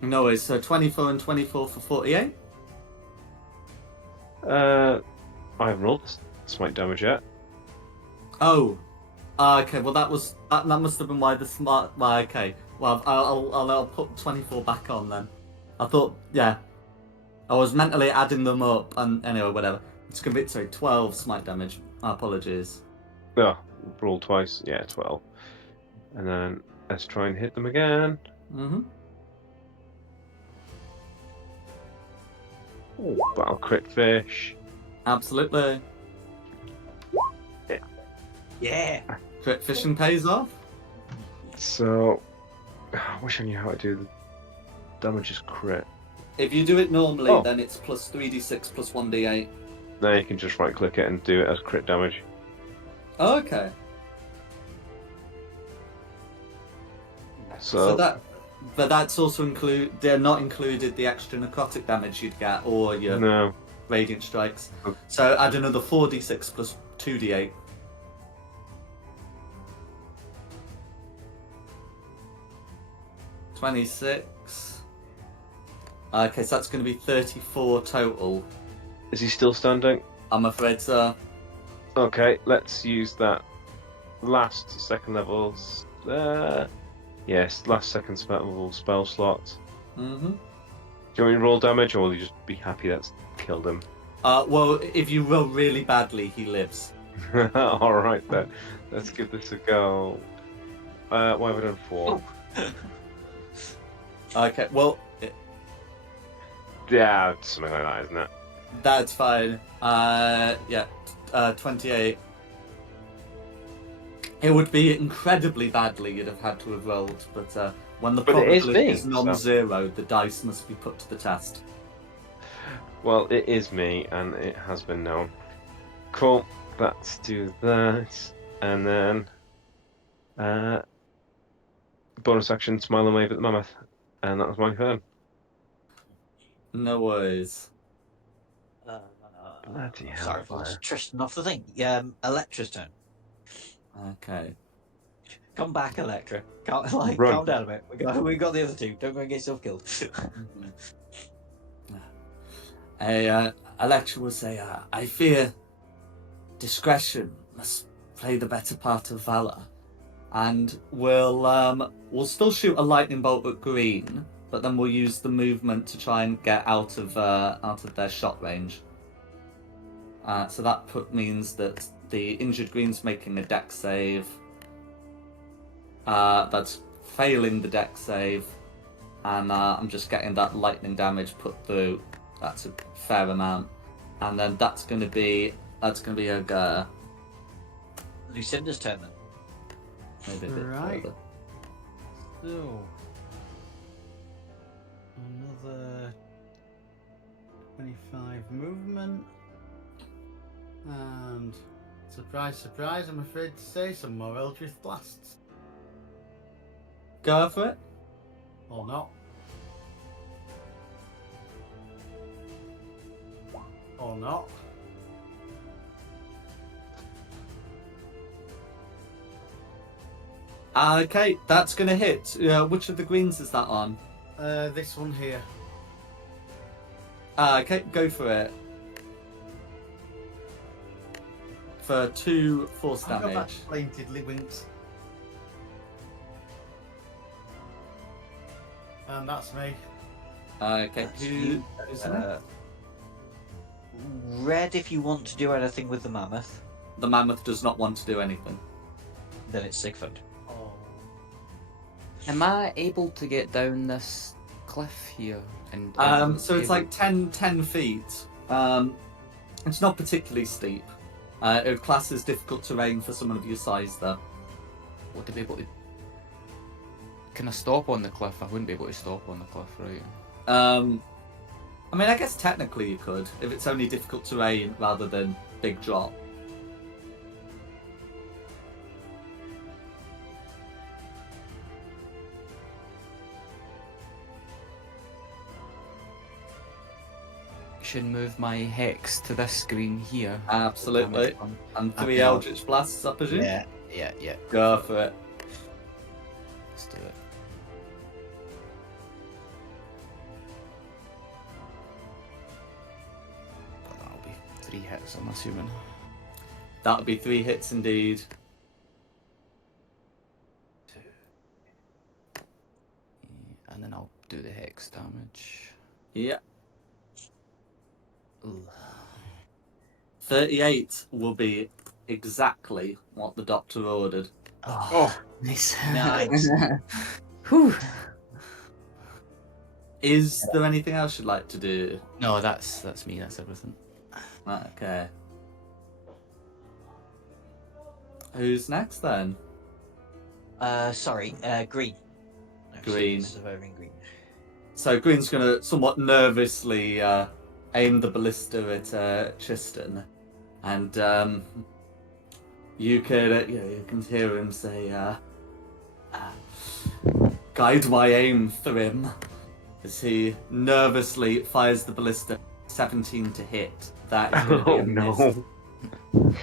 No worries. So 24 and 24 for 48. I haven't rolled smite damage yet. Oh. Okay. Well, that must have been why the smart. Well, okay. Well, I'll put 24 back on then. I thought, yeah. I was mentally adding them up, and anyway, whatever. It's gonna be 12 smite damage. Apologies. Oh, roll twice. Yeah, 12. And then let's try and hit them again. Mm-hmm. Ooh, battle crit fish. Absolutely. Yeah. Crit fishing pays off. So, I wish I knew how to do the damage is crit. If you do it normally, Oh. then it's plus 3d6 plus 1d8. Now you can just right click it and do it as crit damage. Oh, okay. So, But that's also they're not included the extra necrotic damage you'd get or your no. radiant strikes. Okay. So add another 4d6 plus 2d8. 26. Okay, so that's going to be 34 total. Is he still standing? I'm afraid so. Okay, let's use that last second level. Yes, last second spell slot. Mm-hmm. Do you want me to roll damage, or will you just be happy that's killed him? Well, if you roll really badly, he lives. All right then, let's give this a go. Why have I done 4? Okay, well, Yeah, something like that, isn't it? that's fine. Yeah, 28. It would be incredibly badly you'd have had to have rolled, but when the But it is probability me, is non-zero, the dice must be put to the test. Well, it is me, and it has been known. Cool. Let's do that, and then bonus action, smile and wave at the mammoth, and that was my turn. No worries. Bloody Sorry for hellfire. Tristan off the thing. Electra's turn. Okay. Come back, Electra. Calm Run. down a bit. We got the other two. Don't go and get yourself killed. Electra will say, I fear discretion must play the better part of valor. And we'll still shoot a lightning bolt at green, but then we'll use the movement to try and get out of their shot range. So that means that the injured green's making a dex save. That's failing the dex save, and I'm just getting that lightning damage put through. That's a fair amount, and then that's gonna be a Lucinda's turn then. maybe a bit Right. further. So, another 25 movement. And, surprise, surprise, I'm afraid to say, some more Eldritch Blasts. Go for it. Or not. Or not. Okay, that's gonna hit. Which of the greens is that on? This one here. Okay, go for it. For 2 force I've got that damage. plaintedly winks. And that's me. Okay, That's who's you. next? Red, if you want to do anything with the mammoth, The mammoth does not want to do anything. then it's Sigford. Oh. Am I able to get down this cliff here? And So it's like 10 feet. It's not particularly steep. It would class as difficult terrain for someone of your size, though. would I be able to? Can I stop on the cliff? I wouldn't be able to stop on the cliff, right? I mean, I guess technically you could, if it's only difficult terrain rather than big drop. Should move my hex to this screen here. Absolutely. And 3 Okay. Eldritch Blasts, I presume? Yeah. Go for it. Let's do it. That'll be 3 hits, I'm assuming. That would be 3 hits indeed. 2. And then I'll do the hex damage. Yeah. Ooh. 38 will be exactly what the doctor ordered. Oh, nice. Nice. Whew. Is there anything else you'd like to do? No, that's me. That's everything. Okay. Who's next then? Green. Green. Surviving green. So Green's gonna somewhat nervously aim the ballista at Tristan, and you can hear him say, "Guide my aim through him," as he nervously fires the ballista. 17 to hit. That is gonna be Oh a miss. no.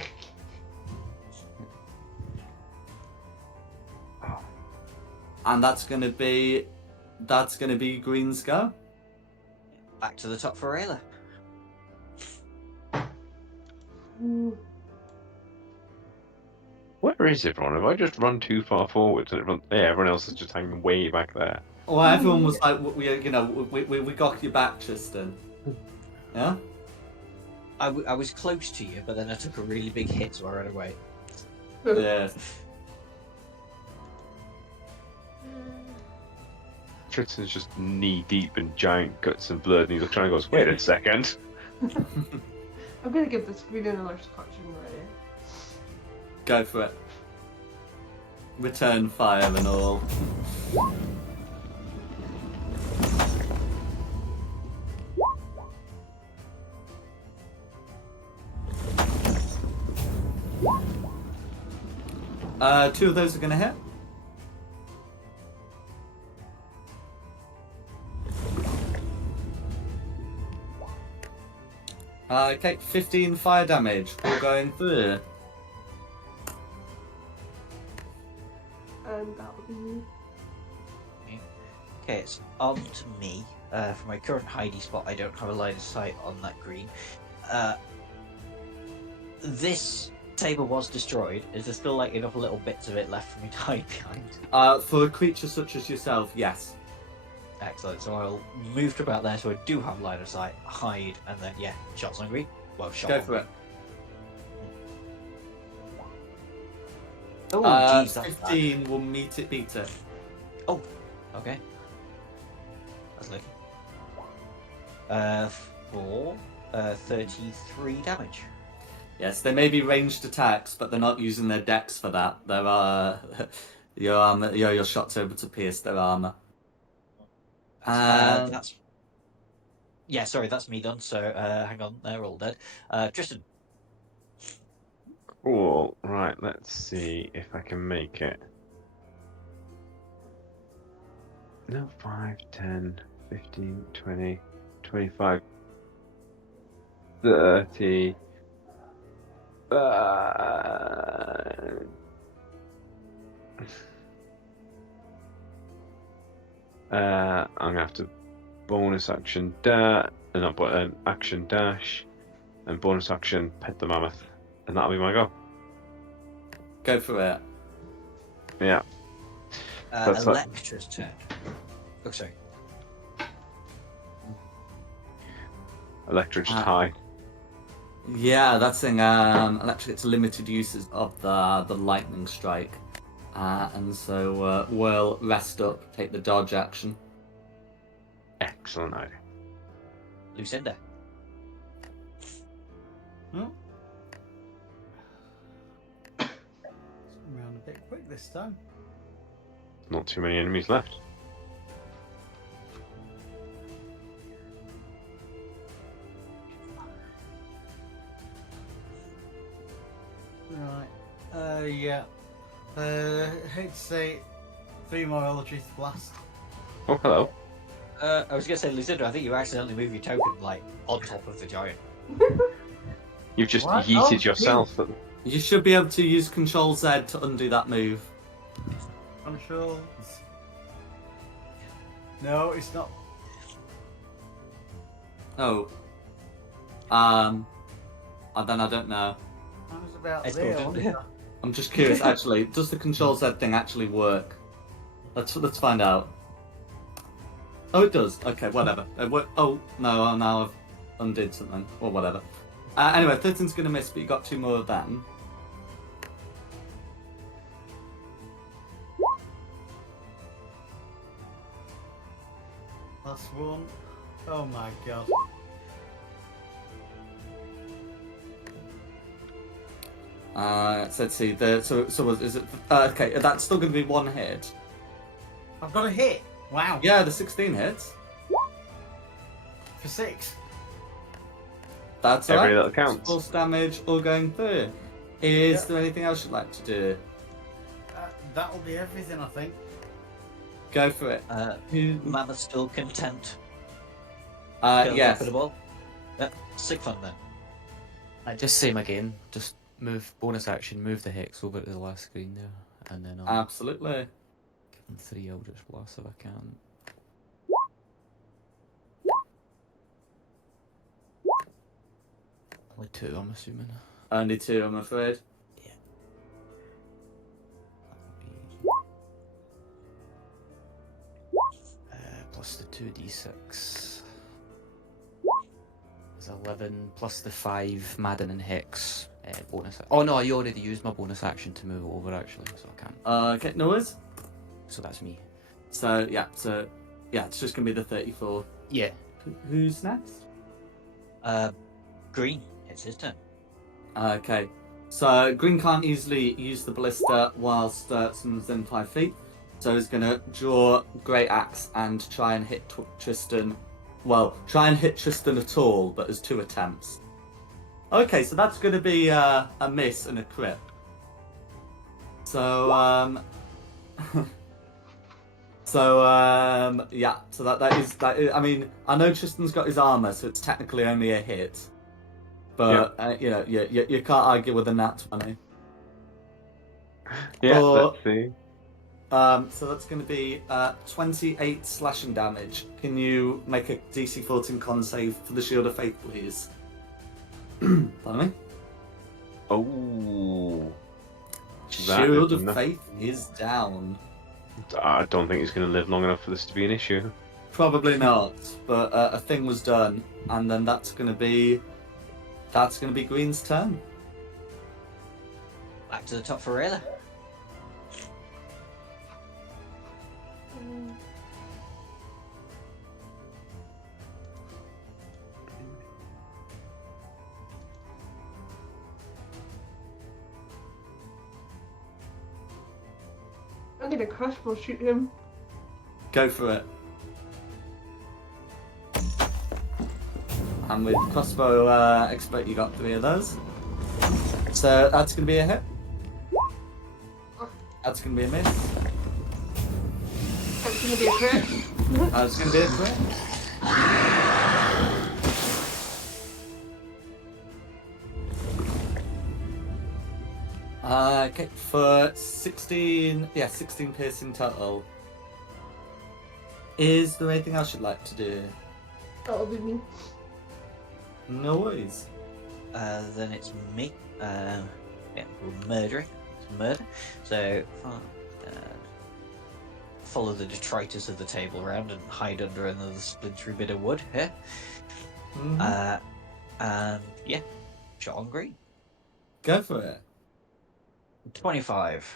And that's going to be That's going to be Green's go. Back to the top for Ayla. Ooh. Where is everyone? Have I just run too far forward and everyone else is just hanging way back there? Well, everyone was like, we got your back, Tristan. Yeah? I was close to you, but then I took a really big hit, so I ran away. Yes. Tristan's just knee deep in giant guts and blood, and he looks trying to goes, wait a second. I'm gonna give the screen another scotching already. Go for it. Return fire and all. Two of those are going to hit. Okay, 15 fire damage. All going through. And that would be me. Okay, it's on to me. For my current hidey spot, I don't have a line of sight on that green. This table was destroyed. Is there still like enough little bits of it left for me to hide behind? For a creature such as yourself, yes. Excellent. So I'll move to about there, so I do have line of sight, hide, and then yeah, shots on green. Well, shot. Go on for green. it. Oh, jeez, that's 15 will meet it, beat it. bad. Okay. That's lucky. For 33 damage. Yes, they may be ranged attacks, but they're not using their dex for that. There are your armor, your shot's able to pierce their armor. That's yeah. Sorry, that's me done. So hang on, they're all dead. Tristan. Cool. Right, let's see if I can make it. No, 5, 10, 15, 20, 25, 30. I'm gonna have to bonus action action dash, and bonus action pet the mammoth, and that'll be my go. Go for it. Yeah. That's like- Electra's turn. Oh, sorry. Electric just high. Yeah, that's thing. Electric, it's limited uses of the lightning strike, and so we'll rest up, take the dodge action. Excellent idea. Lucinda. Around a bit quick this time. Not too many enemies left. Right. Yeah. Hate to say it, 3 more Eldritch Blast. Oh, hello. I was gonna say, Lucinda, I think you accidentally moved your token like on top of the giant. You've just What? yeeted Oh, yourself. You should be able to use Control Z to undo that move. Controls. No, it's not. Oh. Then I don't know. I was about It's there. good, wasn't isn't I? I'm just curious. Actually, does the Control Z thing actually work? Let's find out. Oh, it does. Okay, whatever. Oh no, now I've undid something or whatever. Anyway, 13's gonna miss, but you got 2 more of them. Last one. Oh my god. So let's see. Is it? Okay, that's still gonna be 1 hit. I've got a hit. Wow. Yeah, the 16 hits. For 6. That's Every alright. little counts. Force damage all going through. Is Yep. there anything else you'd like to do? That'll be everything, I think. Go for it. Mammoth's still content. Yes. For the ball. Sick fun then. Just same again. Just move bonus action. Move the hex over to the last screen there, and then I'll Absolutely. give them 3 Eldritch Blasts if I can. Only 2, I'm assuming. Only 2, I'm afraid. Plus the 2d6 is 11, plus the 5 Madden and Hex bonus. Oh no, I already used my bonus action to move it over actually, so I can't. Okay, no worries. So that's me. So it's just gonna be the 34. Yeah. Who's next? Green. It's his turn. Okay. So Green can't easily use the ballista whilst someone's within 5 feet. So he's going to draw Great Axe and try and hit Tristan. Well, try and hit Tristan at all, but there's 2 attempts. Okay, so that's going to be a miss and a crit. So, yeah. So that is. I mean, I know Tristan's got his armor, so it's technically only a hit. But you can't argue with a nat 20. Yeah, But, let's see. so that's going to be 28 slashing damage. Can you make a DC 14 con save for the Shield of Faith, please? Pardon me? Oh. Shield of Faith is down. I don't think he's going to live long enough for this to be an issue. Probably not, but a thing was done, and then that's going to be Green's turn. Back to the top for Rayla. I'm gonna crossbow shoot him. Go for it. And with crossbow expert, you got 3 of those. So that's going to be a hit. That's going to be a miss. That's gonna be a crit. That's going to be a crit. Okay, for 16 piercing total. Is there anything else you'd like to do? That'll be me. No worries. Then it's me. Yeah, we're murdering. It's murder. So, follow the detritus of the table around and hide under another splintery bit of wood here. Mhm. And yeah, shot on green. Go for it. 25.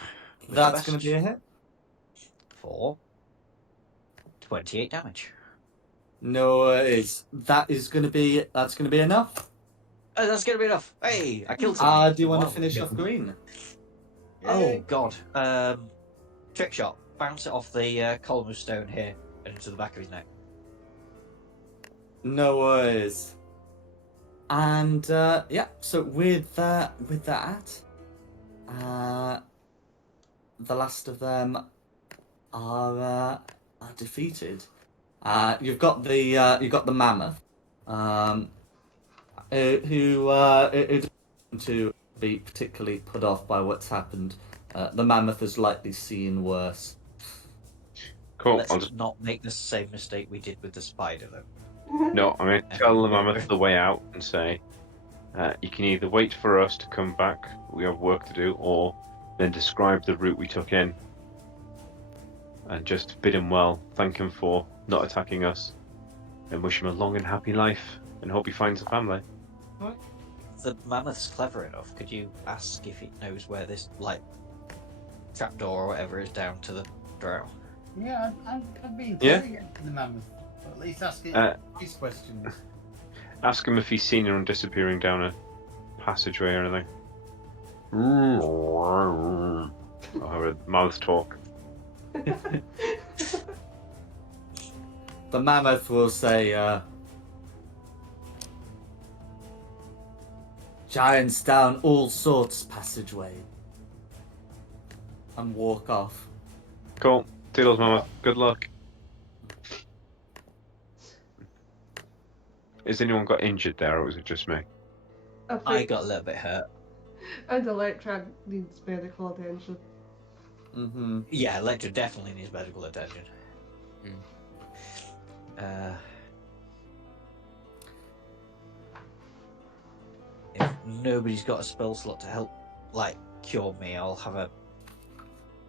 That's going to be a hit. For 28 damage. No worries. That's going to be enough. Oh, that's gonna be enough. Hey, I killed him. Do you want to Wow. finish off Green? Oh god. Trick shot. Bounce it off the column of stone here and into the back of his neck. No worries. And yeah, so with that, the last of them are defeated. You've got the mammoth, who doesn't seem to be particularly put off by what's happened. The mammoth has likely seen worse. Cool. Let's not make the same mistake we did with the spider, though. No, I'm going to tell the mammoth the way out and say, you can either wait for us to come back, we have work to do, or then describe the route we took in. And just bid him well, thank him for not attacking us, and wish him a long and happy life, and hope he finds a family. The mammoth's clever enough. Could you ask if it knows where this, like, trapdoor or whatever is down to the drow? Yeah, I'd be Yeah. interrogating the mammoth. Or at least asking these questions. Ask him if he's seen anyone disappearing down a passageway or anything. I heard mouth talk. The mammoth will say, giants down all sorts passageway, and walk off. Cool. Toodles, mammoth. Good luck. Has anyone got injured there, or was it just me? I got a little bit hurt. And Electra needs medical attention. Mm-hmm. Yeah, Electra definitely needs medical attention. nobody's got a spell slot to help, like, cure me, I'll have a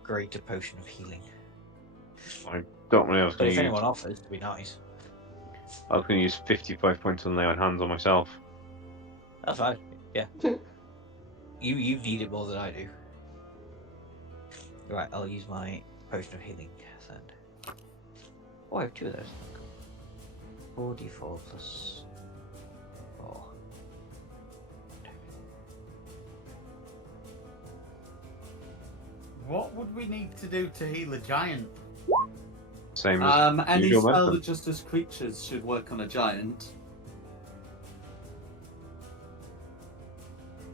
greater potion of healing. I don't really. But if anyone offers, it'd be nice. I was going to use 55 points on lay on hands on myself. That's fine. Yeah. You need it more than I do. Right, I'll use my potion of healing then. Oh, I have 2 of those. 4d4 plus 4. What would we need to do to heal a giant? Same as Any usual spell method. that just as creatures should work on a giant.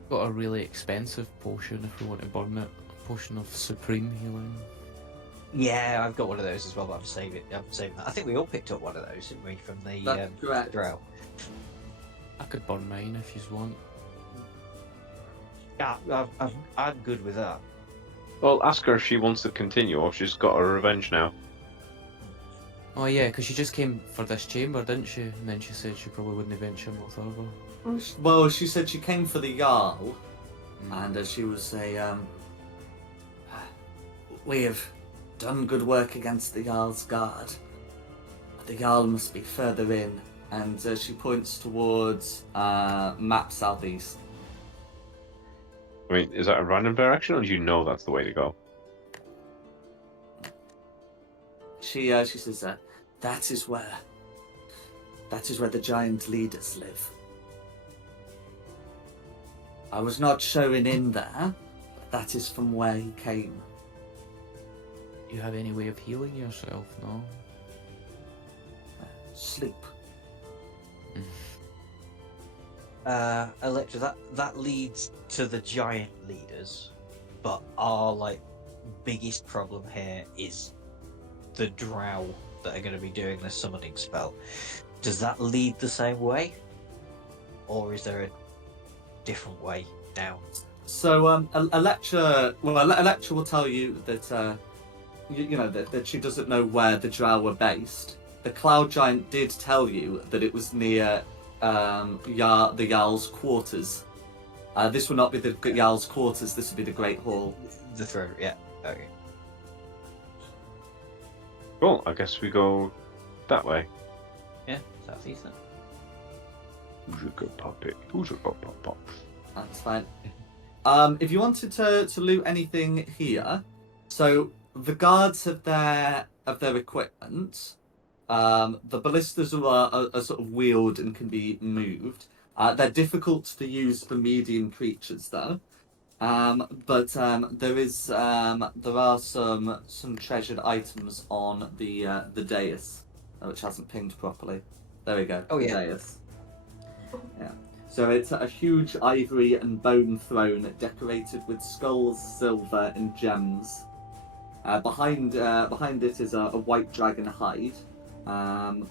Got a really expensive potion if we want to burn it. A potion of supreme healing. Yeah, I've got one of those as well, but I'm saving that. I think we all picked up one of those, didn't we, from the That's correct. drow? I could burn mine if you want. Yeah, I'm good with that. Well, ask her if she wants to continue or if she's got her revenge now. Oh yeah, because she just came for this chamber, didn't she? And then she said she probably wouldn't venture no further. Well, she said she came for the Jarl, and she was we have done good work against the Jarl's guard. But the Jarl must be further in, and she points towards map southeast. I mean, is that a random direction or do you know that's the way to go? She says that is where the giant leaders live. I was not showing in there, but that is from where he came. You have any way of healing yourself, no? Sleep. Electra, that leads to the giant leaders, but our like biggest problem here is the drow that are going to be doing the summoning spell. Does that lead the same way, or is there a different way down? So Electra will tell you that you know that she doesn't know where the drow were based. The cloud giant did tell you that it was near the Jarl's quarters. This would not be the Jarl's quarters, this would be the Great Hall. The throne, yeah. Okay. Cool, I guess we go that way. Yeah, southeast then. That's fine. If you wanted to loot anything here, so the guards have their equipment. The ballistas are sort of wheeled and can be moved. They're difficult to use for medium creatures though. But there are some treasured items on the dais, which hasn't pinged properly. There we go. Oh, the yeah. Dais. Yeah. So it's a huge ivory and bone throne decorated with skulls, silver, and gems. Behind it is a white dragon hide. And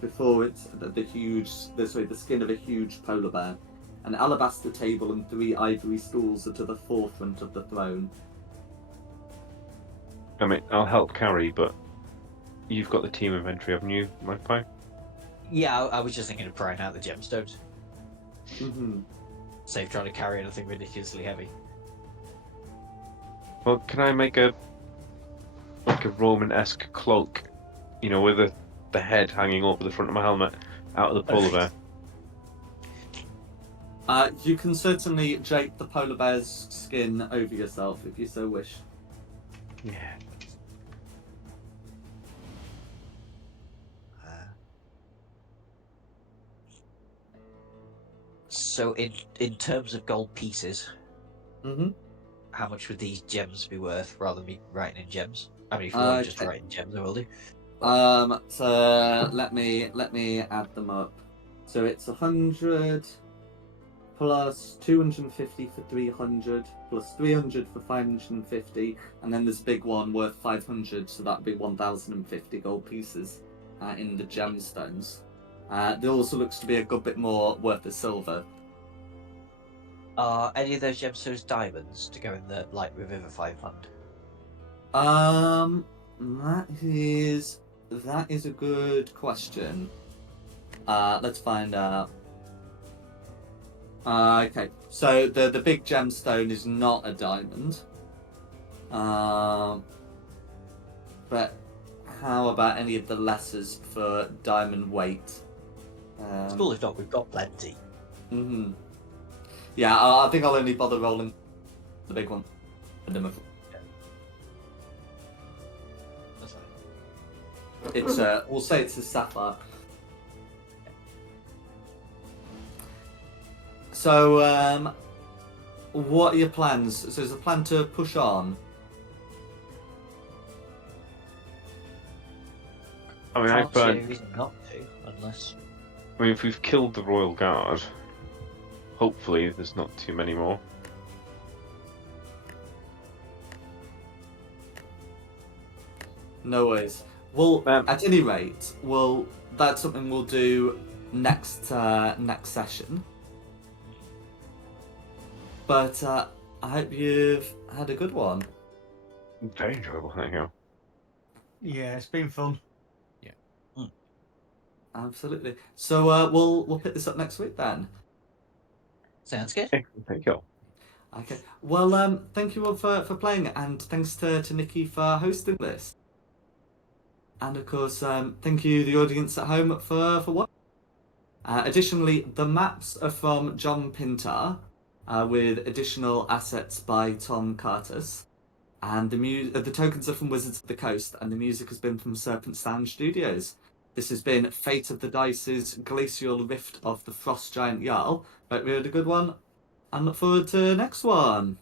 before it, the skin of a huge polar bear. An alabaster table and 3 ivory stools are to the forefront of the throne. I mean, I'll help carry, but you've got the team inventory, haven't you, Magpie? Yeah, I was just thinking of prying out the gemstones. Mm-hmm. Save trying to carry anything ridiculously heavy. Well, can I make a Roman-esque cloak, you know, with the head hanging over the front of my helmet, out of the polar bear? You can certainly drape the polar bear's skin over yourself if you so wish. Yeah. So in terms of gold pieces, Mm-hmm. how much would these gems be worth rather than me writing in gems? I mean, if you want just Okay. write in gems, I will do. So let me add them up. So it's 100 plus 250 for 300 plus 300 for 550, and then this big one worth 500, so that'd be 1,050 gold pieces in the gemstones. There also looks to be a good bit more worth of silver. Are any of those gemstones diamonds to go in the like Revivify fund? That is a good question. Let's find out. Okay, so the big gemstone is not a diamond. But how about any of the lessers for diamond weight? It's cool if not, we've got plenty. Mm-hmm. Yeah, I think I'll only bother rolling the big one. That's fine. It's we'll say it's a sapphire. So, what are your plans? So, is the plan to push on? I mean, Can't see any reason not to, unless. I mean, if we've killed the Royal Guard, hopefully there's not too many more. No worries. Well, Um, at any rate, that's something we'll do next session. But I hope you've had a good one. Very enjoyable, thank you. Yeah, it's been fun. Absolutely. So we'll pick this up next week then. Sounds good. Excellent, thank you. Okay. Well, thank you all for playing, and thanks to Nikki for hosting this. And of course, thank you the audience at home for watching. Additionally, the maps are from John Pintar, with additional assets by Tom Curtis. And the tokens are from Wizards of the Coast, and the music has been from Serpent Sound Studios. This has been Fate of the Dice's Glacial Rift of the Frost Giant Jarl. Hope we had a good one, and look forward to the next one.